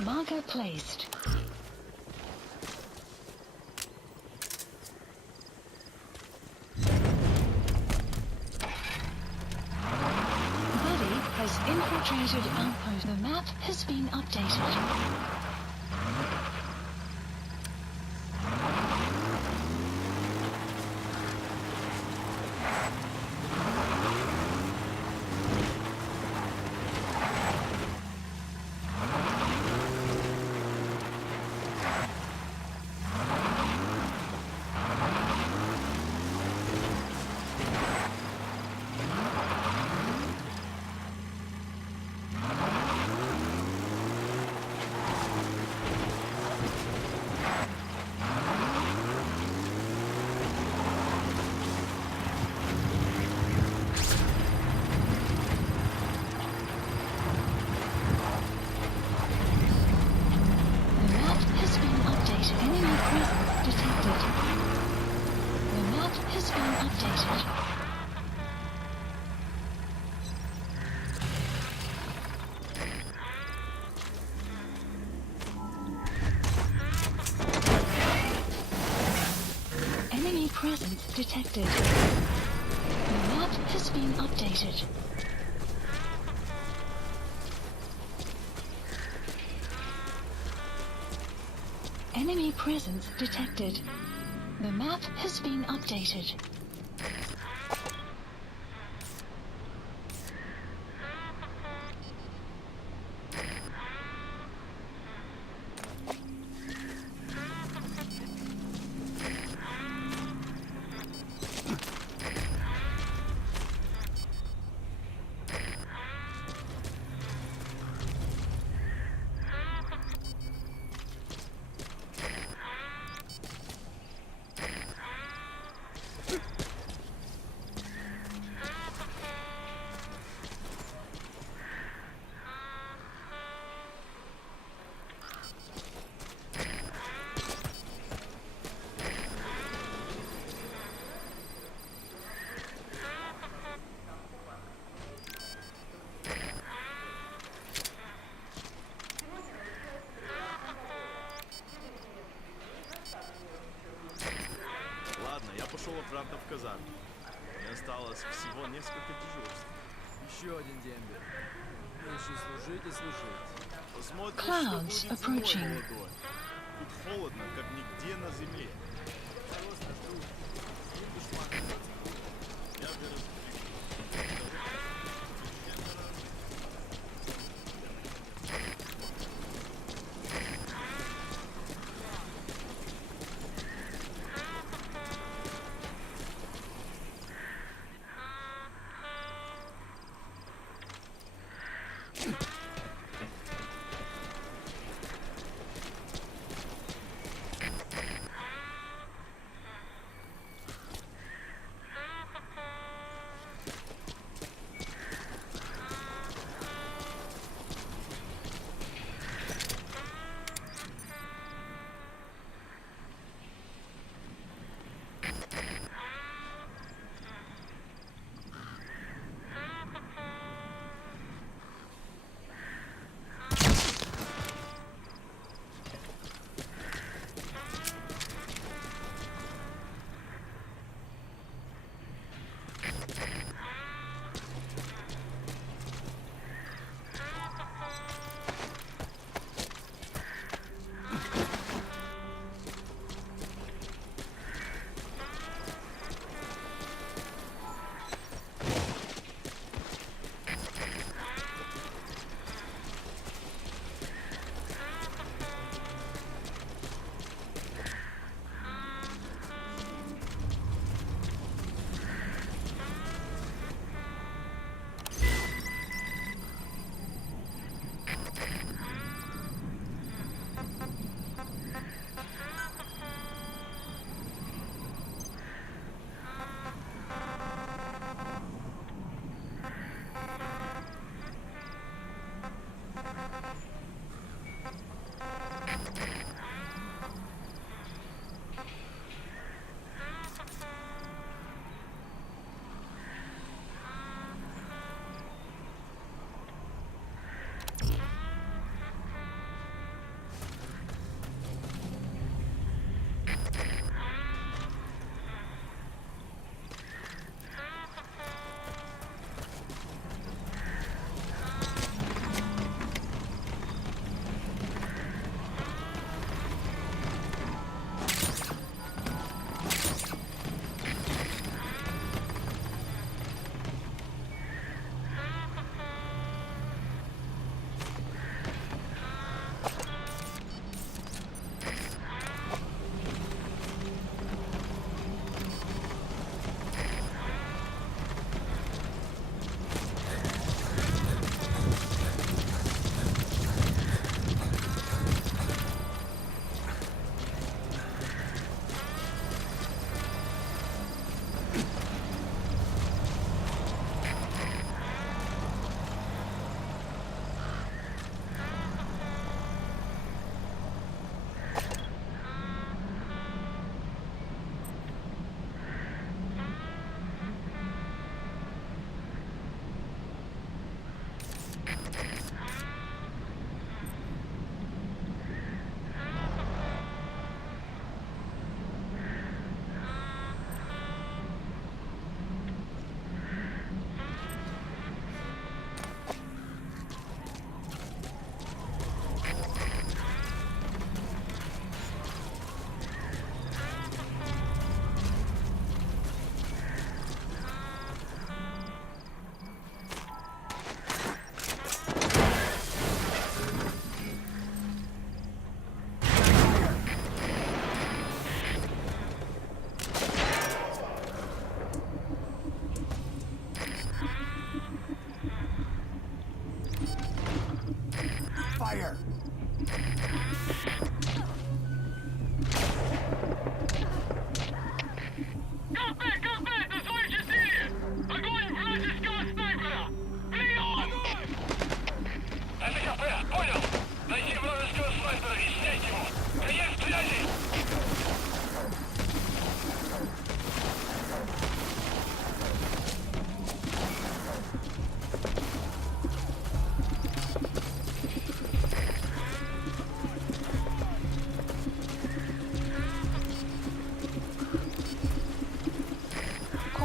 Marker placed. Buddy has infiltrated outpost. The map has been updated. Presence detected. The map has been updated. Enemy presence detected. The map has been updated. обратно в казарму. Мне осталось всего несколько дежурств. Еще один дембель. Меньше служить и служить. Посмотрим, Clouds что будет approaching. зимой, молодой. Тут холодно, как нигде на земле. Мороз на дух. И душман идёт. Я вырос в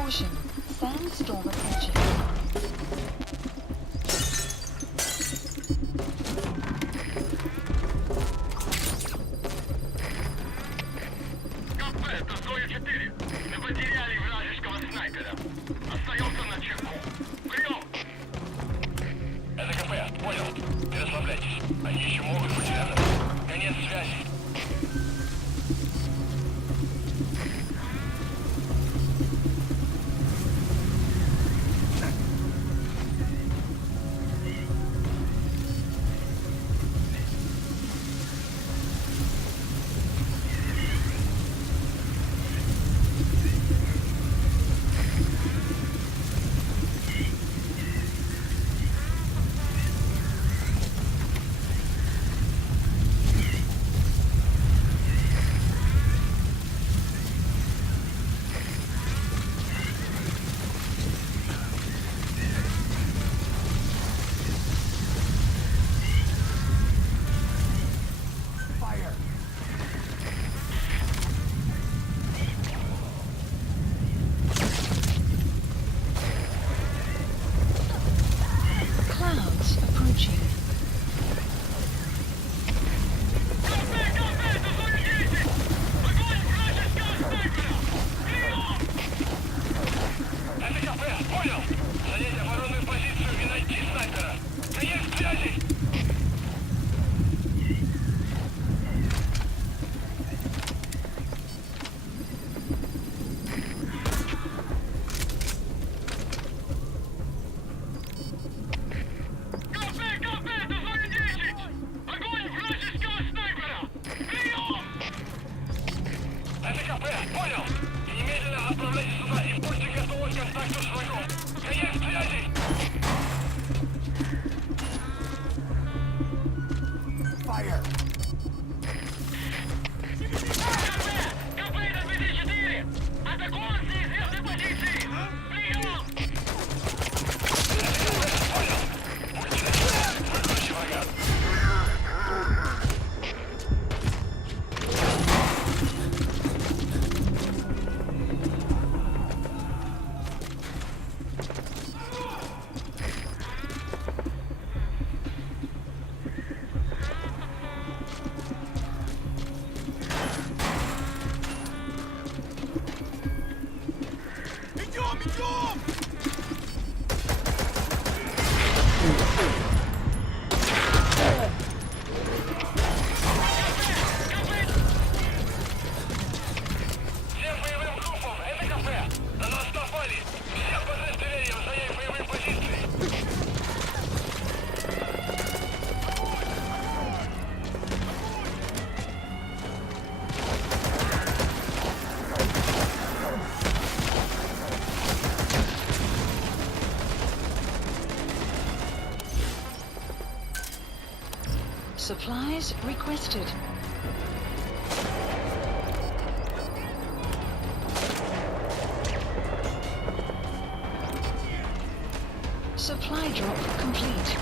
Caution, sandstorm approaching. approaching. Понял! Занять оборонную позицию и найти снайпера! Приезд связи! Понял! Немедленно отправляйте сюда и будьте готовы к контакту с врагом! Конец связи! Fire! КП 24! Атакуем с неизвестной позиции! Прием! Понял! Будьте начены! Выключи врага! Идем, идем! Всем боевым группам! Это кафе! На нас напали! Всем подразделениям занять боевые позиции! Supplies requested. Supply drop complete.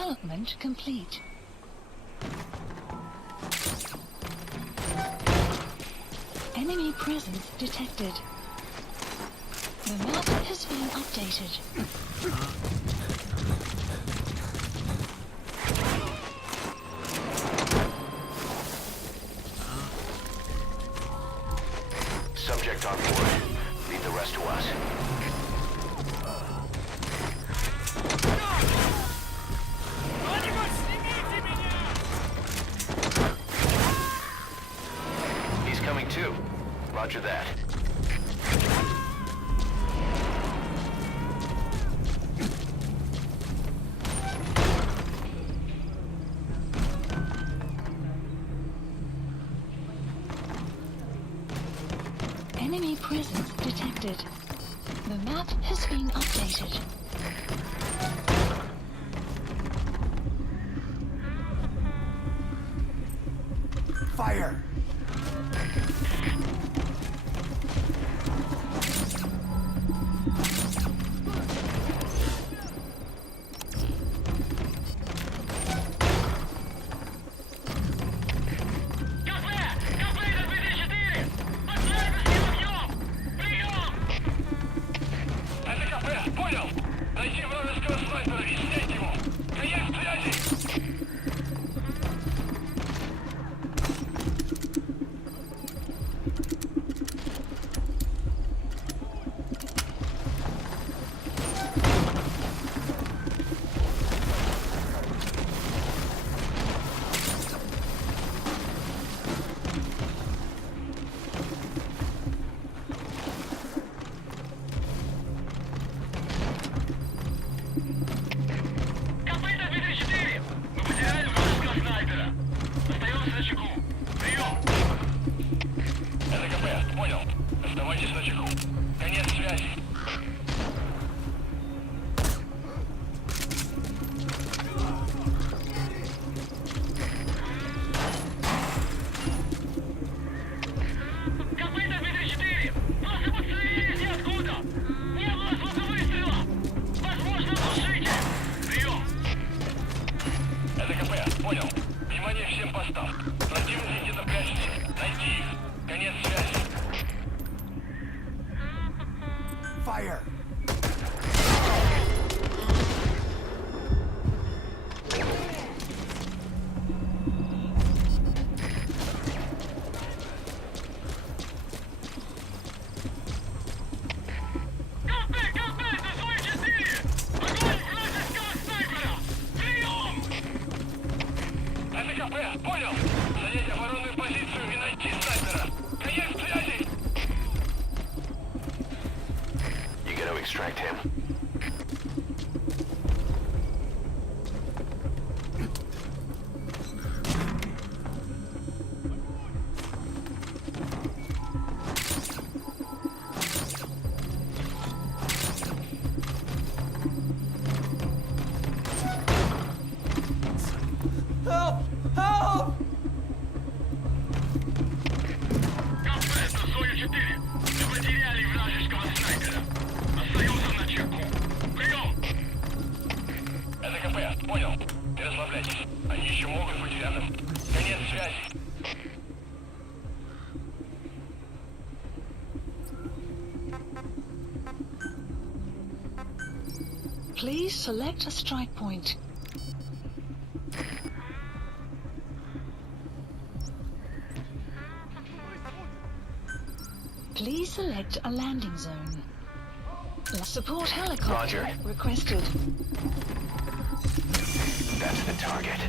Development complete. Enemy presence detected. The map has been updated. Subject on board. Leave the rest to us. He's coming too. Roger that. Enemy presence detected. The map has been updated. Fire! Понял! Найти вражеского снайпера и снять его! Конец связи! Fire! Понял! Занять оборонную позицию и найти снайпера! Конец связи! You gotta extract him. Help! Help! Кафе, это Зоя 4. Мы потеряли вражеского снайпера. Остаемся на чеку. Прием! Это КП, понял. Не расслабляйтесь. Они еще могут быть рядом. Конец связи. Please select a strike point. Please select a landing zone. Support helicopter Roger. requested. That's the target.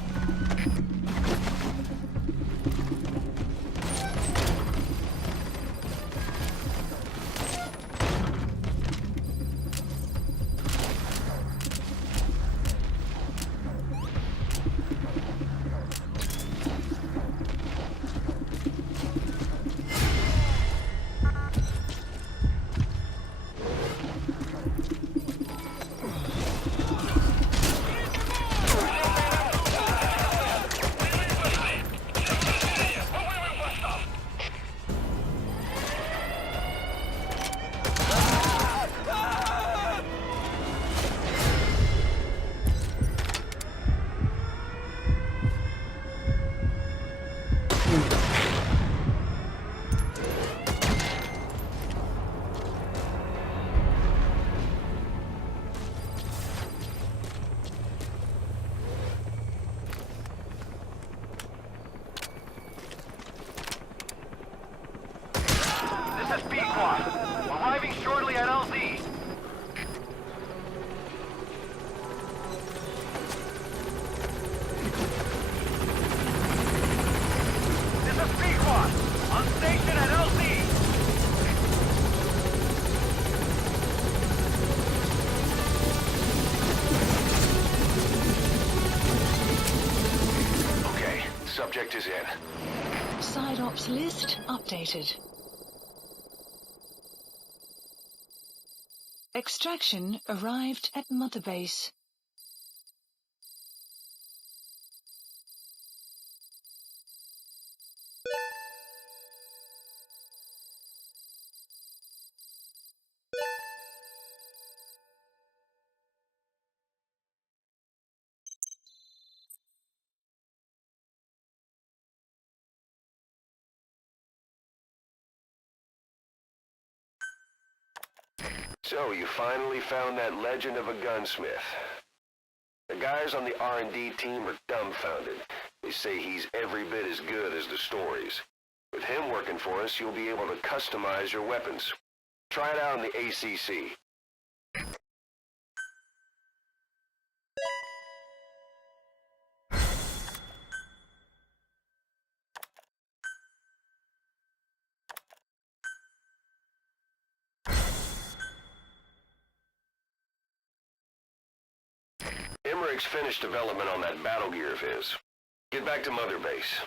subject is in. Side ops list updated. Extraction arrived at Mother Base. So, you finally found that legend of a gunsmith. The guys on the R&D team are dumbfounded. They say he's every bit as good as the stories. With him working for us, you'll be able to customize your weapons. Try it out in the ACC. Emmerich's finished development on that battle gear of his. Get back to Mother Base.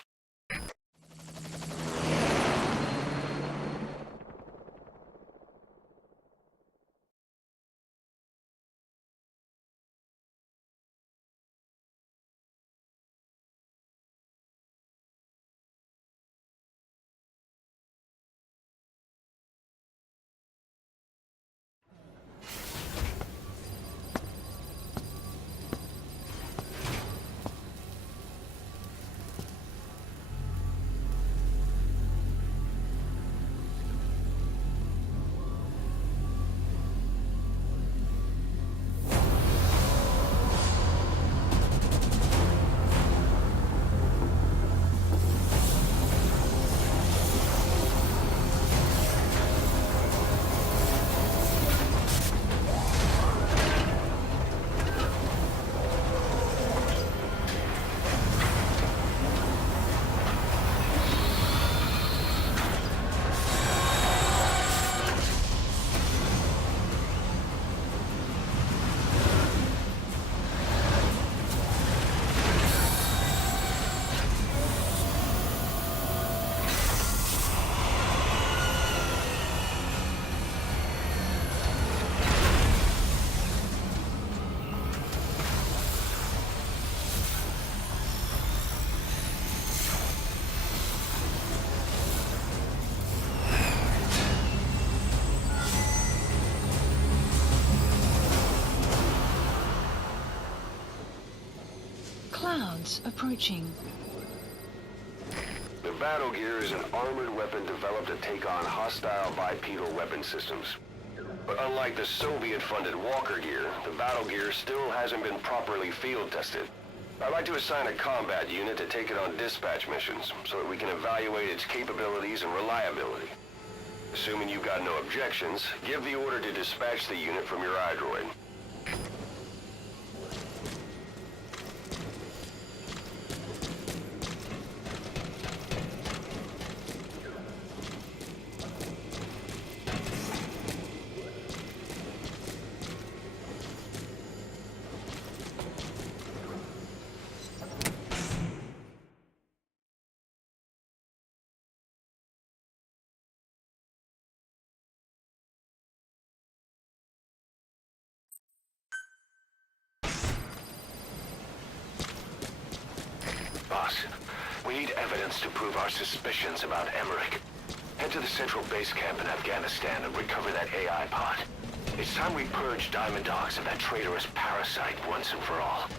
Clouds approaching. The battle gear is an armored weapon developed to take on hostile bipedal weapon systems. But unlike the Soviet-funded Walker gear, the battle gear still hasn't been properly field tested. I'd like to assign a combat unit to take it on dispatch missions, so that we can evaluate its capabilities and reliability. Assuming you've got no objections, give the order to dispatch the unit from your iDroid. Boss, we need evidence to prove our suspicions about Emmerich. Head to the central base camp in Afghanistan and recover that AI pod. It's time we purge Diamond Dogs of that traitorous parasite once and for all.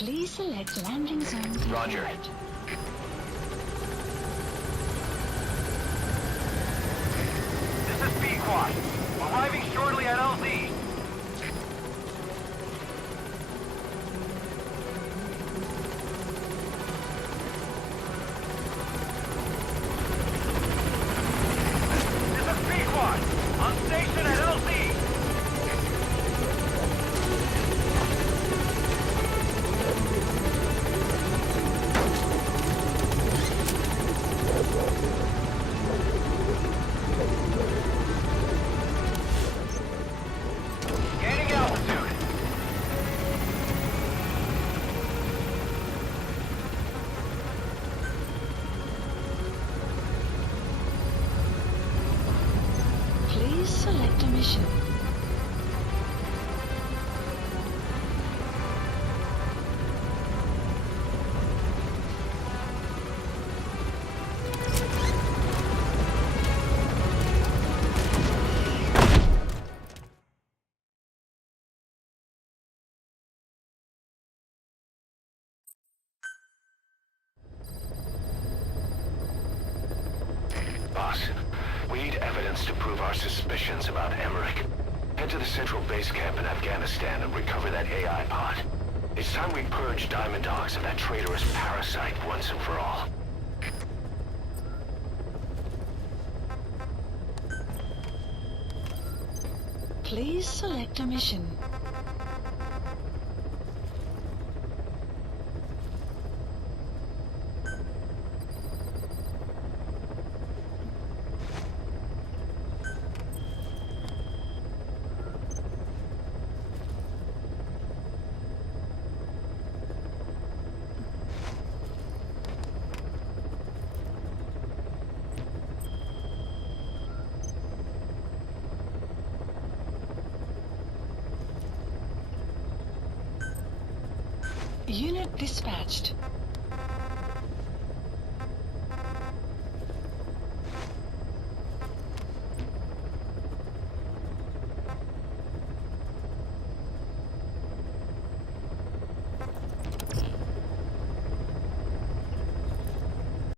Please select landing zone. Roger. This is B-Quad. Arriving shortly at LZ. This is B-Quad. On station at LZ. Gaining altitude. Please select a mission. Boss, we need evidence to prove our suspicions about Emmerich. Head to the central base camp in Afghanistan and recover that AI pod. It's time we purge Diamond Dogs of that traitorous parasite once and for all. Please select a mission. Unit dispatched.